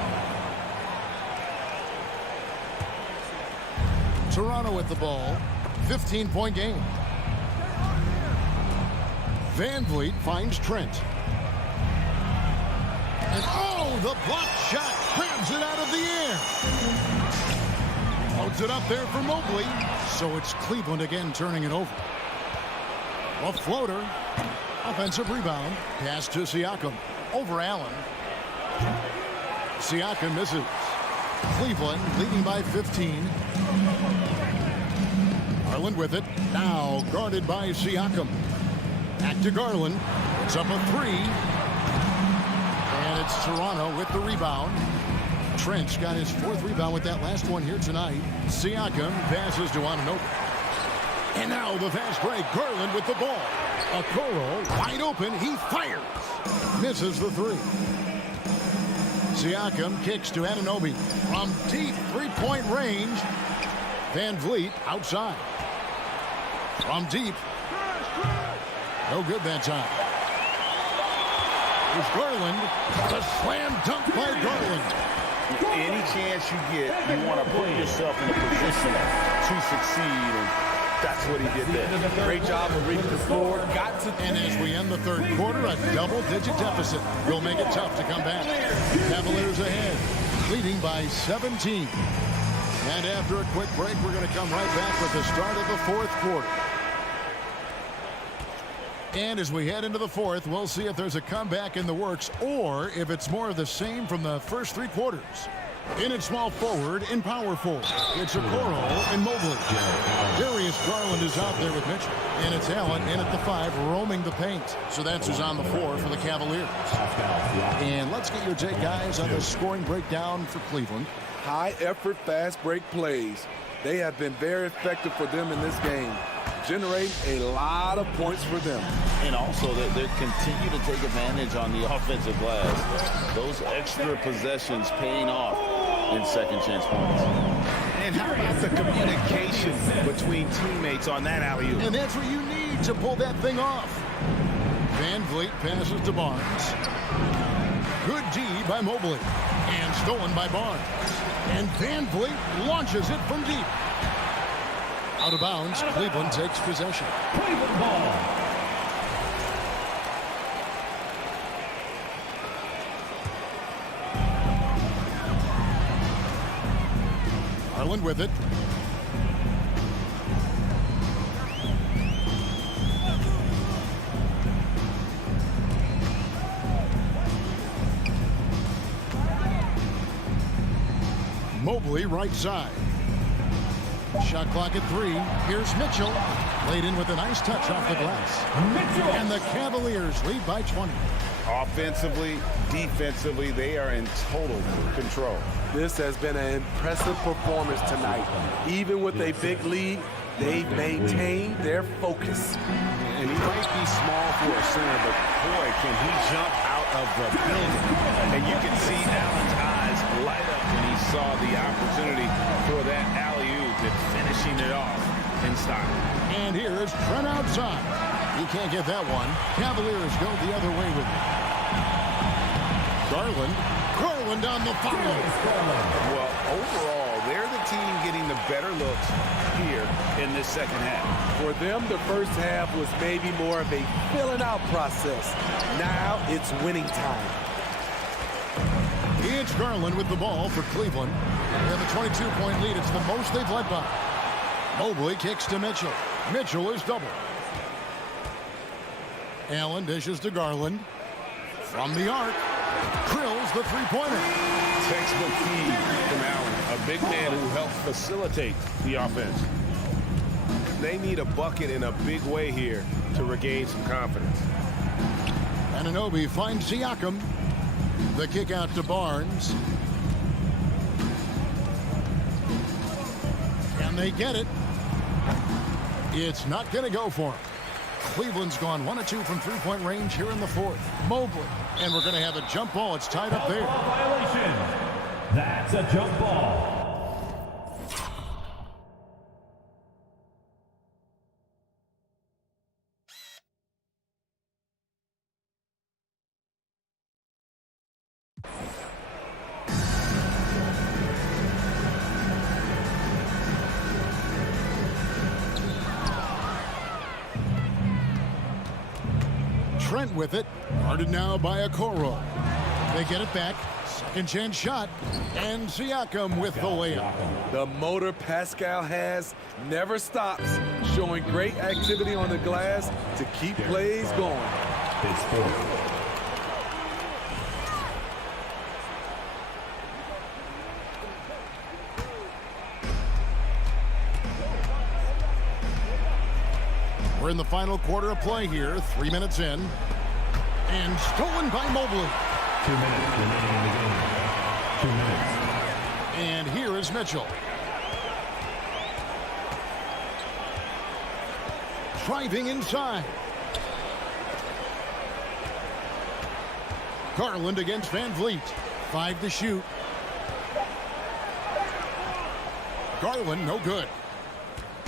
Toronto with the ball. 15-point game. Van Vliet finds Trent. And oh, the block shot grabs it out of the air. Holds it up there for Mobley. So it's Cleveland again turning it over. A floater. Offensive rebound. Pass to Siakam. Over Allen. Siakam misses. Cleveland leading by 15. Garland with it. Now guarded by Siakam. Back to Garland. It's up a 3. And it's Toronto with the rebound. Trent's got his 4th rebound with that last one here tonight. Siakam passes to Anunoby. And now the fast break. Garland with the ball. Okoro wide open. He fires. Misses the 3. Siakam kicks to Anunoby. From deep 3-point range. Van Vliet outside. From deep. No good that time. Here's Garland. The slam dunk by Garland. Any chance you get, you want to put yourself in a position to succeed, and that's what he did there. Great job of reading the floor. And as we end the 3rd quarter, a double-digit deficit will make it tough to come back. Cavaliers ahead, leading by 17. And after a quick break, we're going to come right back with the start of the 4th quarter. And as we head into the 4th, we'll see if there's a comeback in the works or if it's more of the same from the first 3 quarters. In at small forward and power forward, it's Okoro and Mobley. Darius Garland is out there with Mitchell. And it's Allen in at the 5, roaming the paint. So that's who's on the floor for the Cavaliers. And let's get your take, guys, on the scoring breakdown for Cleveland. High-effort, fast-break plays. They have been very effective for them in this game, generating a lot of points for them. And also, they continue to take advantage on the offensive glass. Those extra possessions paying off in second chance points. And how about the communication between teammates on that alley-oop? And that's what you need to pull that thing off. Van Vliet passes to Barnes. Good D by Mobley. And stolen by Barnes. And Van Vliet launches it from deep. Out of bounds, Cleveland takes possession. Cleveland ball. Garland with it. Mobley right side. Shot clock at 3. Here's Mitchell. Laid in with a nice touch off the glass. Mitchell. And the Cavaliers lead by 20. Offensively, defensively, they are in total control. This has been an impressive performance tonight. Even with a big lead, they've maintained their focus. And he might be small for a center, but boy, can he jump out of the building. And you can see Allen's eyes light up when he saw the opportunity for that alley-oop and finishing it off in style. And here is Trent outside. He can't get that one. Cavaliers go the other way with it. Garland on the follow. Well, overall, they're the team getting the better looks here in this second half. For them, the first half was maybe more of a filling out process. Now it's winning time. It's Garland with the ball for Cleveland. They have a 22-point lead. It's the most they've led by. Mobley kicks to Mitchell. Mitchell is double. Allen dishes to Garland. From the arc. Drills the three-pointer. Textbook feed from Allen, a big man who helps facilitate the offense. They need a bucket in a big way here to regain some confidence. Anunoby finds Siakam. The kick out to Barnes. Can they get it? It's not going to go for him. Cleveland's gone 1 of 2 from three-point range here in the fourth. Mobley. And we're going to have a jump ball. It's tied up there. Violation. That's a jump ball. Trent with it. Guarded now by Okoro. They get it back. Second chance shot. And Siakam with the layup. The motor Pascal has never stops, showing great activity on the glass to keep plays going. His fourth. We're in the final quarter of play here. 3 minutes in. And stolen by Mobley. 2 minutes remaining in the game. 2 minutes. And here is Mitchell. Driving inside. Garland against Van Vliet. 5 to shoot. Garland, no good.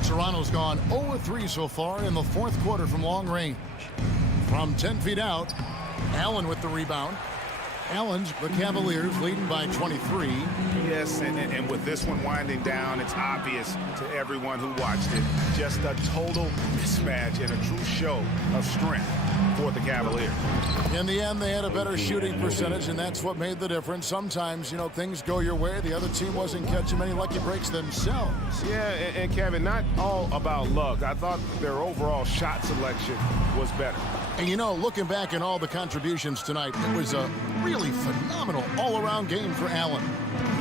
Toronto's gone 0-3 so far in the fourth quarter from long range. From 10 feet out, Allen with the rebound. Allen's the Cavaliers leading by 23. Yes, and with this one winding down, it's obvious to everyone who watched it. Just a total mismatch and a true show of strength for the Cavaliers. In the end, they had a better shooting percentage, and that's what made the difference. Sometimes, things go your way. The other team wasn't catching many lucky breaks themselves. Yeah, and Kevin, not all about luck. I thought their overall shot selection was better. And looking back at all the contributions tonight, it was a really phenomenal all-around game for Allen.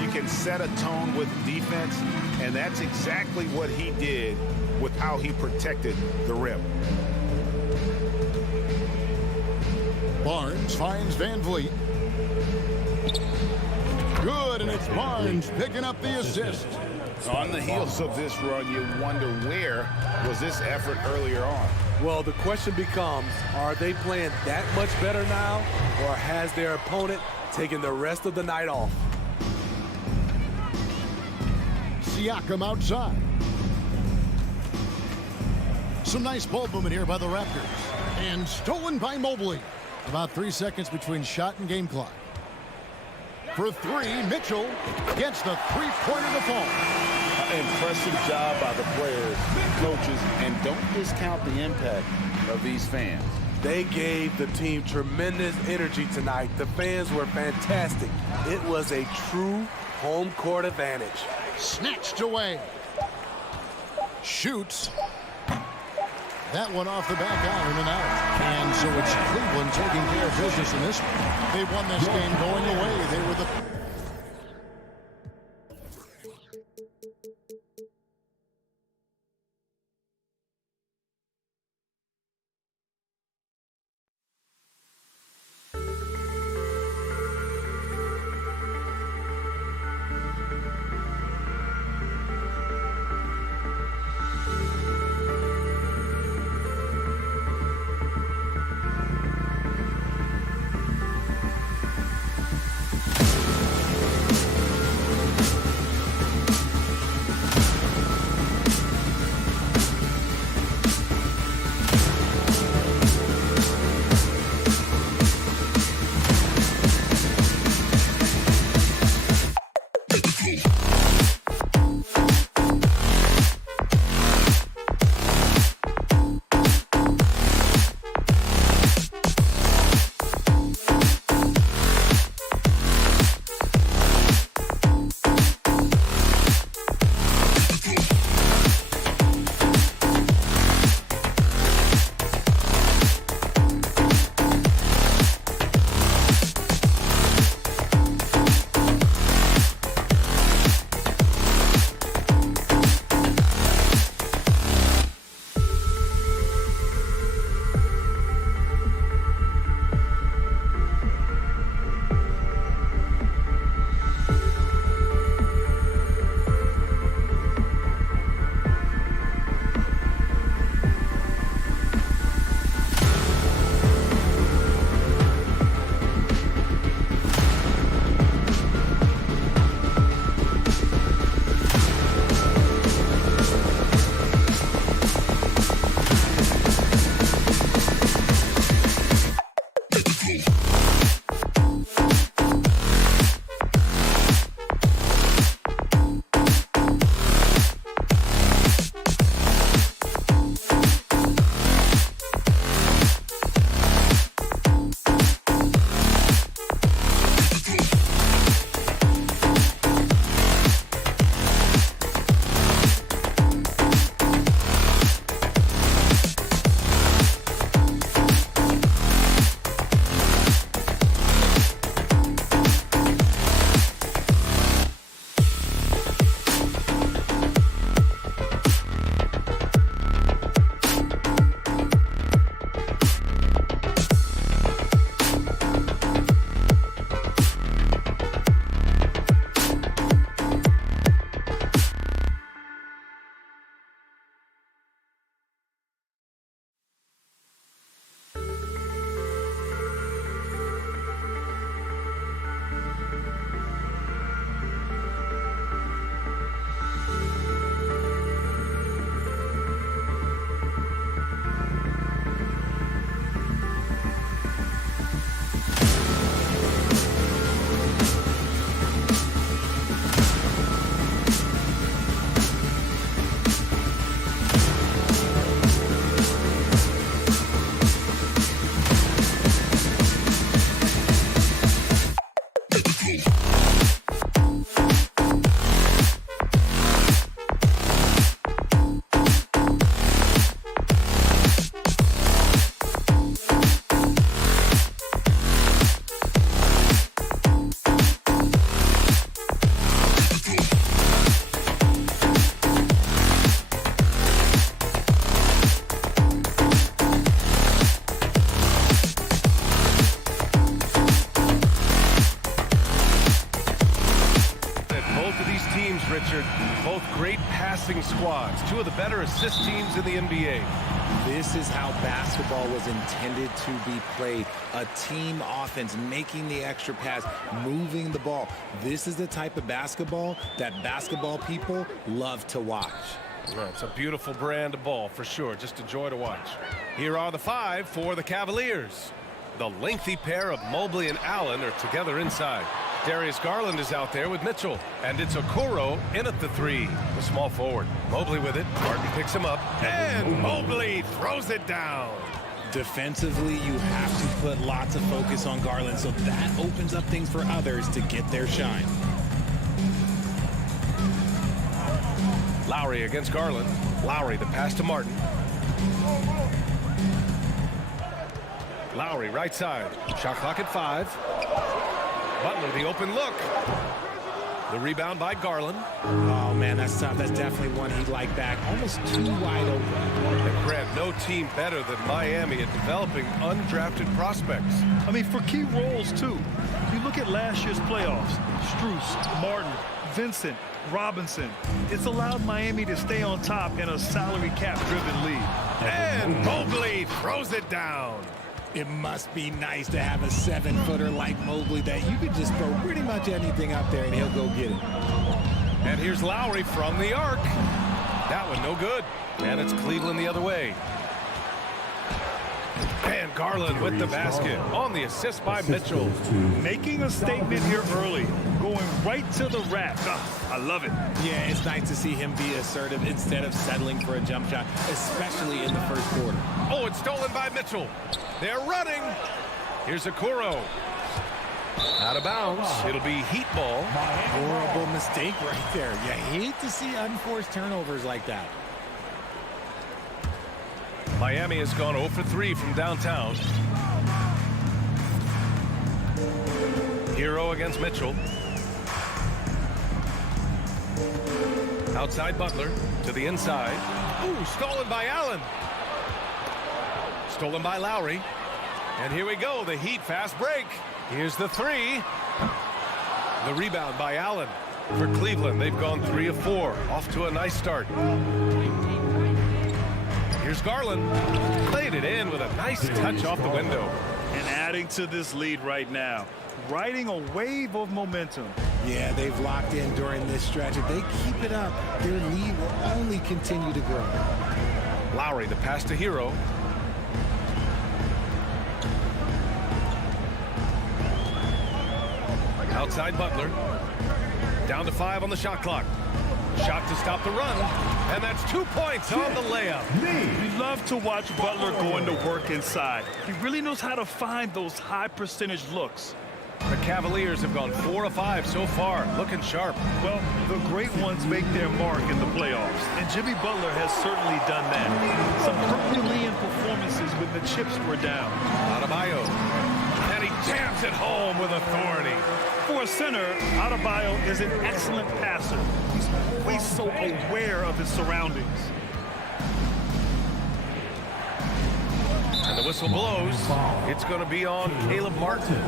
You You can set a tone with defense, and that's exactly what he did with how he protected the rim. Barnes finds Van Vliet. Good, and it's Barnes picking up the assist. On the heels of this run, you wonder where was this effort earlier on? Well, the question becomes, are they playing that much better now, or has their opponent taken the rest of the night off? Siakam outside. Some nice ball movement here by the Raptors. And stolen by Mobley. About 3 seconds between shot and game clock. For three, Mitchell gets the three-pointer to fall. Impressive job by the players, coaches, and don't discount the impact of these fans. They gave the team tremendous energy tonight. The fans were fantastic. It was a true home court advantage. Snatched away. Shoots. That one off the back iron and out. And so it's Cleveland taking care of business in this one. They won this game going away. They were the... squads, two of the better assist teams in the NBA. This is how basketball was intended to be played. A team offense, making the extra pass, moving the ball. This is the type of basketball that basketball people love to watch. Yeah, it's a beautiful brand of ball for sure. Just a joy to watch. Here are the five for the Cavaliers. The lengthy pair of Mobley and Allen are together inside. Darius Garland is out there with Mitchell. And it's Okoro in at the three. The small forward. Mobley with it. Martin picks him up. And Mobley throws it down. Defensively, you have to put lots of focus on Garland, so that opens up things for others to get their shine. Lowry against Garland. Lowry, the pass to Martin. Lowry, right side. Shot clock at 5. Butler, the open look. The rebound by Garland. Oh, man, that's tough. That's definitely one he'd like back. Almost too wide open. And Grant, no team better than Miami at developing undrafted prospects. I mean, for key roles, too. You look at last year's playoffs. Strus, Martin, Vincent, Robinson. It's allowed Miami to stay on top in a salary cap-driven league. And Mobley throws it down. It must be nice to have a 7-footer like Mobley that you could just throw pretty much anything out there and he'll go get it. And here's Lowry from the arc. That one no good. And it's Cleveland the other way. And Garland with the basket on the assist by Mitchell. Making a statement here early. Going right to the rack. I love it. Yeah, it's nice to see him be assertive instead of settling for a jump shot, especially in the first quarter. Oh, it's stolen by Mitchell. They're running. Here's Okoro. Out of bounds. It'll be Heat ball. Horrible mistake right there. You hate to see unforced turnovers like that. Miami has gone 0 for 3 from downtown. Hero against Mitchell. Outside Butler to the inside. Ooh, stolen by Allen. Stolen by Lowry. And here we go, the Heat fast break. Here's the three. The rebound by Allen. For Cleveland, they've gone 3 of 4. Off to a nice start. Here's Garland. Played it in with a nice touch off the window. And adding to this lead right now. Riding a wave of momentum. Yeah, they've locked in during this stretch. If they keep it up, their lead will only continue to grow. Lowry, the pass to Hero. Outside Butler. Down to 5 on the shot clock. Shot to stop the run. And that's 2 points on the layup. We love to watch Butler going to work inside. He really knows how to find those high percentage looks. The Cavaliers have gone 4 of 5 so far, looking sharp. Well, the great ones make their mark in the playoffs, and Jimmy Butler has certainly done that. Some Herculean performances when the chips were down. Adebayo, and he jams it home with authority. For a center, Adebayo is an excellent passer. He's always so aware of his surroundings. And the whistle blows. It's going to be on Caleb Martin.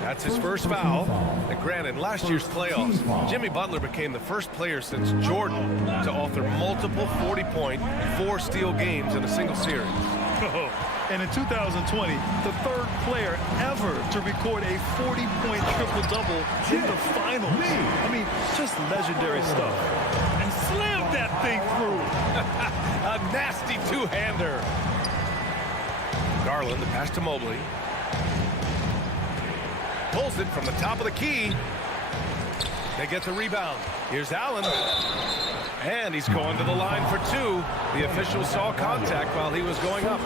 That's his first foul. And granted, last year's playoffs, Jimmy Butler became the first player since Jordan to author multiple 40-point, 4-steal games in a single series. And in 2020, the third player ever to record a 40-point triple-double in the finals. I mean, just legendary stuff. And slammed that thing through. A nasty two-hander. Garland, the pass to Mobley. Pulls it from the top of the key. They get the rebound. Here's Allen. And he's going to the line for 2. The official saw contact while he was going up.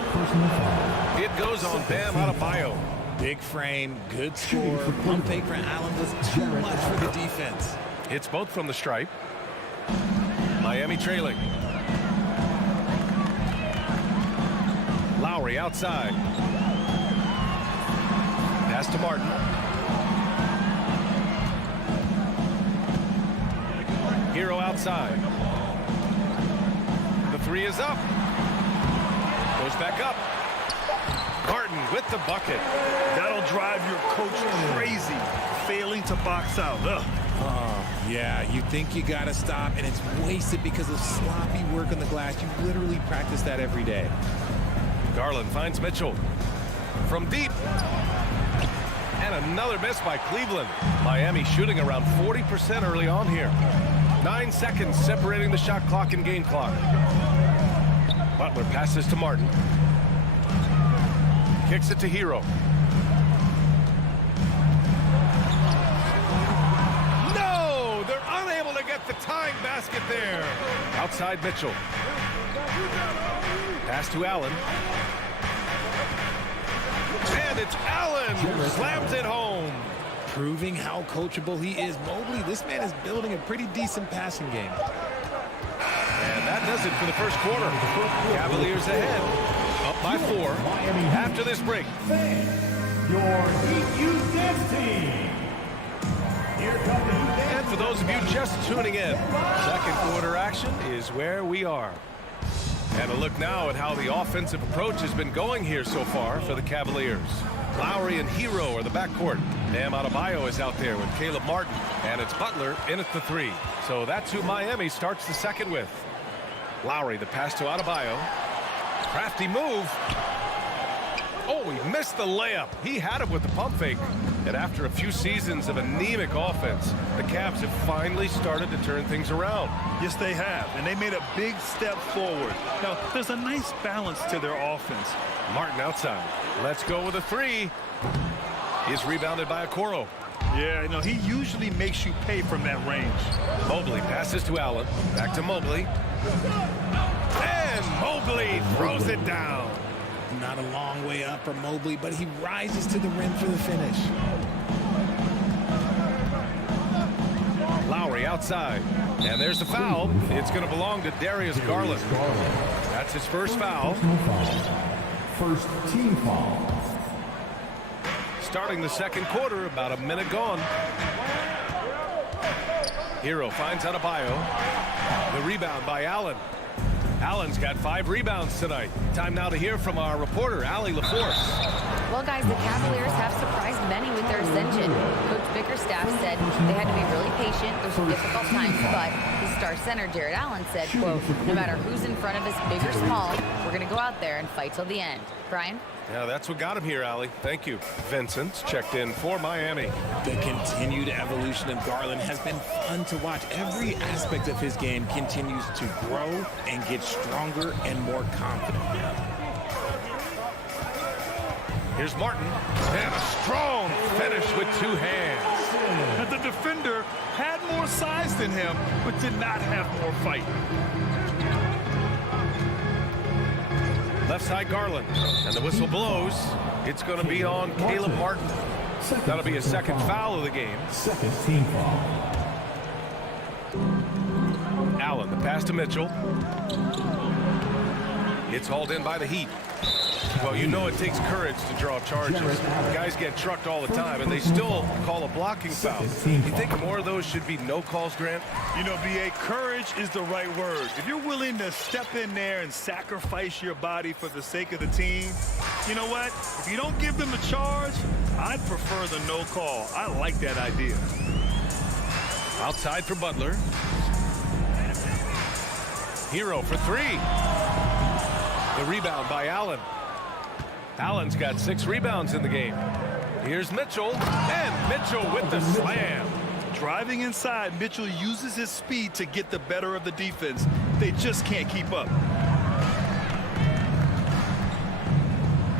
It goes on Bam Adebayo. Big frame, good score. Pump fake for Allen was too much for the defense. Hits both from the stripe. Miami trailing. Lowry outside. Pass to Martin. Hero outside. The 3 is up. Goes back up. Martin with the bucket. That'll drive your coach crazy, failing to box out. Yeah, you think you got to stop, and it's wasted because of sloppy work on the glass. You literally practice that every day. Garland finds Mitchell from deep. And another miss by Cleveland. Miami shooting around 40% early on here. 9 seconds separating the shot clock and game clock. Butler passes to Martin. Kicks it to Hero. No! They're unable to get the tying basket there. Outside Mitchell. Pass to Allen. And it's Allen who slams it home. Proving how coachable he is. Mobley, this man is building a pretty decent passing game. And that does it for the first quarter. Cavaliers ahead, up by 4 after this break. Your Heat Youth Dance Team. Here come the Youth Dance. And for those of you just tuning in, second quarter action is where we are. And a look now at how the offensive approach has been going here so far for the Cavaliers. Lowry and Hero are the backcourt. Bam Adebayo is out there with Caleb Martin. And it's Butler in at the 3. So that's who Miami starts the second with. Lowry, the pass to Adebayo. Crafty move. Oh, he missed the layup. He had it with the pump fake. And after a few seasons of anemic offense, the Cavs have finally started to turn things around. Yes, they have, and they made a big step forward. Now, there's a nice balance to their offense. Martin outside. Let's go with a 3. He's rebounded by Okoro. Yeah, you know, he usually makes you pay from that range. Mobley passes to Allen. Back to Mobley. And Mobley throws it down. Not a long way up from Mobley, but he rises to the rim for the finish. Lowry outside. And there's the foul. It's going to belong to Darius Garland. That's his first foul. First team foul. Starting the second quarter, about a minute gone. Hero finds Adebayo. The rebound by Allen. Allen's got 5 rebounds tonight. Time now to hear from our reporter, Allie LaForce. Well, guys, the Cavaliers have surprised many with their ascension. Coach Bickerstaff said they had to be really patient through some difficult times, but his star center, Jared Allen, said, quote, no matter who's in front of us, big or small, we're going to go out there and fight till the end. Brian? Yeah, that's what got him here, Allie. Thank you. Vincent's checked in for Miami. The continued evolution of Garland has been fun to watch. Every aspect of his game continues to grow and get stronger and more confident. Here's Martin. And a strong finish with 2 hands. And the defender had more size than him, but did not have more fight. Left side Garland. And the whistle blows. It's going to be on Caleb Martin. That'll be his second foul of the game. Second team foul. Allen, the pass to Mitchell. It's hauled in by the Heat. Well, you know it takes courage to draw charges. Guys get trucked all the time, and they still call a blocking foul. You think more of those should be no calls, Grant? You know, B.A., courage is the right word. If you're willing to step in there and sacrifice your body for the sake of the team, you know what? If you don't give them a charge, I'd prefer the no call. I like that idea. Outside for Butler. Hero for 3. The rebound by Allen. Allen's got 6 rebounds in the game. Here's Mitchell, and Mitchell with the slam. Driving inside, Mitchell uses his speed to get the better of the defense. They just can't keep up.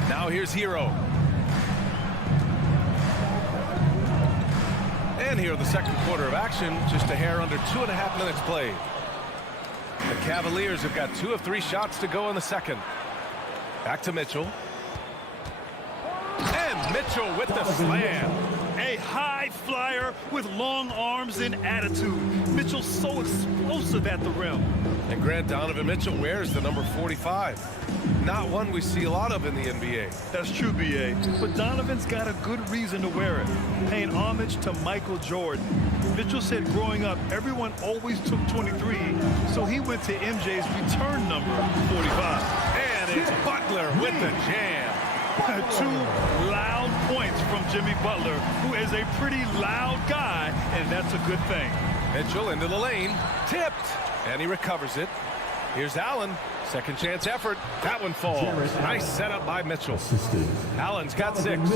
Now here's Hero. And here the second quarter of action, just a hair under 2.5 minutes played. The Cavaliers have got 2 of 3 shots to go in the second. Back to Mitchell. And Mitchell with the slam. A high flyer with long arms and attitude. Mitchell's so explosive at the rim. And Grant, Donovan Mitchell wears the number 45. Not one we see a lot of in the NBA. That's true, B.A. But Donovan's got a good reason to wear it. Paying homage to Michael Jordan. Mitchell said growing up, everyone always took 23, so he went to MJ's return number, 45. And it's Butler with the jam. Two loud points from Jimmy Butler, who is a pretty loud guy, and that's a good thing. Mitchell into the lane, tipped, and he recovers it. Here's Allen, second chance effort. That one falls. Nice setup by Mitchell. Allen's got 6.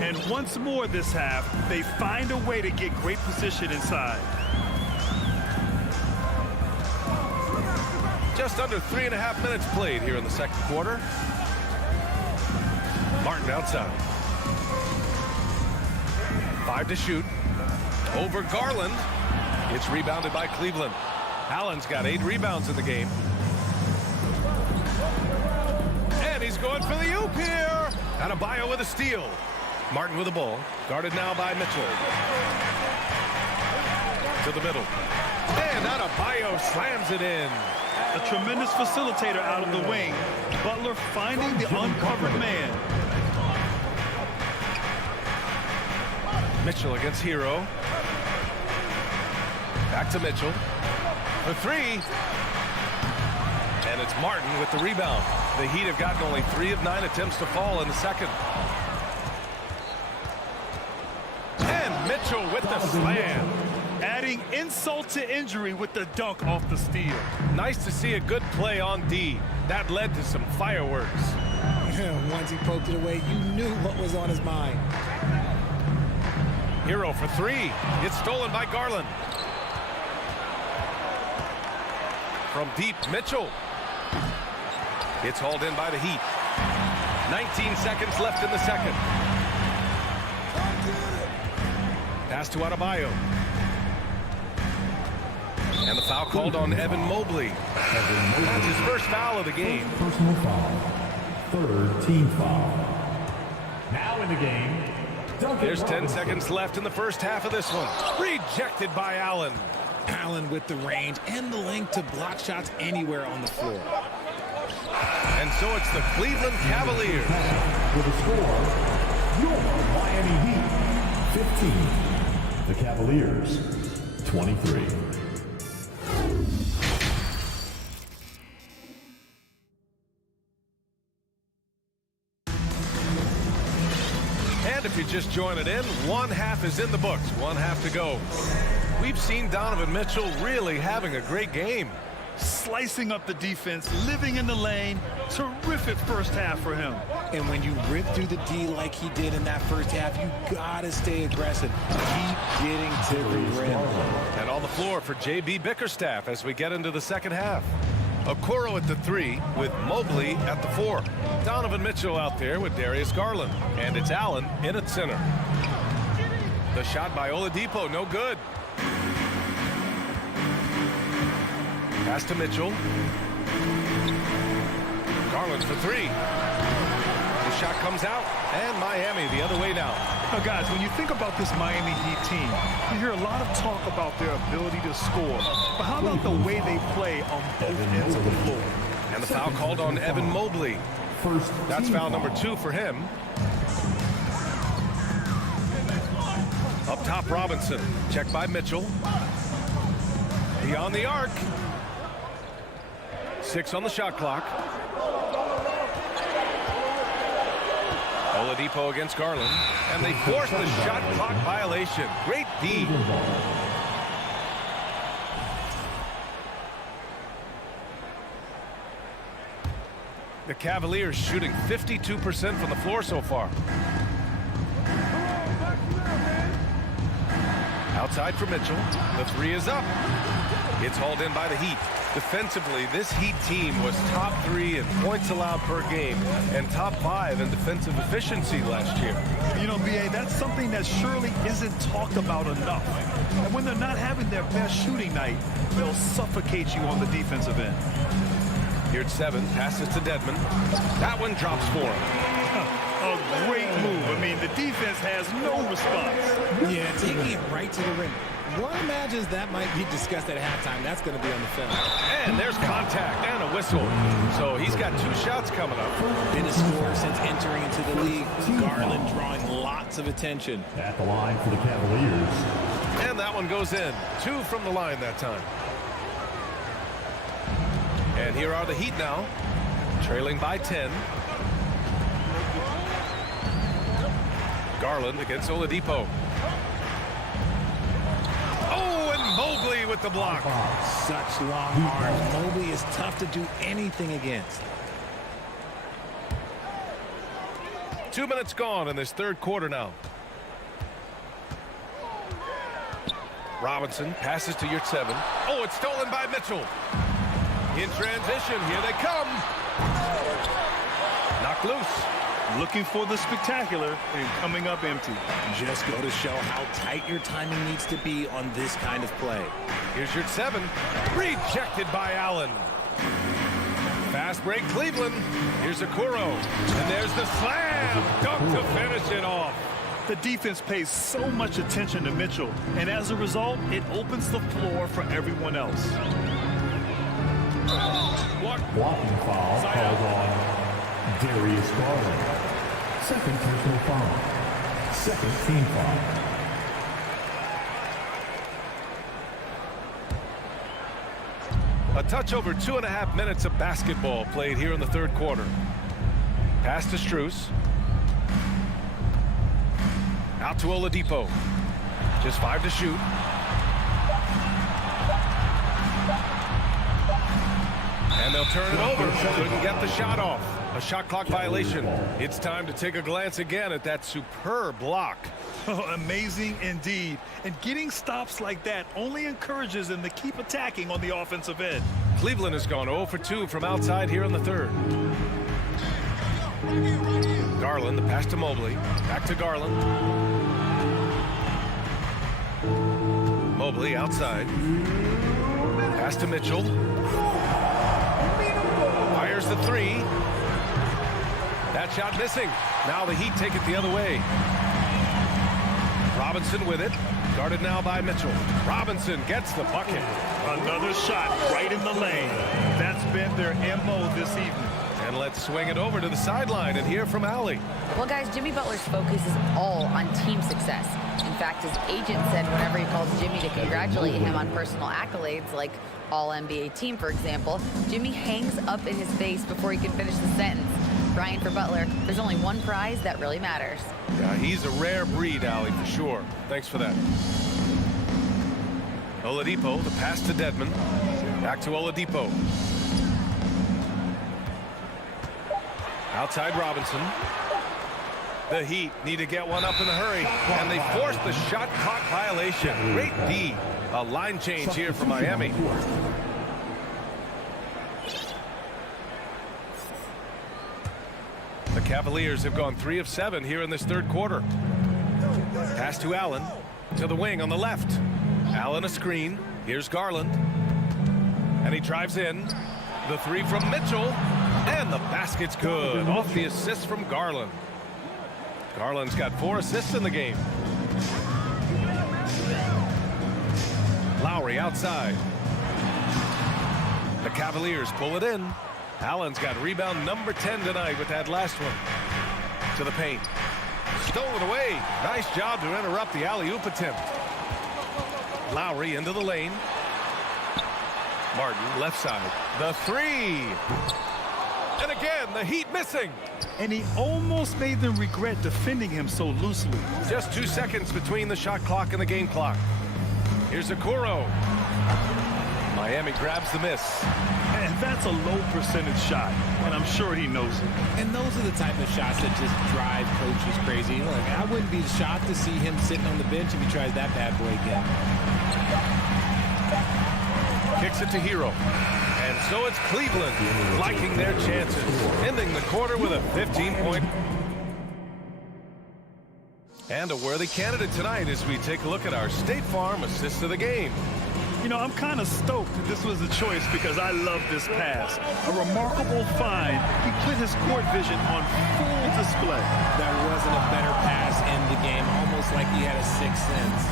And once more this half, they find a way to get great position inside. Just under 3.5 minutes played here in the second quarter. Martin outside. 5 to shoot. Over Garland. It's rebounded by Cleveland. Allen's got 8 rebounds in the game. And he's going for the oop here. Adebayo with a steal. Martin with the ball. Guarded now by Mitchell. To the middle. And Adebayo slams it in. A tremendous facilitator out of the wing. Butler finding the uncovered man. Mitchell against Hero. Back to Mitchell. For 3. And it's Martin with the rebound. The Heat have gotten only 3 of 9 attempts to fall in the second. And Mitchell with the slam. Adding insult to injury with the dunk off the steal. Nice to see a good play on D. That led to some fireworks. Once he poked it away, you knew what was on his mind. Hero for 3. It's stolen by Garland. From deep, Mitchell. It's hauled in by the Heat. 19 seconds left in the second. Pass to Adebayo. And the foul called on Evan Mobley. That's his first foul of the game. Personal foul. Third team foul. Now in the game. There's 10 seconds left in the first half of this one. Rejected by Allen. Allen with the range and the length to block shots anywhere on the floor. And so it's the Cleveland Cavaliers. With a score, your Miami Heat 15. The Cavaliers 23. And if you just join it in, one half is in the books, one half to go. We've seen Donovan Mitchell really having a great game. Slicing up the defense, living in the lane. Terrific first half for him. And when you rip through the D like he did in that first half, you gotta stay aggressive. Keep getting to the rim. And on the floor for J.B. Bickerstaff as we get into the second half. Okoro at the 3 with Mobley at the 4. Donovan Mitchell out there with Darius Garland. And it's Allen in at center. The shot by Oladipo, no good. Pass to Mitchell. Garland for 3. The shot comes out, and Miami the other way now. Now, guys, when you think about this Miami Heat team, you hear a lot of talk about their ability to score. But how about the way they play on both ends of the floor? And the foul called on Evan Mobley. That's foul number 2 for him. Up top, Robinson. Checked by Mitchell. Beyond the arc. 6 on the shot clock. Oladipo against Garland. And they force the shot clock violation. Great D. The Cavaliers shooting 52% from the floor so far. Outside for Mitchell. The 3 is up. It's hauled in by the Heat. Defensively, this Heat team was top 3 in points allowed per game and top 5 in defensive efficiency last year. You know, B.A., that's something that surely isn't talked about enough. And when they're not having their best shooting night, they'll suffocate you on the defensive end. Here at 7, passes to Dedmon. That one drops for him. A great move. I mean, the defense has no response. Yeah, taking it right to the rim. One imagines that might be discussed at halftime. That's going to be on the film. And there's contact and a whistle. So he's got 2 shots coming up. Been a scorer since entering into the league. Garland drawing lots of attention. At the line for the Cavaliers. And that one goes in. 2 from the line that time. And here are the Heat now, trailing by 10. Garland against Oladipo. Oh, and Mobley with the block. Such long arms. Mobley is tough to do anything against. 2 minutes gone in this third quarter now. Robinson passes to Yurtseven. Oh, it's stolen by Mitchell. In transition, here they come. Knocked loose. Looking for the spectacular and coming up empty. Just go to show how tight your timing needs to be on this kind of play. Here's Yurtseven. Rejected by Allen. Fast break, Cleveland. Here's Okoro. And there's the slam. Dunk to finish it off. The defense pays so much attention to Mitchell, and as a result, it opens the floor for everyone else. Blocking foul called on Darius Garland. Second personal foul. Second team foul. A touch over 2.5 minutes of basketball played here in the third quarter. Pass to Strus. Out to Oladipo. Just 5 to shoot. And they'll turn it over. Couldn't get the shot off. A shot clock violation. It's time to take a glance again at that superb block. Oh, amazing indeed. And getting stops like that only encourages them to keep attacking on the offensive end. Cleveland has gone 0 for 2 from outside here in the third. Garland, the pass to Mobley. Back to Garland. Mobley outside. Pass to Mitchell. Fires the three. That shot missing. Now the Heat take it the other way. Robinson with it. Guarded now by Mitchell. Robinson gets the bucket. Another shot right in the lane. That's been their MO this evening. And let's swing it over to the sideline and hear from Allie. Well, guys, Jimmy Butler's focus is all on team success. In fact, his agent said whenever he calls Jimmy to congratulate him on personal accolades, like All-NBA team, for example, Jimmy hangs up in his face before he can finish the sentence. Brian, for Butler, there's only one prize that really matters. Yeah, he's a rare breed, Allie, for sure. Thanks for that. Oladipo, the pass to Dedmon. Back to Oladipo. Outside Robinson. The Heat need to get one up in a hurry, and they force the shot clock violation. Great D. A line change here for Miami. The Cavaliers have gone 3 of 7 here in this third quarter. Pass to Allen. To the wing on the left. Allen a screen. Here's Garland. And he drives in. The three from Mitchell. And the basket's good. Off the assist from Garland. Garland's got 4 assists in the game. Lowry outside. The Cavaliers pull it in. Allen's got rebound number 10 tonight with that last one. To the paint. Stolen away. Nice job to interrupt the alley-oop attempt. Lowry into the lane. Martin left side. The three. And again, the Heat missing. And he almost made them regret defending him so loosely. Just 2 seconds between the shot clock and the game clock. Here's Okoro. Miami grabs the miss. And that's a low percentage shot, and I'm sure he knows it. And those are the type of shots that just drive coaches crazy. Look, I wouldn't be shocked to see him sitting on the bench if he tries that bad boy again. Kicks it to Hero. And so it's Cleveland liking their chances, ending the quarter with a 15-point. And a worthy candidate tonight as we take a look at our State Farm assist of the game. You know, I'm kind of stoked that this was a choice because I love this pass. A remarkable find. He put his court vision on full display. There wasn't a better pass in the game, almost like he had a sixth sense.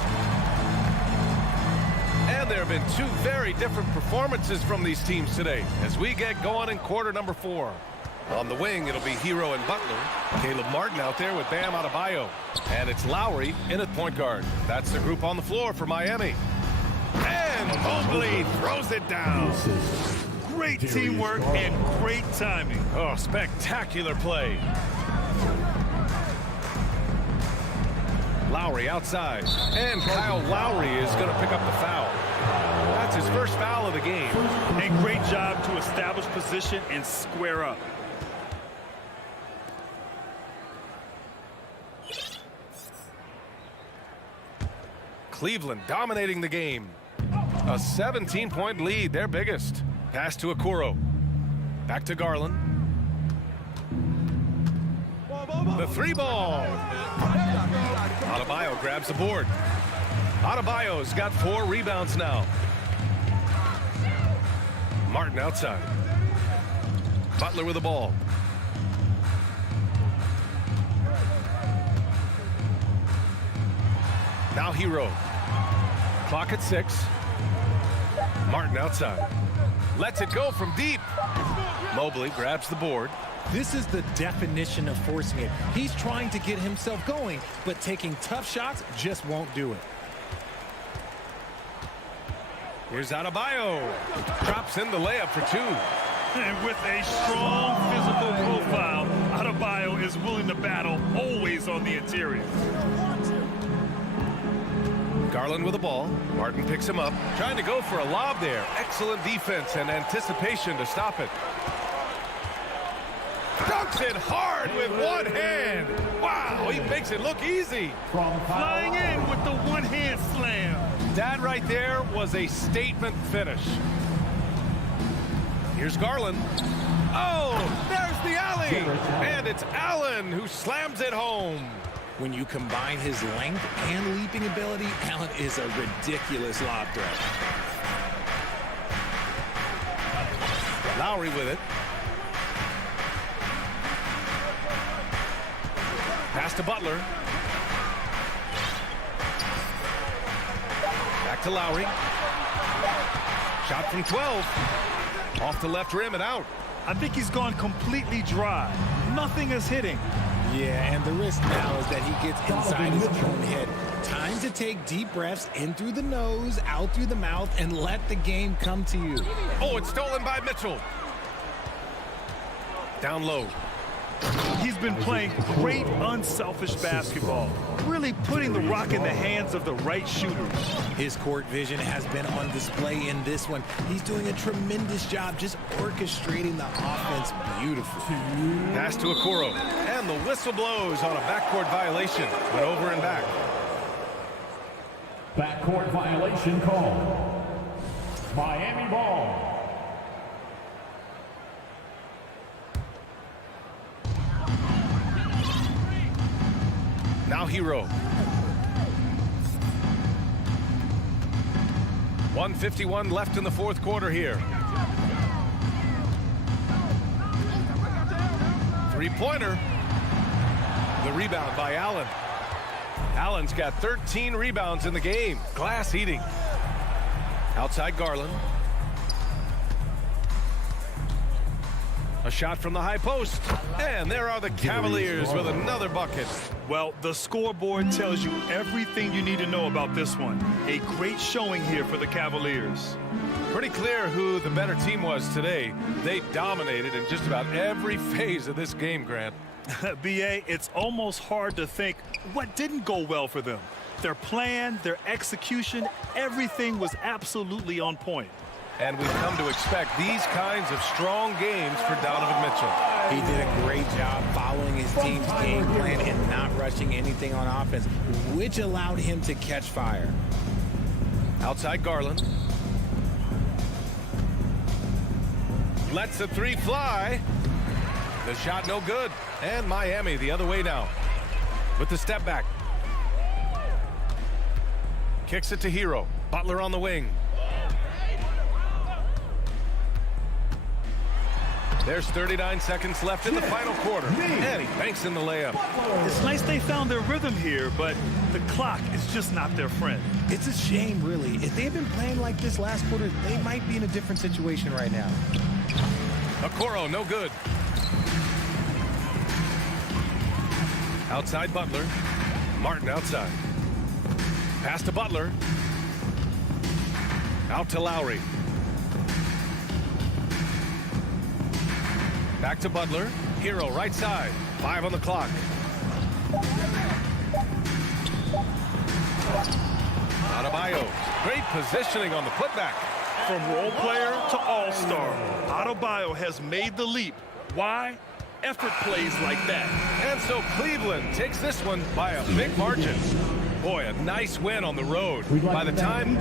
And there have been 2 very different performances from these teams today as we get going in quarter number 4. On the wing, it'll be Hero and Butler. Caleb Martin out there with Bam Adebayo. And it's Lowry in at point guard. That's the group on the floor for Miami. And Mobley throws it down. Great teamwork and great timing. Oh, spectacular play. Lowry outside. And Kyle Lowry is going to pick up the foul. That's his first foul of the game. A great job to establish position and square up. Cleveland dominating the game. A 17-point lead, their biggest. Pass to Okoro. Back to Garland. The three ball. Adebayo grabs the board. Adebayo's got 4 rebounds now. Martin outside. Butler with the ball. Now Hero. Clock at 6. Martin outside. Lets it go from deep. Mobley grabs the board. This is the definition of forcing it. He's trying to get himself going, but taking tough shots just won't do it. Here's Adebayo. Drops in the layup for 2. And with a strong physical profile, Adebayo is willing to battle, always on the interior. Garland with the ball. Martin picks him up. Trying to go for a lob there. Excellent defense and anticipation to stop it. Dunks it hard with one hand. Wow, he makes it look easy. Flying in with the one-hand slam. That right there was a statement finish. Here's Garland. Oh, there's the alley. And it's Allen who slams it home. When you combine his length and leaping ability, Allen is a ridiculous lob threat. Lowry with it. Pass to Butler. Back to Lowry. Shot from 12. Off the left rim and out. I think he's gone completely dry. Nothing is hitting. Yeah, and the risk now is that he gets inside his own head. Time to take deep breaths in through the nose, out through the mouth, and let the game come to you. Oh, it's stolen by Mitchell. Down low. He's been playing great, unselfish basketball, really putting the rock in the hands of the right shooters. His court vision has been on display in this one. He's doing a tremendous job just orchestrating the offense beautifully. Pass to Okoro. And the whistle blows on a backcourt violation. Went over and back. Backcourt violation call. Miami ball. Now Hero. 1:51 left in the fourth quarter here. Three-pointer. The rebound by Allen. Allen's got 13 rebounds in the game. Glass eating. Outside Garland. A shot from the high post. And there are the Cavaliers with another bucket. Well, the scoreboard tells you everything you need to know about this one. A great showing here for the Cavaliers. Pretty clear who the better team was today. They dominated in just about every phase of this game, Grant. B.A., it's almost hard to think what didn't go well for them. Their plan, their execution, everything was absolutely on point. And we've come to expect these kinds of strong games for Donovan Mitchell. He did a great job following his team's game plan and not rushing anything on offense, which allowed him to catch fire. Outside Garland. Lets the three fly. The shot no good. And Miami the other way now. With the step back. Kicks it to Hero. Butler on the wing. There's 39 seconds left in the final quarter. And he banks in the layup. It's nice they found their rhythm here, but the clock is just not their friend. It's a shame, really. If they had been playing like this last quarter, they might be in a different situation right now. Okoro, no good. Outside Butler. Martin outside. Pass to Butler. Out to Lowry. Back to Butler. Hero right side. 5 on the clock. Great positioning on the putback. From role player to all-star, Adebayo has made the leap. Why? Effort plays like that. And so Cleveland takes this one by a big margin. Boy, a nice win on the road. By the time